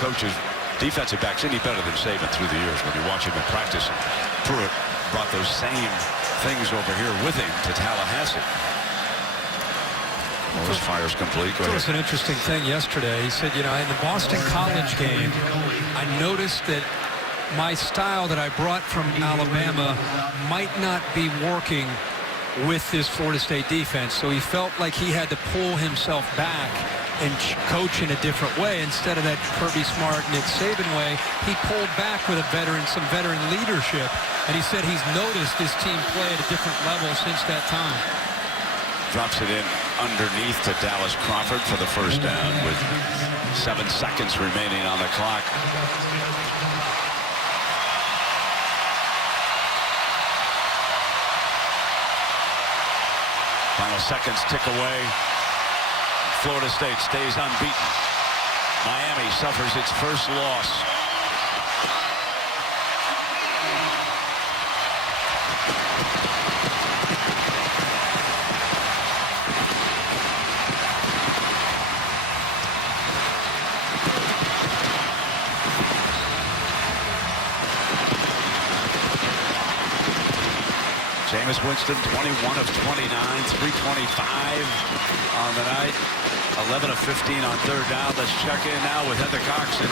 coaches defensive backs any better than Saban through the years. When you watch him in practice, Pruitt brought those same things over here with him to Tallahassee. Morris fires complete. Go ahead. It was an interesting thing yesterday. He said, in the Boston College game, I noticed that my style that I brought from Alabama might not be working with this Florida State defense. So he felt like he had to pull himself back and coach in a different way. Instead of that Kirby Smart, Nick Saban way, he pulled back with some veteran leadership. And he said he's noticed this team play at a different level since that time. Drops it in underneath to Dallas Crawford for the first down with 7 seconds remaining on the clock. Final seconds tick away. Florida State stays unbeaten. Miami suffers its first loss. Jameis Winston, 21 of 29, 325 on the night, 11 of 15 on third down. Let's check in now with Heather Cox and